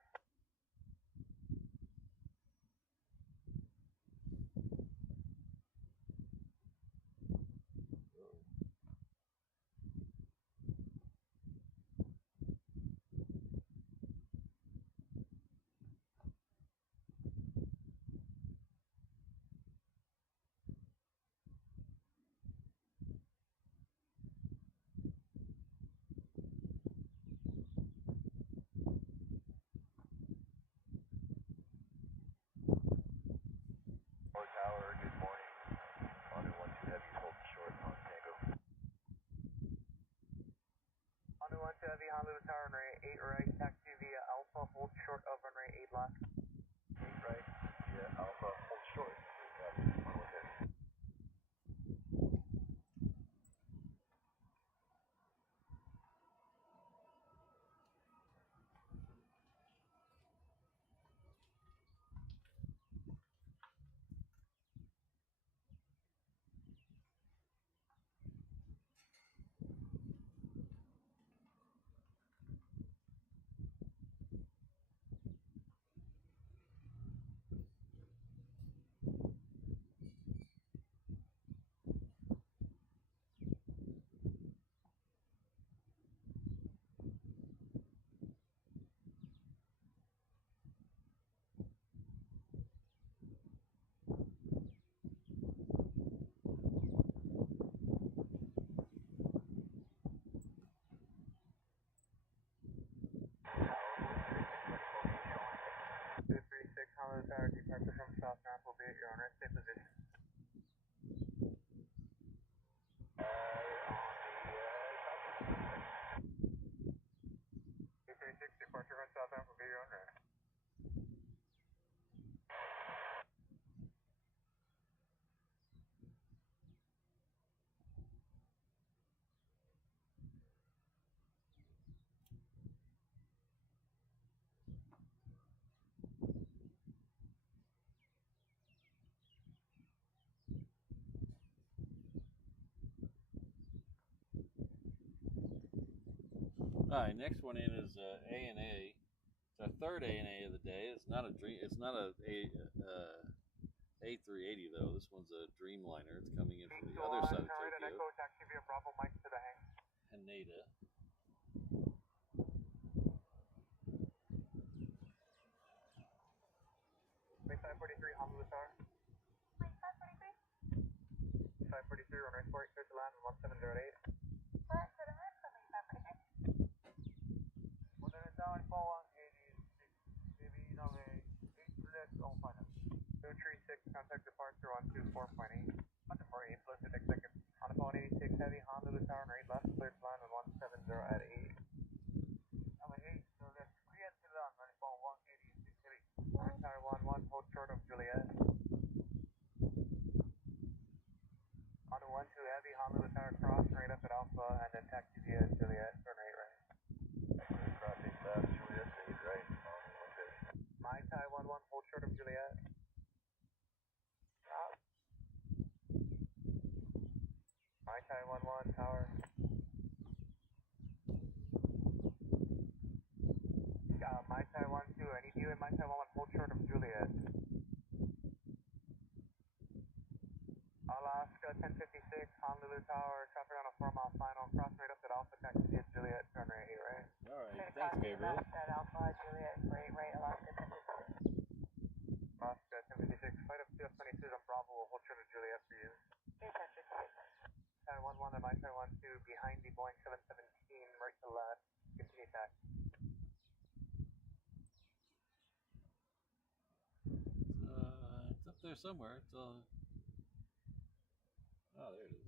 Heavy Honolulu Tower, runway 8 right, taxi via Alpha, hold short of runway 8 left. 8 right, via Alpha, hold short. Honolulu Tower, departure from south ramp will be at your own right, stay position. 236, departure from south ramp will be your own right. All right, next one in is A&A. It's our third A&A of the day. It's not a dream. It's not a A380 though. This one's a Dreamliner. It's coming in from the other side of Tokyo. Echo, taxi via Bravo, Mike to the hang. Haneda. Wait, 543, Honolulu Tower. Wait, 543? 543, runway 4, clear to land, 1708. Correct, to the head, coming 543. One minute down, fall 186, maybe runway 8 left on final. 236, contact departure 124.8. 148, plus the next second. On the phone 86 heavy, Honolulu Tower, right left, clear to land, 170 at 8. Runway 8, so that's clear to land, runway phone 186 heavy. Tower 11, hold short of Juliet. On the 12 heavy, Honolulu Tower cross, right up at Alpha, and then taxi via Juliet, turn 8 right. Crossing left, Juliet, 8 right, okay. My Thai 11, hold short of Juliet. My Thai 11, tower. My Thai 12, I need you in My Thai 11, hold short of Juliet. Alaska 1056, Honolulu Tower, traffic on a 4-mile final, cross right up at Alpha, taxi via Juliet, turn right 8 right. All right, thanks, Gabriel. At Alpha, Juliet, right, Alaska 1056. Alaska 1056, flight of CF-22 on Bravo, will hold short of Juliet for you. Here's 1056. Thai 11 and My Thai 12, behind the Boeing 717, right to left, continue taxi. It's up there somewhere. It's oh, there it is.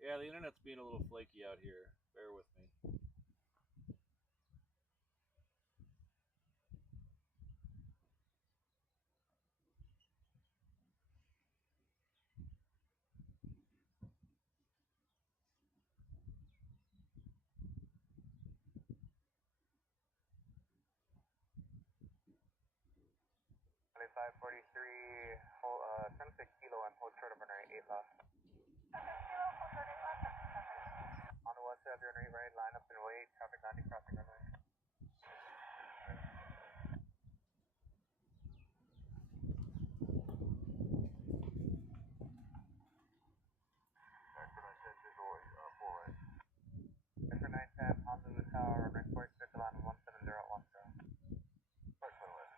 Yeah, the internet's being a little flaky out here. Bear with me. Only 543, hold, 76 kilo and hold short of runway 8 left. On the west side of your runway right, line up and wait, traffic 90 crossing runway. Back for 910, visual, 4 right. Mr. 910, Honolulu Tower, runway 4, clear to land 170 at 1 0. Back for 11.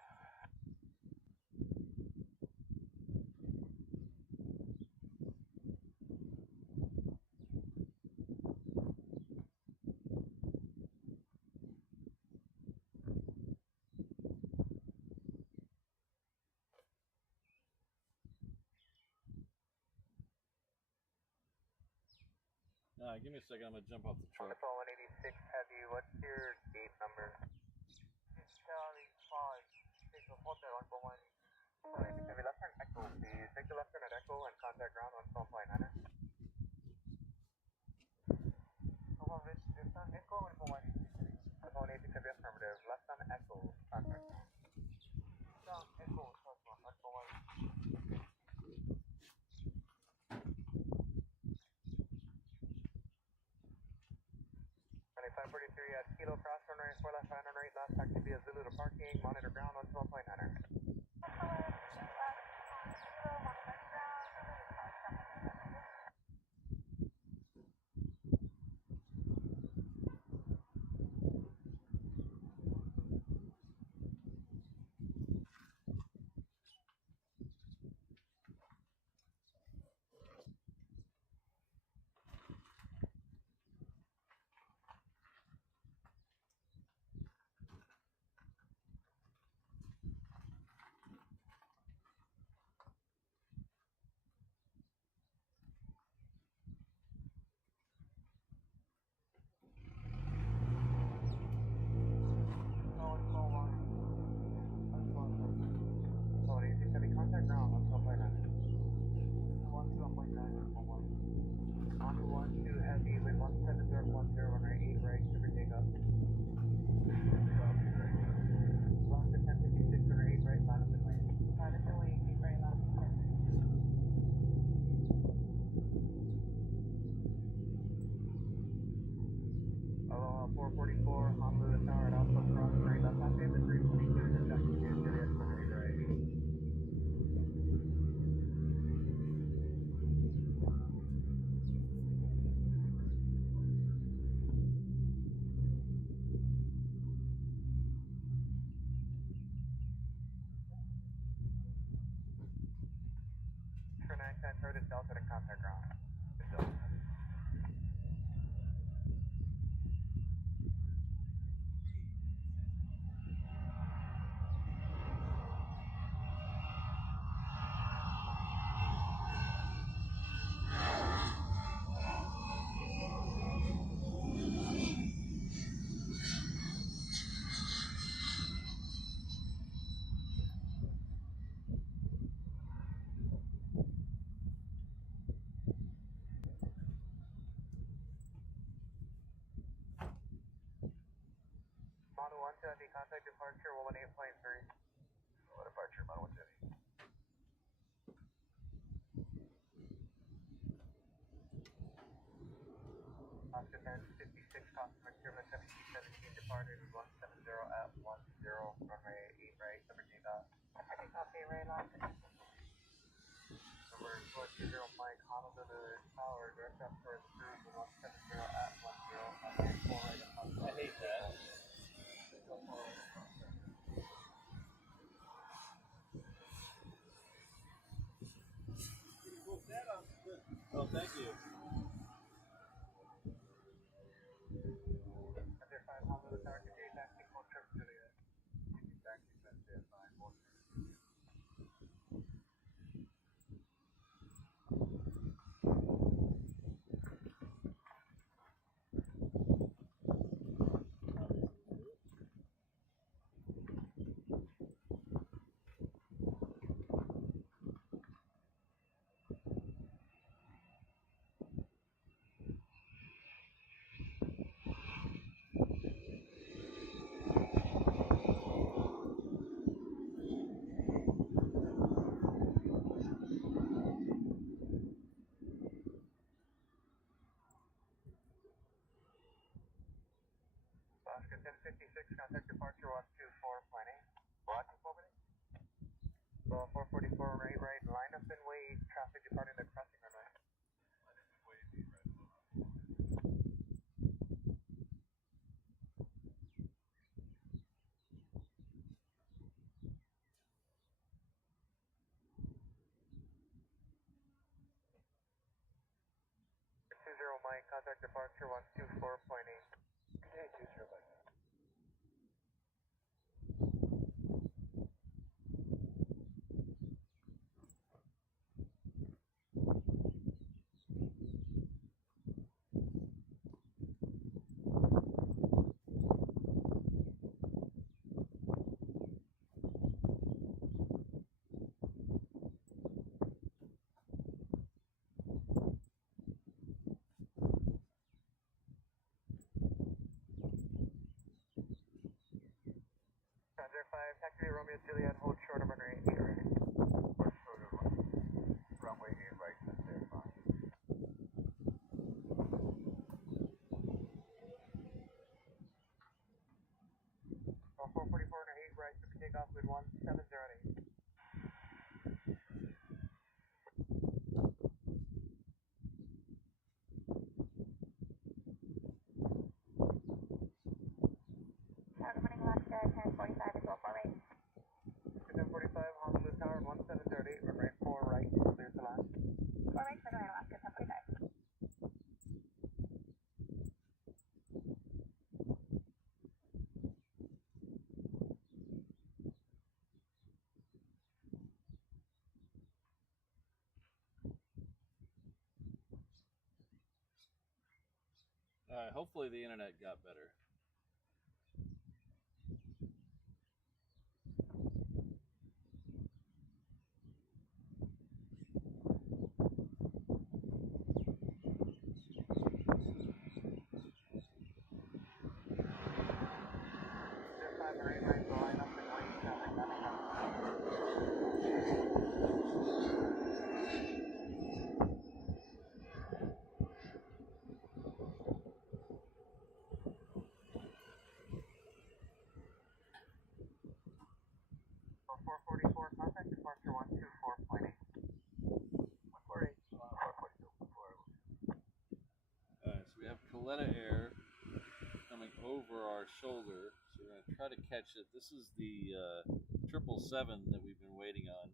Give me a second. I'm gonna jump off the truck. Wonderful 186 Heavy. What's your gate number? It's Charlie 5. Take a hotel 141. Heavy left turn Echo, please. Take the left turn at Echo and contact ground on 12.9. Left on Echo 141. 186 Heavy affirmative. Left on Echo. Contact ground. Down Echo 141. 2543 at Kilo Cross, run right, 4 left, 5 on right, last taxi via Zulu to parking, monitor ground on 12.9. Contact ground on 12.9. 12 Heavy, wind 17010, run right 8 right, super takeoff. Lost at 1056, run 8 right, line up and lane. Line up and lane, keep right left. Aloha 444, Honolulu Tower at Alpha Cross, right left on David 322, Jackson Juliet, run 8 right. For 910, Curtis Delta to contact ground. Good Delta. Model 170, contact departure 118.3. Departure, Model 170. Oscar 1056, customer German 1717, departed 170 at 10, runway 8 right, number takeoff. Take off 8 right left. Number 420, Mike, Honolulu Tower, direct up for the cruise 170 at 10, runway 4 right at I hate that. Oh, thank you. Under 5 Honolulu Tower, today, taxi, code trip, Juliet. Taxi, Sunset, 5, 4. Oscar 1056, contact departure 124.8. What? 444, right, line up and wait, traffic departing the crossing runway. Line up and wait, right. 20 Mike, contact departure 124.8. Okay, 20 Mike. 1045, taxi Romeo Juliet, hold short of runway 8 right. Or short of runway 8 right, that's there, fine. 444 and 8 right, so we take off with 1708. Good morning, Alaska, 1045 is 448. 1045, Honolulu Tower, 1708, runway 4 right, clear to land. 4 right, clear to land, Alaska, 1045. Alright, hopefully the internet got better. Contact departure 124.8. 148. 442. Alright, so we have Coletta Air coming over our shoulder, so we're going to try to catch it. This is the 777 that we've been waiting on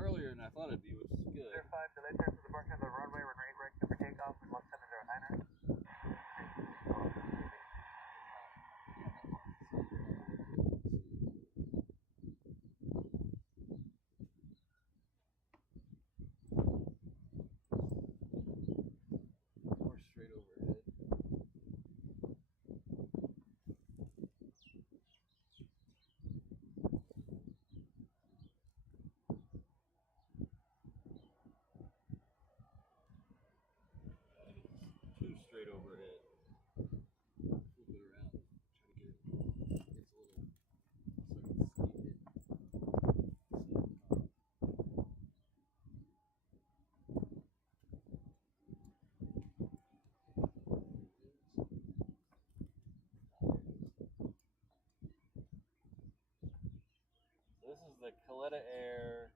earlier than I thought it'd be, which is good. 05, delay turn to departure on the runway, runway 8 right, number takeoff with 1709er. More straight overhead. Too straight overhead. Flip it around. Try to get it. It's a little. It's like it's This is the Coletta Air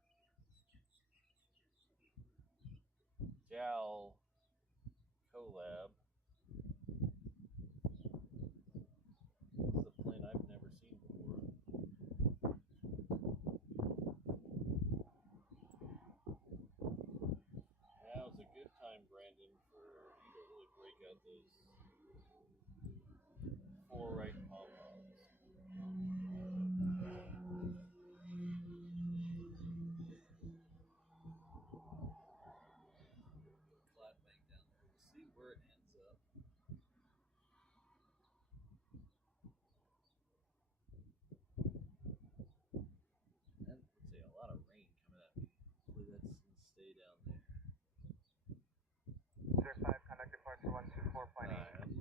JAL collab. This is a plane I've never seen before. Now's a good time, Brandon, for you to really break out those 4 right pom poms. Flat bank down there. We'll see where it ends up. And let's say a lot of rain coming at me. Hopefully that's gonna stay down there. 05, contact departure 124.8.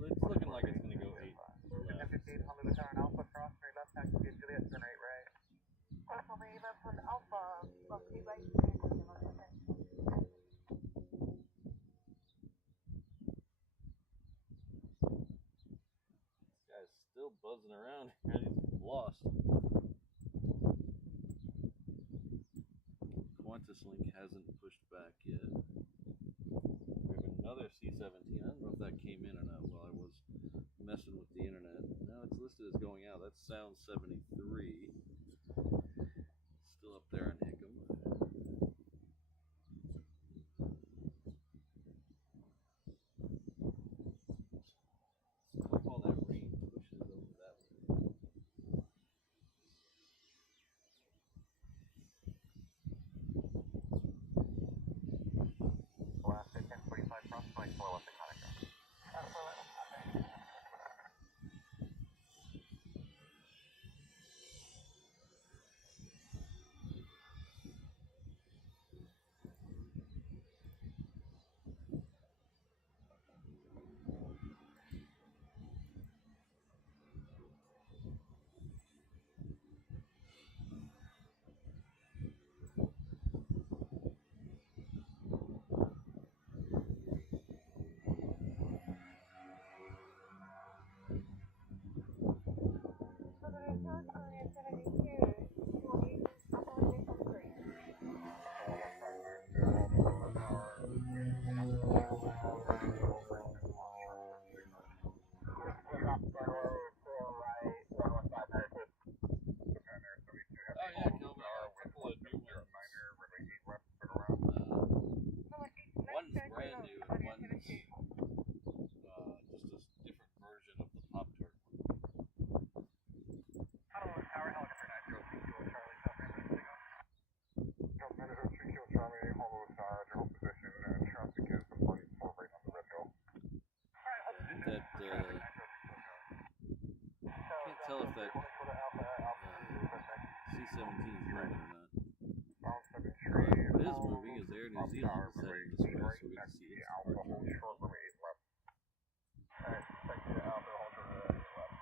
It's looking like it's gonna go 8 left. 1058, Honolulu Tower and Alpha, cross, right left, taxi via Juliet, turn 8 right. Alpha, left on Alpha, roughly right, clear to land, Alaska, 1045. This guy's still buzzing around here. He's lost. Qantas Link hasn't pushed back yet. We have another C-17. I don't know if that came in or not while I was messing with the internet. No, it's listed as going out. That's Sound 73. Still up there in Hickam. Look, all that rain pushes over that way. Alaska 1045, cross, going 4 left, contact ground. 17 is moving or not. Bound 7 But tree. what is moving is Air New Zealand is heading this way, so we can see its Alpha hold departure. short runway 8 left. Alright, thank you. Alpha hold for 8 left.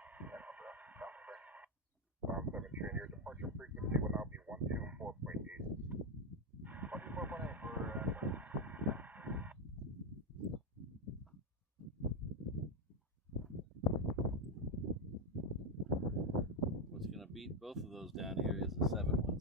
Bound 7 tree, your departure frequency will now be 124.8. 124.8 for What's going to beat both of those down here is the 717.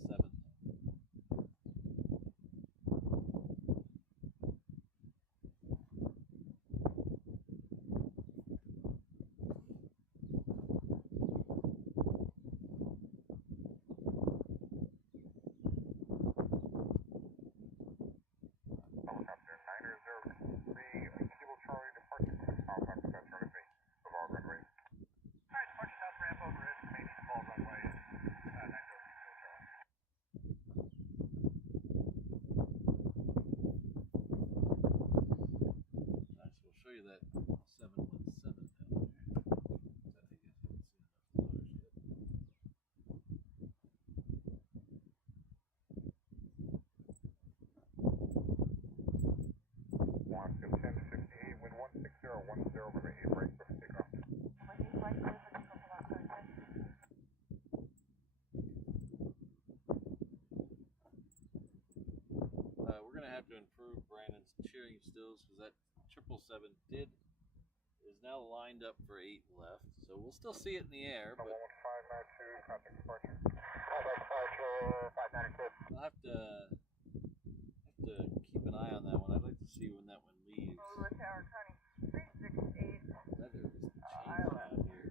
helicopter 903, Kilo Charlie departure from the south half of that runway of our runway. Alright, departure south ramp over is remaining small runway 903 Kilo Charlie. Nice, we'll show you that 717 down there. I think I haven't seen enough colors yet. One to 1058, wind 16010, runway 8 right for takeoff. We're going to have to improve Brandon's cheering stills because that 777 is now lined up for 8 left. So we'll still see it in the air, but 11592, contact departure. Contact departure, 592. I'll have to keep an eye on that one. I'd like to see when that one leaves. Lula Tower, Connie 368. Weather is changing out here.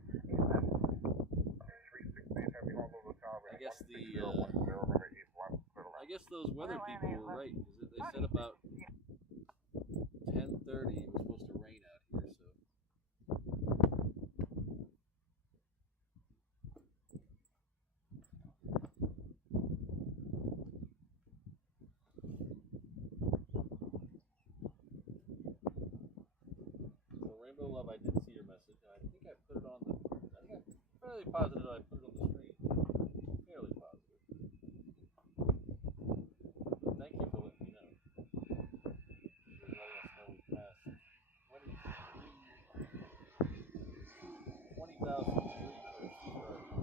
368, heavy on Lula Tower. I guess runway 8 left, clear to I guess those weather people were right because they said about 10:30 it was supposed to rain out here. So Rainbow Love, I did see your message. I think I put it on the. I think I'm fairly positive I put it on the screen. Fairly positive. Thank you for letting me know. For letting us know we passed 20,300 feet already.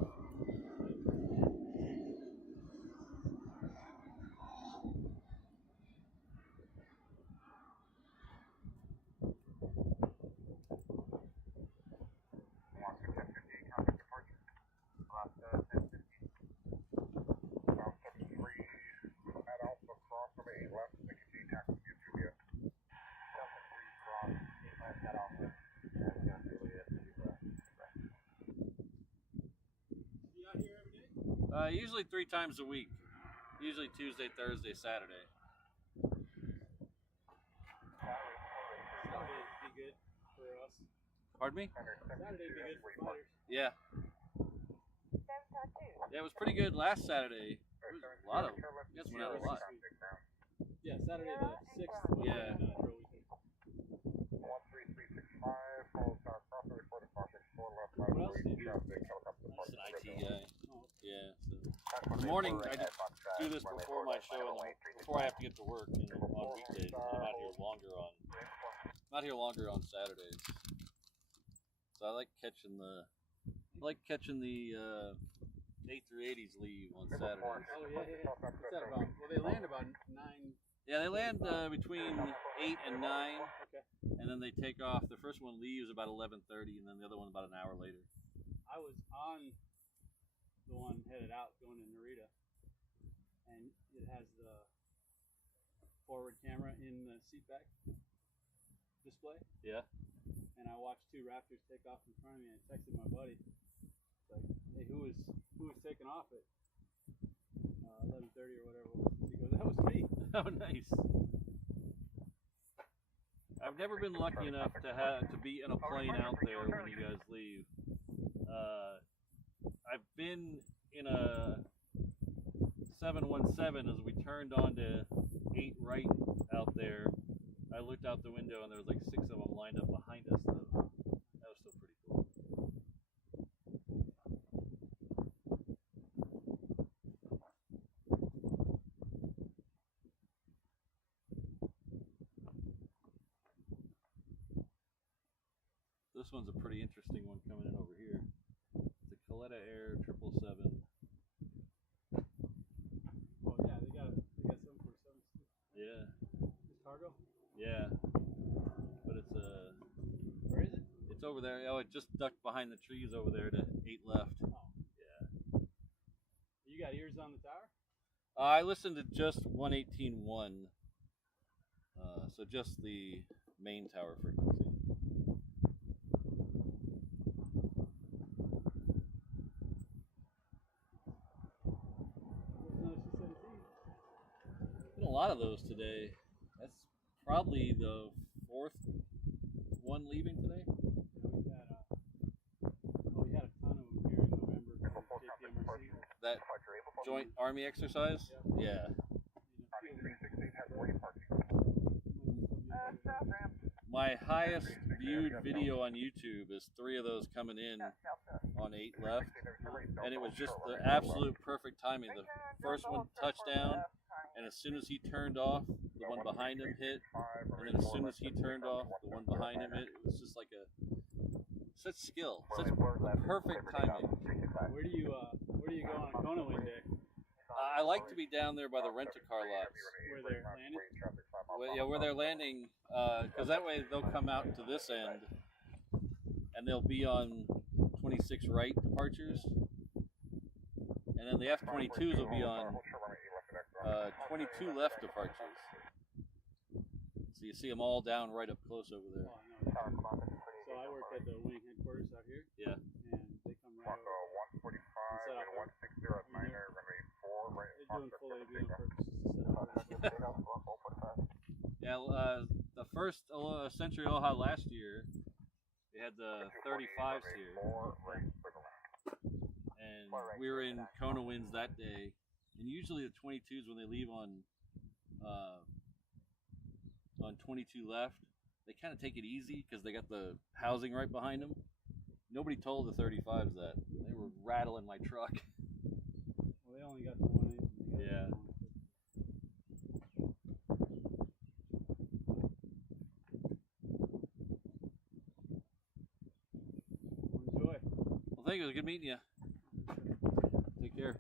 Usually 3 times a week. Usually Tuesday, Thursday, Saturday. Saturday would be good for us. Pardon me? Saturday would be good for fighters. Yeah. Yeah, it was pretty good last Saturday. There was a lot of. You guys went out a lot. Yeah, Saturday the 6th was Yeah. drill weekend. 13365, full tower crossing, reported caution, 4 left, What else do you do? He's an IT guy. Yeah, so in the morning I just do this before my show and before I have to get to work and on weekdays. I'm not here longer on Saturdays. So I like catching the A380s leave on Saturdays. Oh yeah. What's that about? Well, they land about 9. Yeah, they land between 8 and 9. Okay. And then they take off. The first one leaves about 11:30, and then the other one about an hour later. I was on the one headed out going to Narita, and it has the forward camera in the seat back display. Yeah. And I watched 2 Raptors take off in front of me. And I texted my buddy, like, "Hey, who was taking off at 11:30 or whatever it was?" He goes, "That was me." Oh, nice. I've never been lucky enough to be in a plane out there when you guys leave. I've been in a 717 as we turned onto 8 right out there. I looked out the window and there was like 6 of them lined up behind us though. That was still pretty cool. this one's a pretty interesting one coming in over here. It's a Coletta Air 777. Oh yeah, they got 747s too. Yeah. It's cargo. Yeah. But it's Where is it? it's over there. Oh, it just ducked behind the trees over there to 8 left. Oh. Yeah. You got ears on the tower? I listened to just 118.1. So just the main tower frequency. There's another C-17. Been a lot of those today. That's probably the 4th one leaving today. Yeah, we had a ton of them here in November for JPMRC. That joint army exercise? Yeah. South ramp. My highest viewed video on YouTube is 3 of those coming in on 8 left. And it was just the absolute perfect timing. The first one touchdown, and as soon as he turned off, the one behind him hit. And then as soon as he turned off, the one behind him hit. It was just like such skill, such perfect timing. Where do you go on a Kona wind day? I like to be down there by the rent-a-car lots. Where they're landing? Where they're landing, because that way they'll come out to this end, and they'll be on 26 right departures, and then the F-22s will be on 22 left departures. So you see them all down right up close over there. Oh, I know. So I work at the wing headquarters out here. Yeah. And they come right over. They're doing full AV on purpose to set up. Yeah, the first Century Aloha last year, they had the 35s here, and we were in Kona winds that day. And usually the 22s, when they leave on 22 left, they kind of take it easy because they got the housing right behind them. Nobody told the 35s that. They were rattling my truck. Well, they only got the 1.8. Yeah. Enjoy. Well, thank you. It was good meeting you. Take care.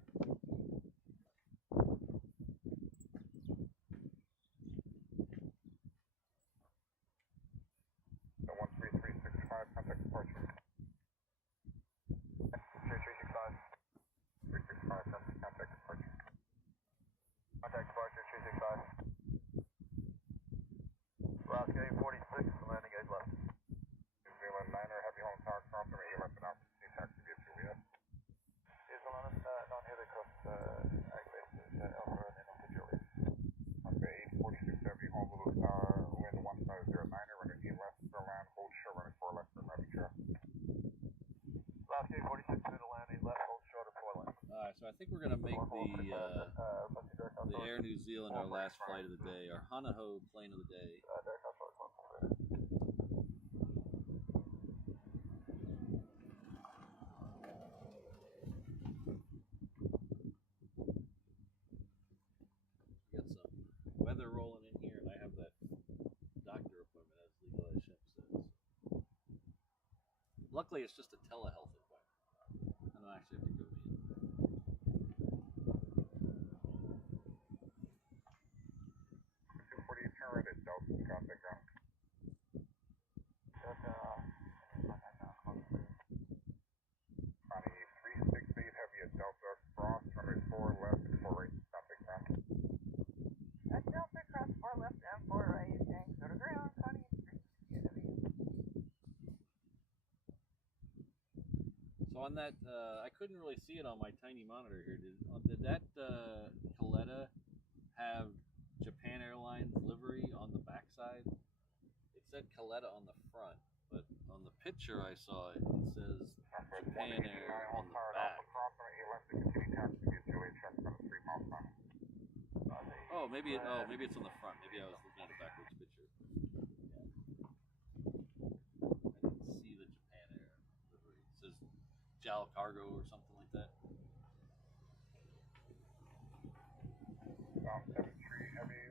Contact departure 365. Rock 46, landing edge left. New Zealand 9er, heavy home tower, Carlton, you left an opportunity taxi via Juliet. New Zealand, non-hither coast, activate Alpha and into Juliet. Okay, 846 heavy home Lulu tower, wind 150 9er, running E left, for land, hold short, running 4 left, for left, sure. Last 846, middle land, 8 left, hold short, 4 left. Alright, so I think we're going to make the Air New Zealand our last flight of the day, our Hanaho plane of the day. We got some weather rolling in here, and I have that doctor appointment, as Legal as Shep says. Luckily, it's just a telehealth appointment. I don't actually have to go in. 240, turn right at Delta, contact ground. Connie 368 heavy at Delta, cross, runway 4 left and 4 right, contact ground. At Delta, cross 4 left and 4 right, and go to ground, Connie 368 heavy. So on that, I couldn't really see it on my tiny monitor here. Did that Coletta have Japan Airlines livery on the backside? It said Coletta on the front, but on the picture I saw it says Japan Air on the back. Oh, maybe it's on the front. Maybe I was looking at a backwards picture. Yeah. I didn't see the Japan Air livery. It says JAL Cargo or something like that.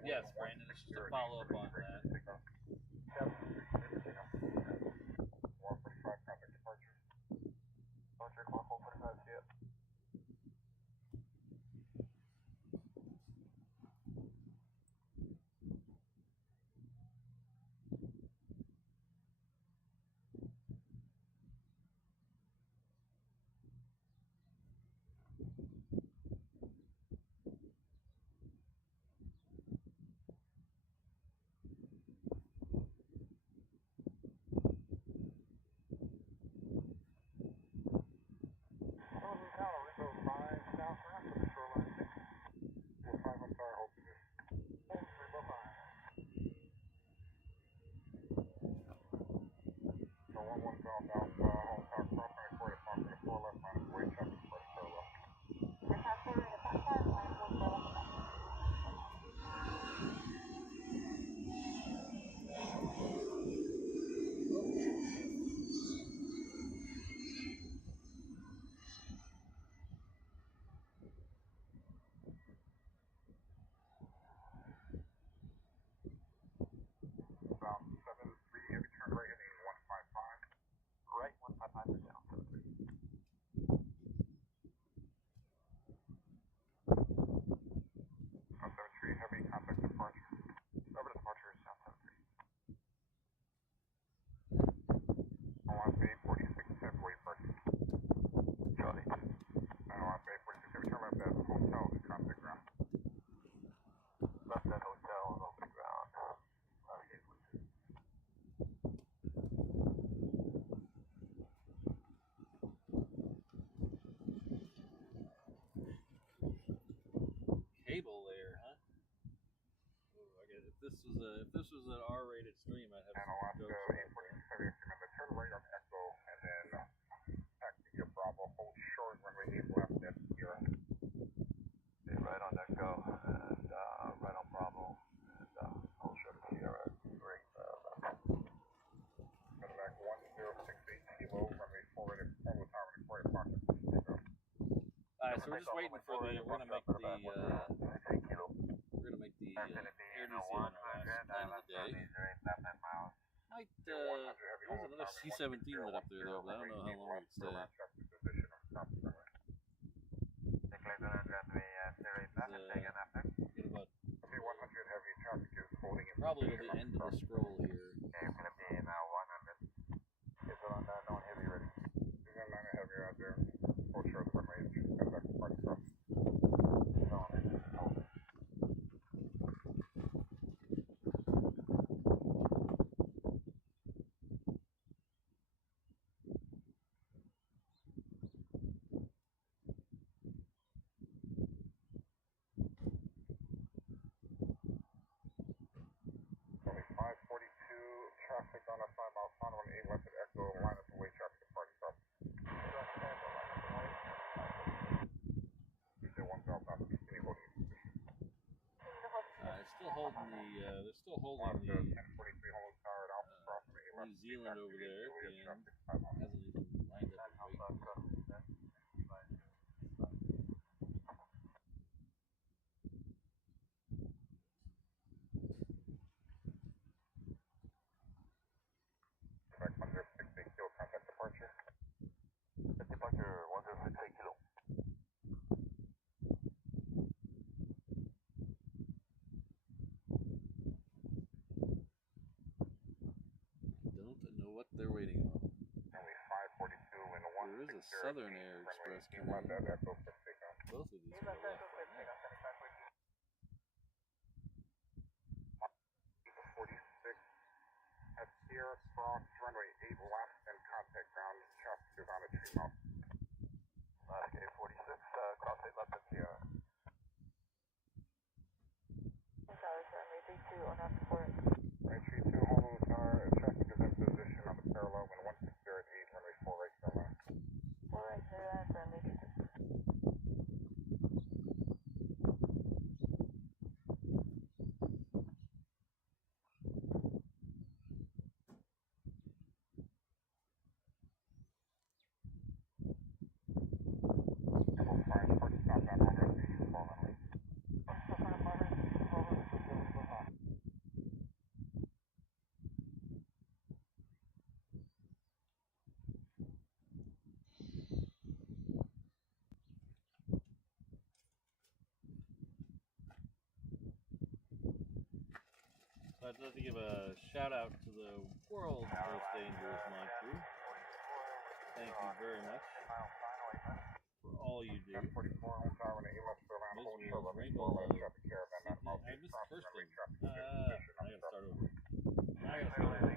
Yes, Brandon, it's just a follow-up on that. Right, 155 is down, 73. Heavy contact departure. Over departure is down, 73. On Bay 46, February 1st. Charlie. On Bay 46, heavy turn left at hotel and contact ground. Left at hotel and open ground. Cable layer, huh? Oh, I guess if this was an R-rated stream, I'd have some jokes about that. Remember, turn right on Echo and then taxi to Bravo. Hold short runway 8 left at Sierra. Okay, right on Echo and right on Bravo and hold short at Sierra. Great. Coming back 1068 kilo, runway 4 right at Bravo Tower and Victoria Park. Alright, so we're just waiting for the. We're gonna make the. We're gonna make the air New Zealand our last flight of the day. Might there's another C-17 lit up there though, but I don't know how long it's stay. Get about probably to the end of the scroll here. It's gonna be in 100. It's on known heavy ready. There's a line of heavy out there. Hold short the runway. Got back to park across. Only 542 traffic on a 5 mile final on 8 left at Echo. Line up the way traffic to park stop. They're still holding the 1043 Hollow Tower at Alpha Crossing New Zealand over there and hasn't even lined up and waiting. Back 168 kilo, contact departure. Departure 168 kilo. Don't know what they're waiting on. Only 542 and 1. There is a Southern Air Express coming in. Both of these are left right now. 46 at Sierra Cross, runway 8 left and contact ground. Traffic is on a tree mount. Okay, 46, cross 8 left at Sierra. Runway 32 on up for it. Runway 32, Honolulu Tower, traffic is in position on the parallel when 160 at 8, runway 4 right turn left. 4 right turn left, runway 32. So I'd like to give a shout out to the world's most dangerous launch crew. Thank you very much for all all you do. 1044, home tower, and EMS for land, Ms. hold short, Wills, runway Rainbow 4 left, Love. traffic caravan, and I Maltese missed the crossing, first runway thing. traffic I position, gotta start over. I Hey, gotta start over.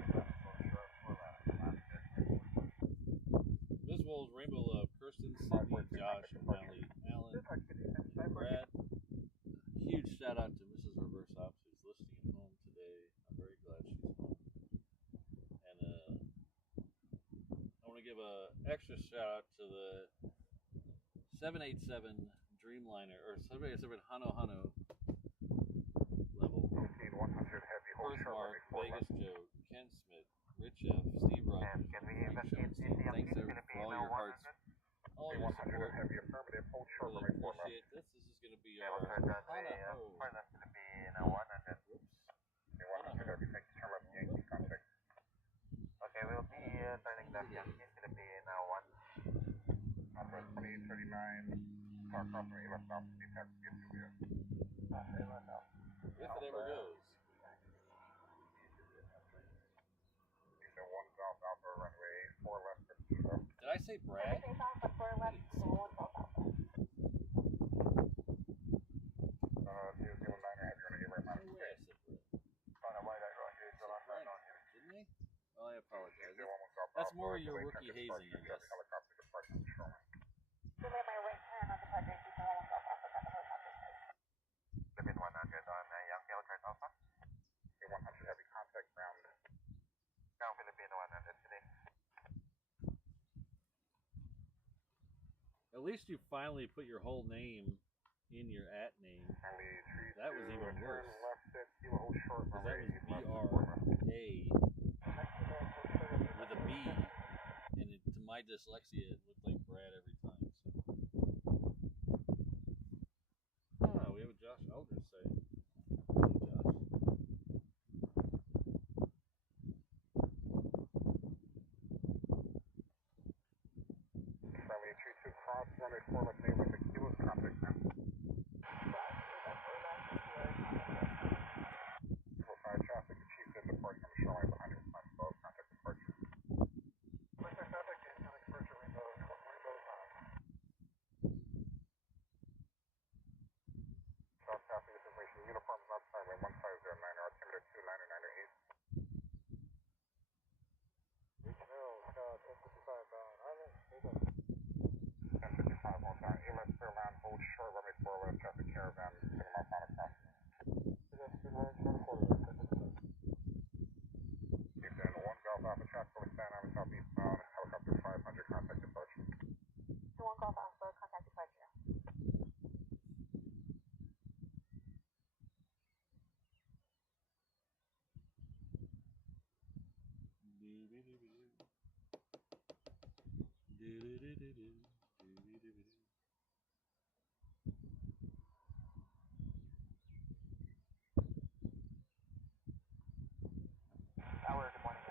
Ms. Wills, Rainbow Love, Kirsten, Sydney, Josh, O'Malley, Alan, and Brad. Huge shout out to Mrs. Reverse Ops who's listening at home today. I'm very glad she's home. And I want to give a extra shout out to the 787 Dreamliner or 787 Hano Hano level. 100 heavy, hold short, Mark, runway 4 Vegas left. Joe, Ken Smith, Rich F, Steve Rogers, Can we Frank investigate Schoenstein. Thanks CCMP? everyone for all your hearts, all your 100 support. heavy, affirmative, hold short, Really runway 4 left. appreciate this. This is going to be Yeah, our we'll turn down Hana the, Ho. for that's going to be now 100. Whoops. 100 heavy, thanks, turn left, Yankee, contact. Okay, we'll be turning left, Yankee, it's going to be now 1. Opera 2839, car crossing, left off, speed taxi, get Julia. Left off. If it ever goes. Houston 1 South Alpha, runway 4 left, 50 left. Did I say Brad? Everything's off the 4 left, to 1 South Alpha. New Zealand 9er, heavy, runway 8 right, No minus way I said Brad. on a white eye, right, I said Brent, didn't I? Well, I apologize. Tuesday 1 South That's Alpha, more your delay rookie traffic hazing, I departure, guess. traffic helicopter departure from shoreline. Delay my right hand on departure, Houston 1 South Alpha, traffic helicopter. Limit 100 on Yankee Alcart Alpha. 100 heavy contact ground. Now Philippine 100 today. At least you finally put your whole name in your at name. That was even worse. Because that was B-R-A with a B. And it, to my dyslexia, it looked like Brad every time. So. Ah, we have a Josh Eldridge sighting. Josh. Friendly 32 cross, runway 4 left, name with the kilos, contact now. 5 traffic, achieved in departure from shoreline 100 miles above, contact departure. Contact traffic, incoming departure, window 5. South passing this information, uniforms outside, runway 1509, altimeter 29908. HNL, 1055 bound, island, hold up. 1055 on time, EMS clear land, hold short, runway 4 left, traffic caravan, 7 mile final crossing. Houston 1 Golf Alpha, traffic over Staten Island, southeast bound, helicopter 500, contact departure. 1 Golf Alpha, contact departure. Tower, good morning,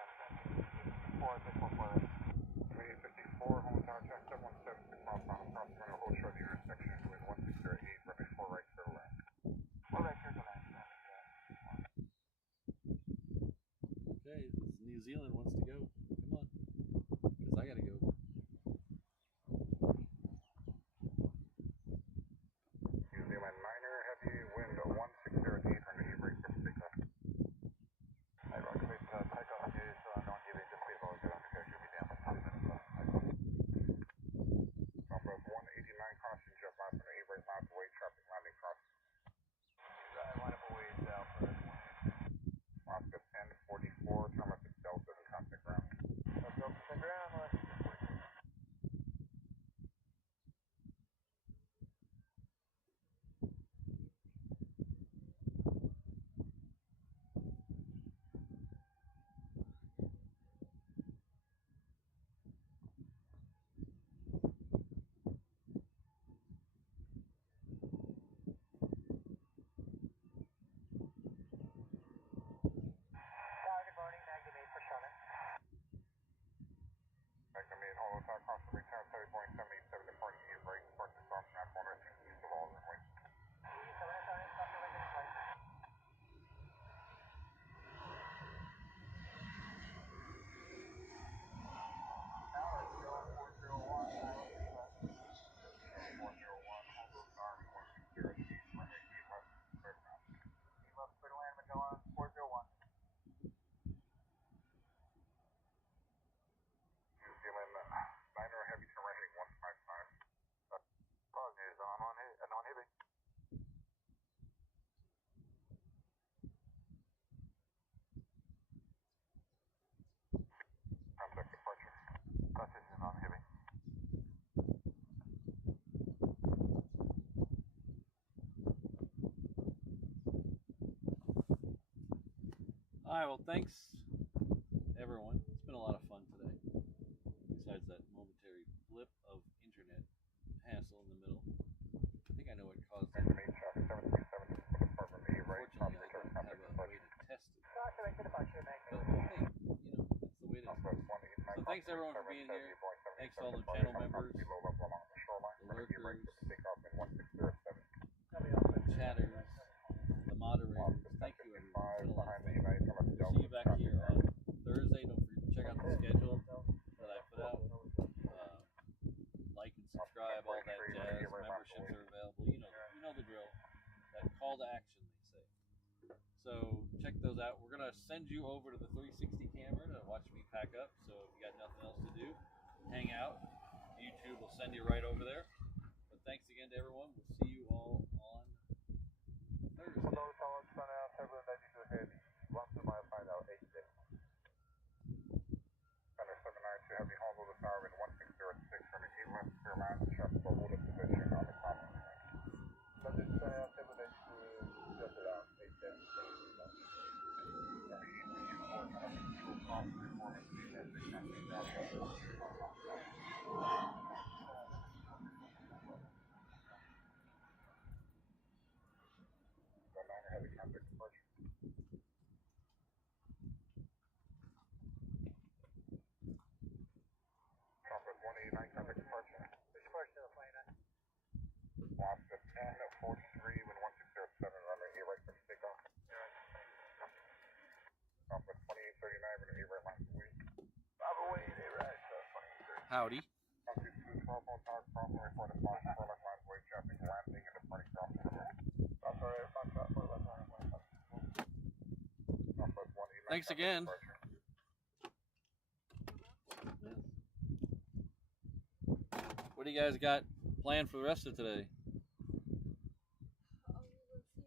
354, home tower, check 717, 6 miles final crossing, runway hold short, the intersection with 1608, runway 4 right, clear to land. 4 right, clear to land. Okay, New Zealand wants to go. Come on. Because I got to go. New Zealand 9er, heavy wind 1608, runway 8 right, clear to take off. Hi, Roger, please, take off news, don't give it, just be able to get on the coast, you'll be down for 20 minutes left. Southwest 189, caution, jet last runway 8 right, last away, traffic landing crossing. Line up away, south, Oscar 1044, turn left to Delta and contact ground. All right, well, thanks, everyone. It's been a lot of fun today. Besides that momentary blip of internet hassle in the middle. I think I know what caused it. Unfortunately, I didn't have a way to test it. But hey, that's the way it is. So thanks everyone for being here. Thanks to all the channel members, the lurkers, chatters, the moderators. Thank you everyone. It's been a lot of fun. We'll see you back here on Thursday. Don't forget to check out the schedule that I put out. Like and subscribe, all that jazz. Memberships are available. You know the drill. That call to action, they say. So check those out. We're gonna send you over to the 360 camera to watch me pack up. So if you got nothing else to do, hang out. YouTube will send you right over there. But thanks again to everyone. We'll see you all on Thursday. Howdy. Thanks again. What do you guys got planned for the rest of today? We will see.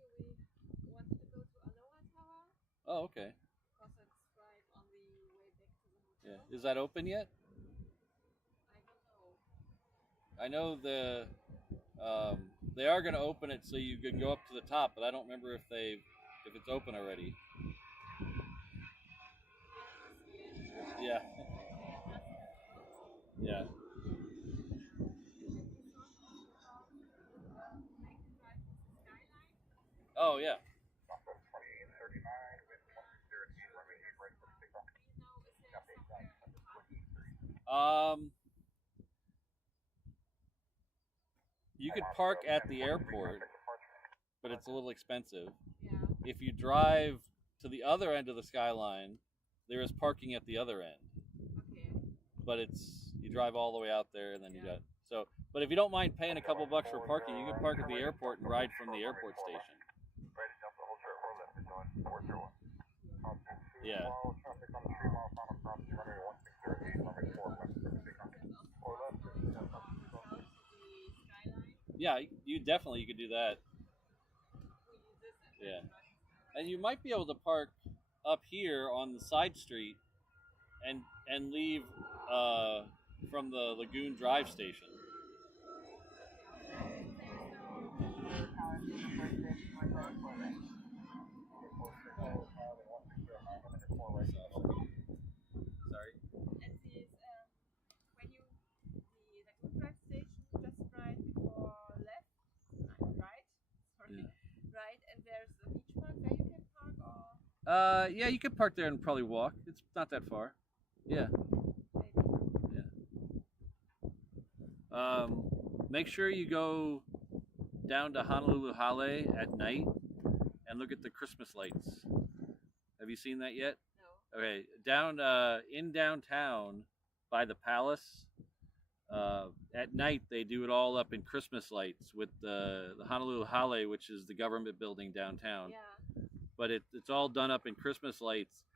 We wanted to go to Aloha Tower. Oh, okay. Because it's right on the way back to the hotel. Yeah. Is that open yet? I don't know. I know they are going to open it so you can go up to the top, but I don't remember if it's open already. Yeah. Yeah. Oh yeah. You could park at the airport, but it's a little expensive. Yeah. If you drive to the other end of the skyline, there is parking at the other end. Okay. But you drive all the way out there and then you got but if you don't mind paying a couple bucks for parking, you can park at the airport and ride from the airport station. Yeah. Yeah, you could do that. Yeah. And you might be able to park up here on the side street and leave from the Lagoon Drive station. Sorry. And this, when you the Lagoon Drive station just right before left, right? Sorry, Yeah. Right, and there's a beach park where you can park, or Yeah, you could park there and probably walk. It's not that far. Yeah. maybe. Yeah. Make sure you go down to Honolulu Hale at night and look at the Christmas lights. Have you seen that yet? No. Okay, down in downtown by the palace. At night they do it all up in Christmas lights with the Honolulu Hale, which is the government building downtown. Yeah. But it's all done up in Christmas lights,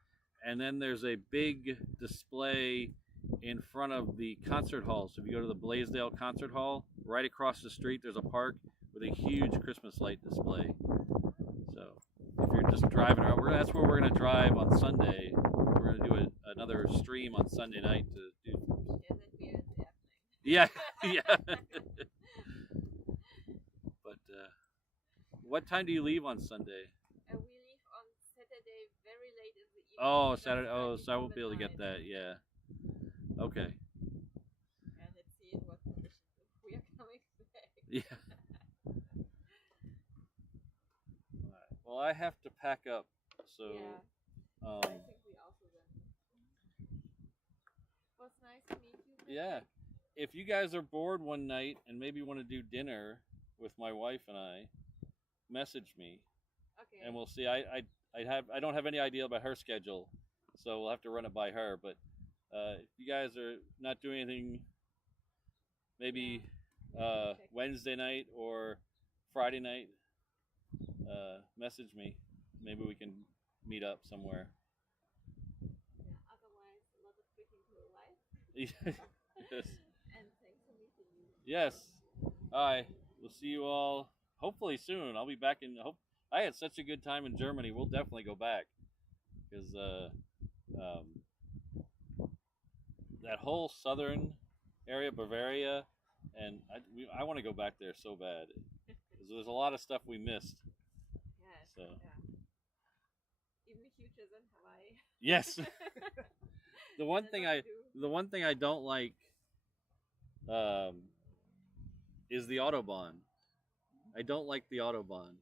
and then there's a big display in front of the concert hall. So if you go to the Blaisdell Concert Hall, right across the street there's a park with a huge Christmas light display. So if you're just driving around, that's where we're going to drive on Sunday. We're going to do another stream on Sunday night to do. Yeah, that we are at the airplane. Yeah, yeah. But what time do you leave on Sunday? We leave on Saturday very late in the Oh, just Saturday. right Oh, so I before won't be able to get midnight. that. Yeah. Okay. And let's see in what condition we are coming back. Yeah. Alright. Well, I have to pack up. So. Yeah. Um, I think we also then. Was nice to meet you. yeah. If you guys are bored one night and maybe want to do dinner with my wife and I, message me, Okay. and we'll see. I don't have any idea about her schedule, so we'll have to run it by her. But if you guys are not doing anything, maybe Check. Wednesday night or Friday night, message me. Maybe we can meet up somewhere. Yeah. Otherwise, a lot of speaking to the life. Yes. And thanks for meeting you. Yes. All right. We'll see you all hopefully soon. I'll be back in. I had such a good time in Germany. We'll definitely go back because that whole southern area, Bavaria, and I want to go back there so bad because there's a lot of stuff we missed. Yes. So. Yeah. Even huger than Hawaii. Yes. The one And a lot to do. thing I don't like is the Autobahn. I don't like the Autobahn.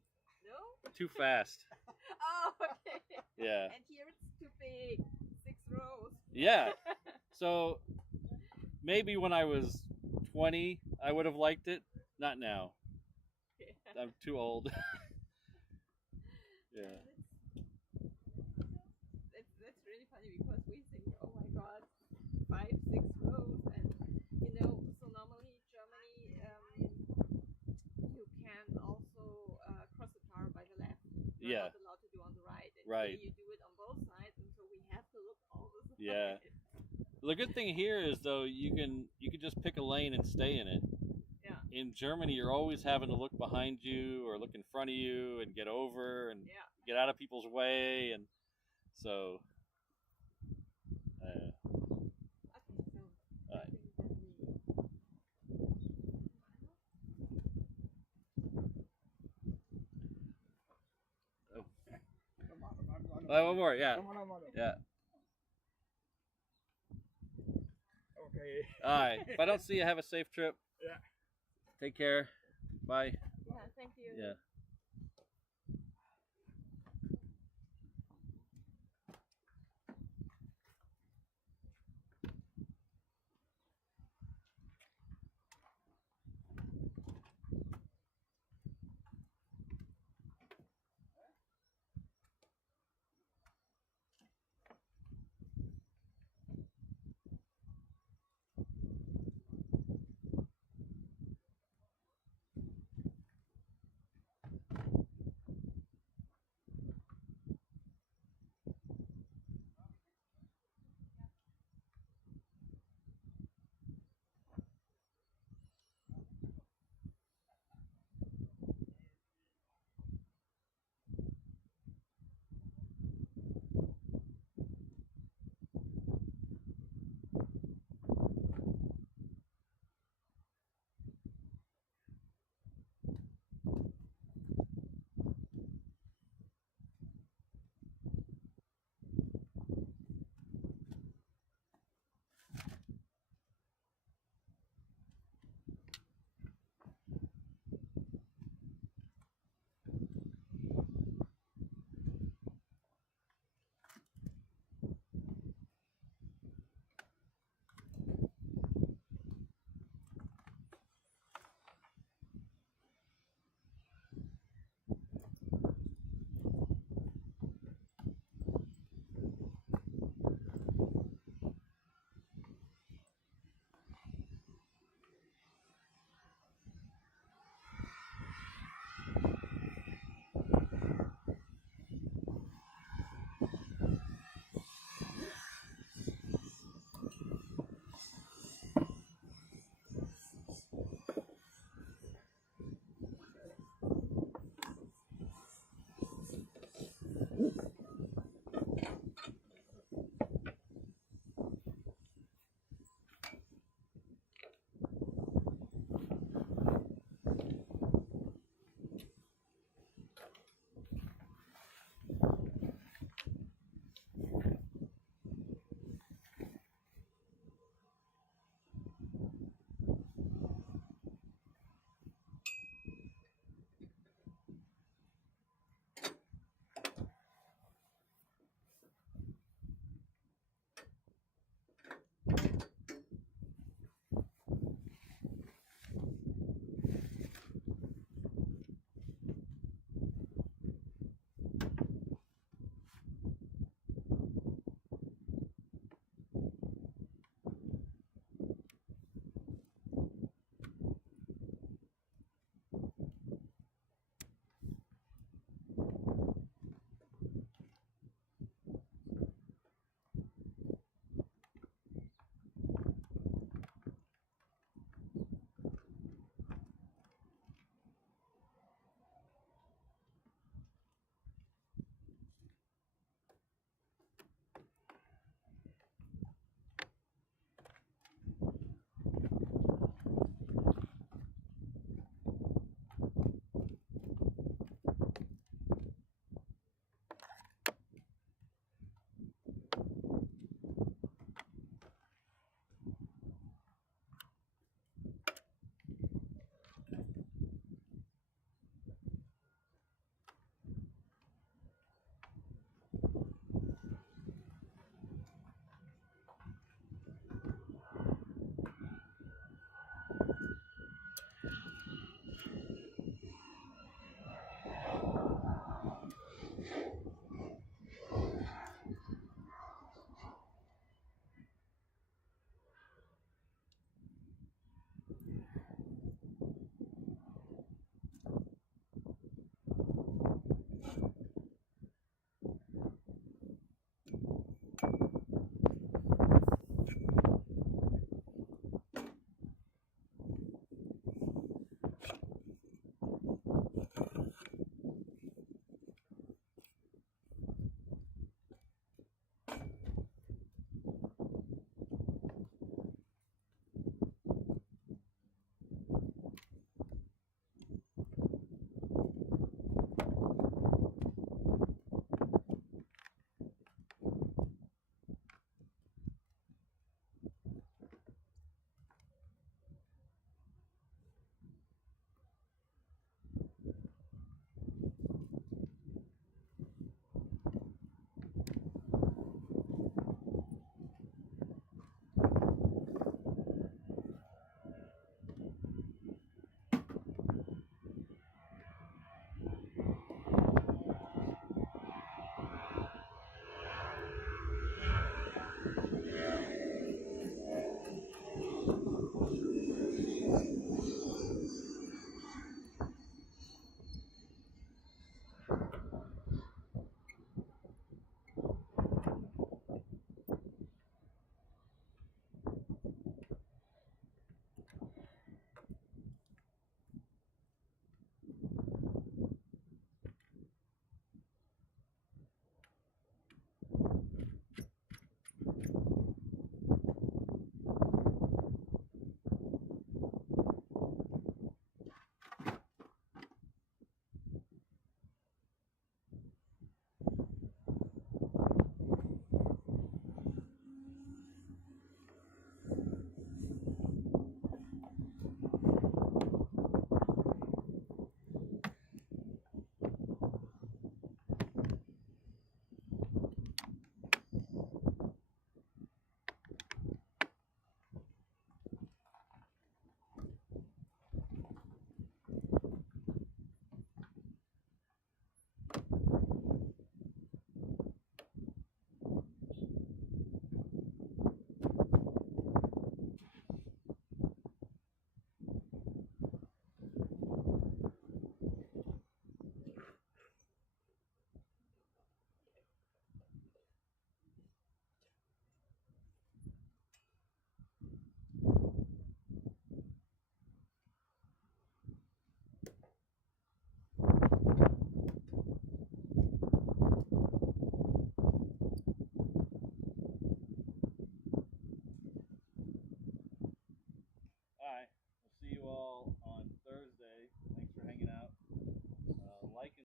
No? Too fast. Oh, okay. Yeah. And here it's too big. 6 rows. Yeah. So maybe when I was 20, I would have liked it. Not now. Yeah. I'm too old. Yeah. That's really funny because we think, oh my god, 5, 6 rows, and so normally Germany, you can also cross the tower by the left. You're Yeah. not allowed to do on the right. And Right. here you do it on both sides, and so we have to look all the sides. Yeah. The good thing here is though you can just pick a lane and stay in it. Yeah. In Germany, you're always having to look behind you or look in front of you and get over and Yeah. get out of people's way, and so. Okay, so I Alright. think that One more, yeah. Yeah. Okay. All right. If I don't see you, have a safe trip. Yeah. Take care. Bye. yeah, thank you. Yeah.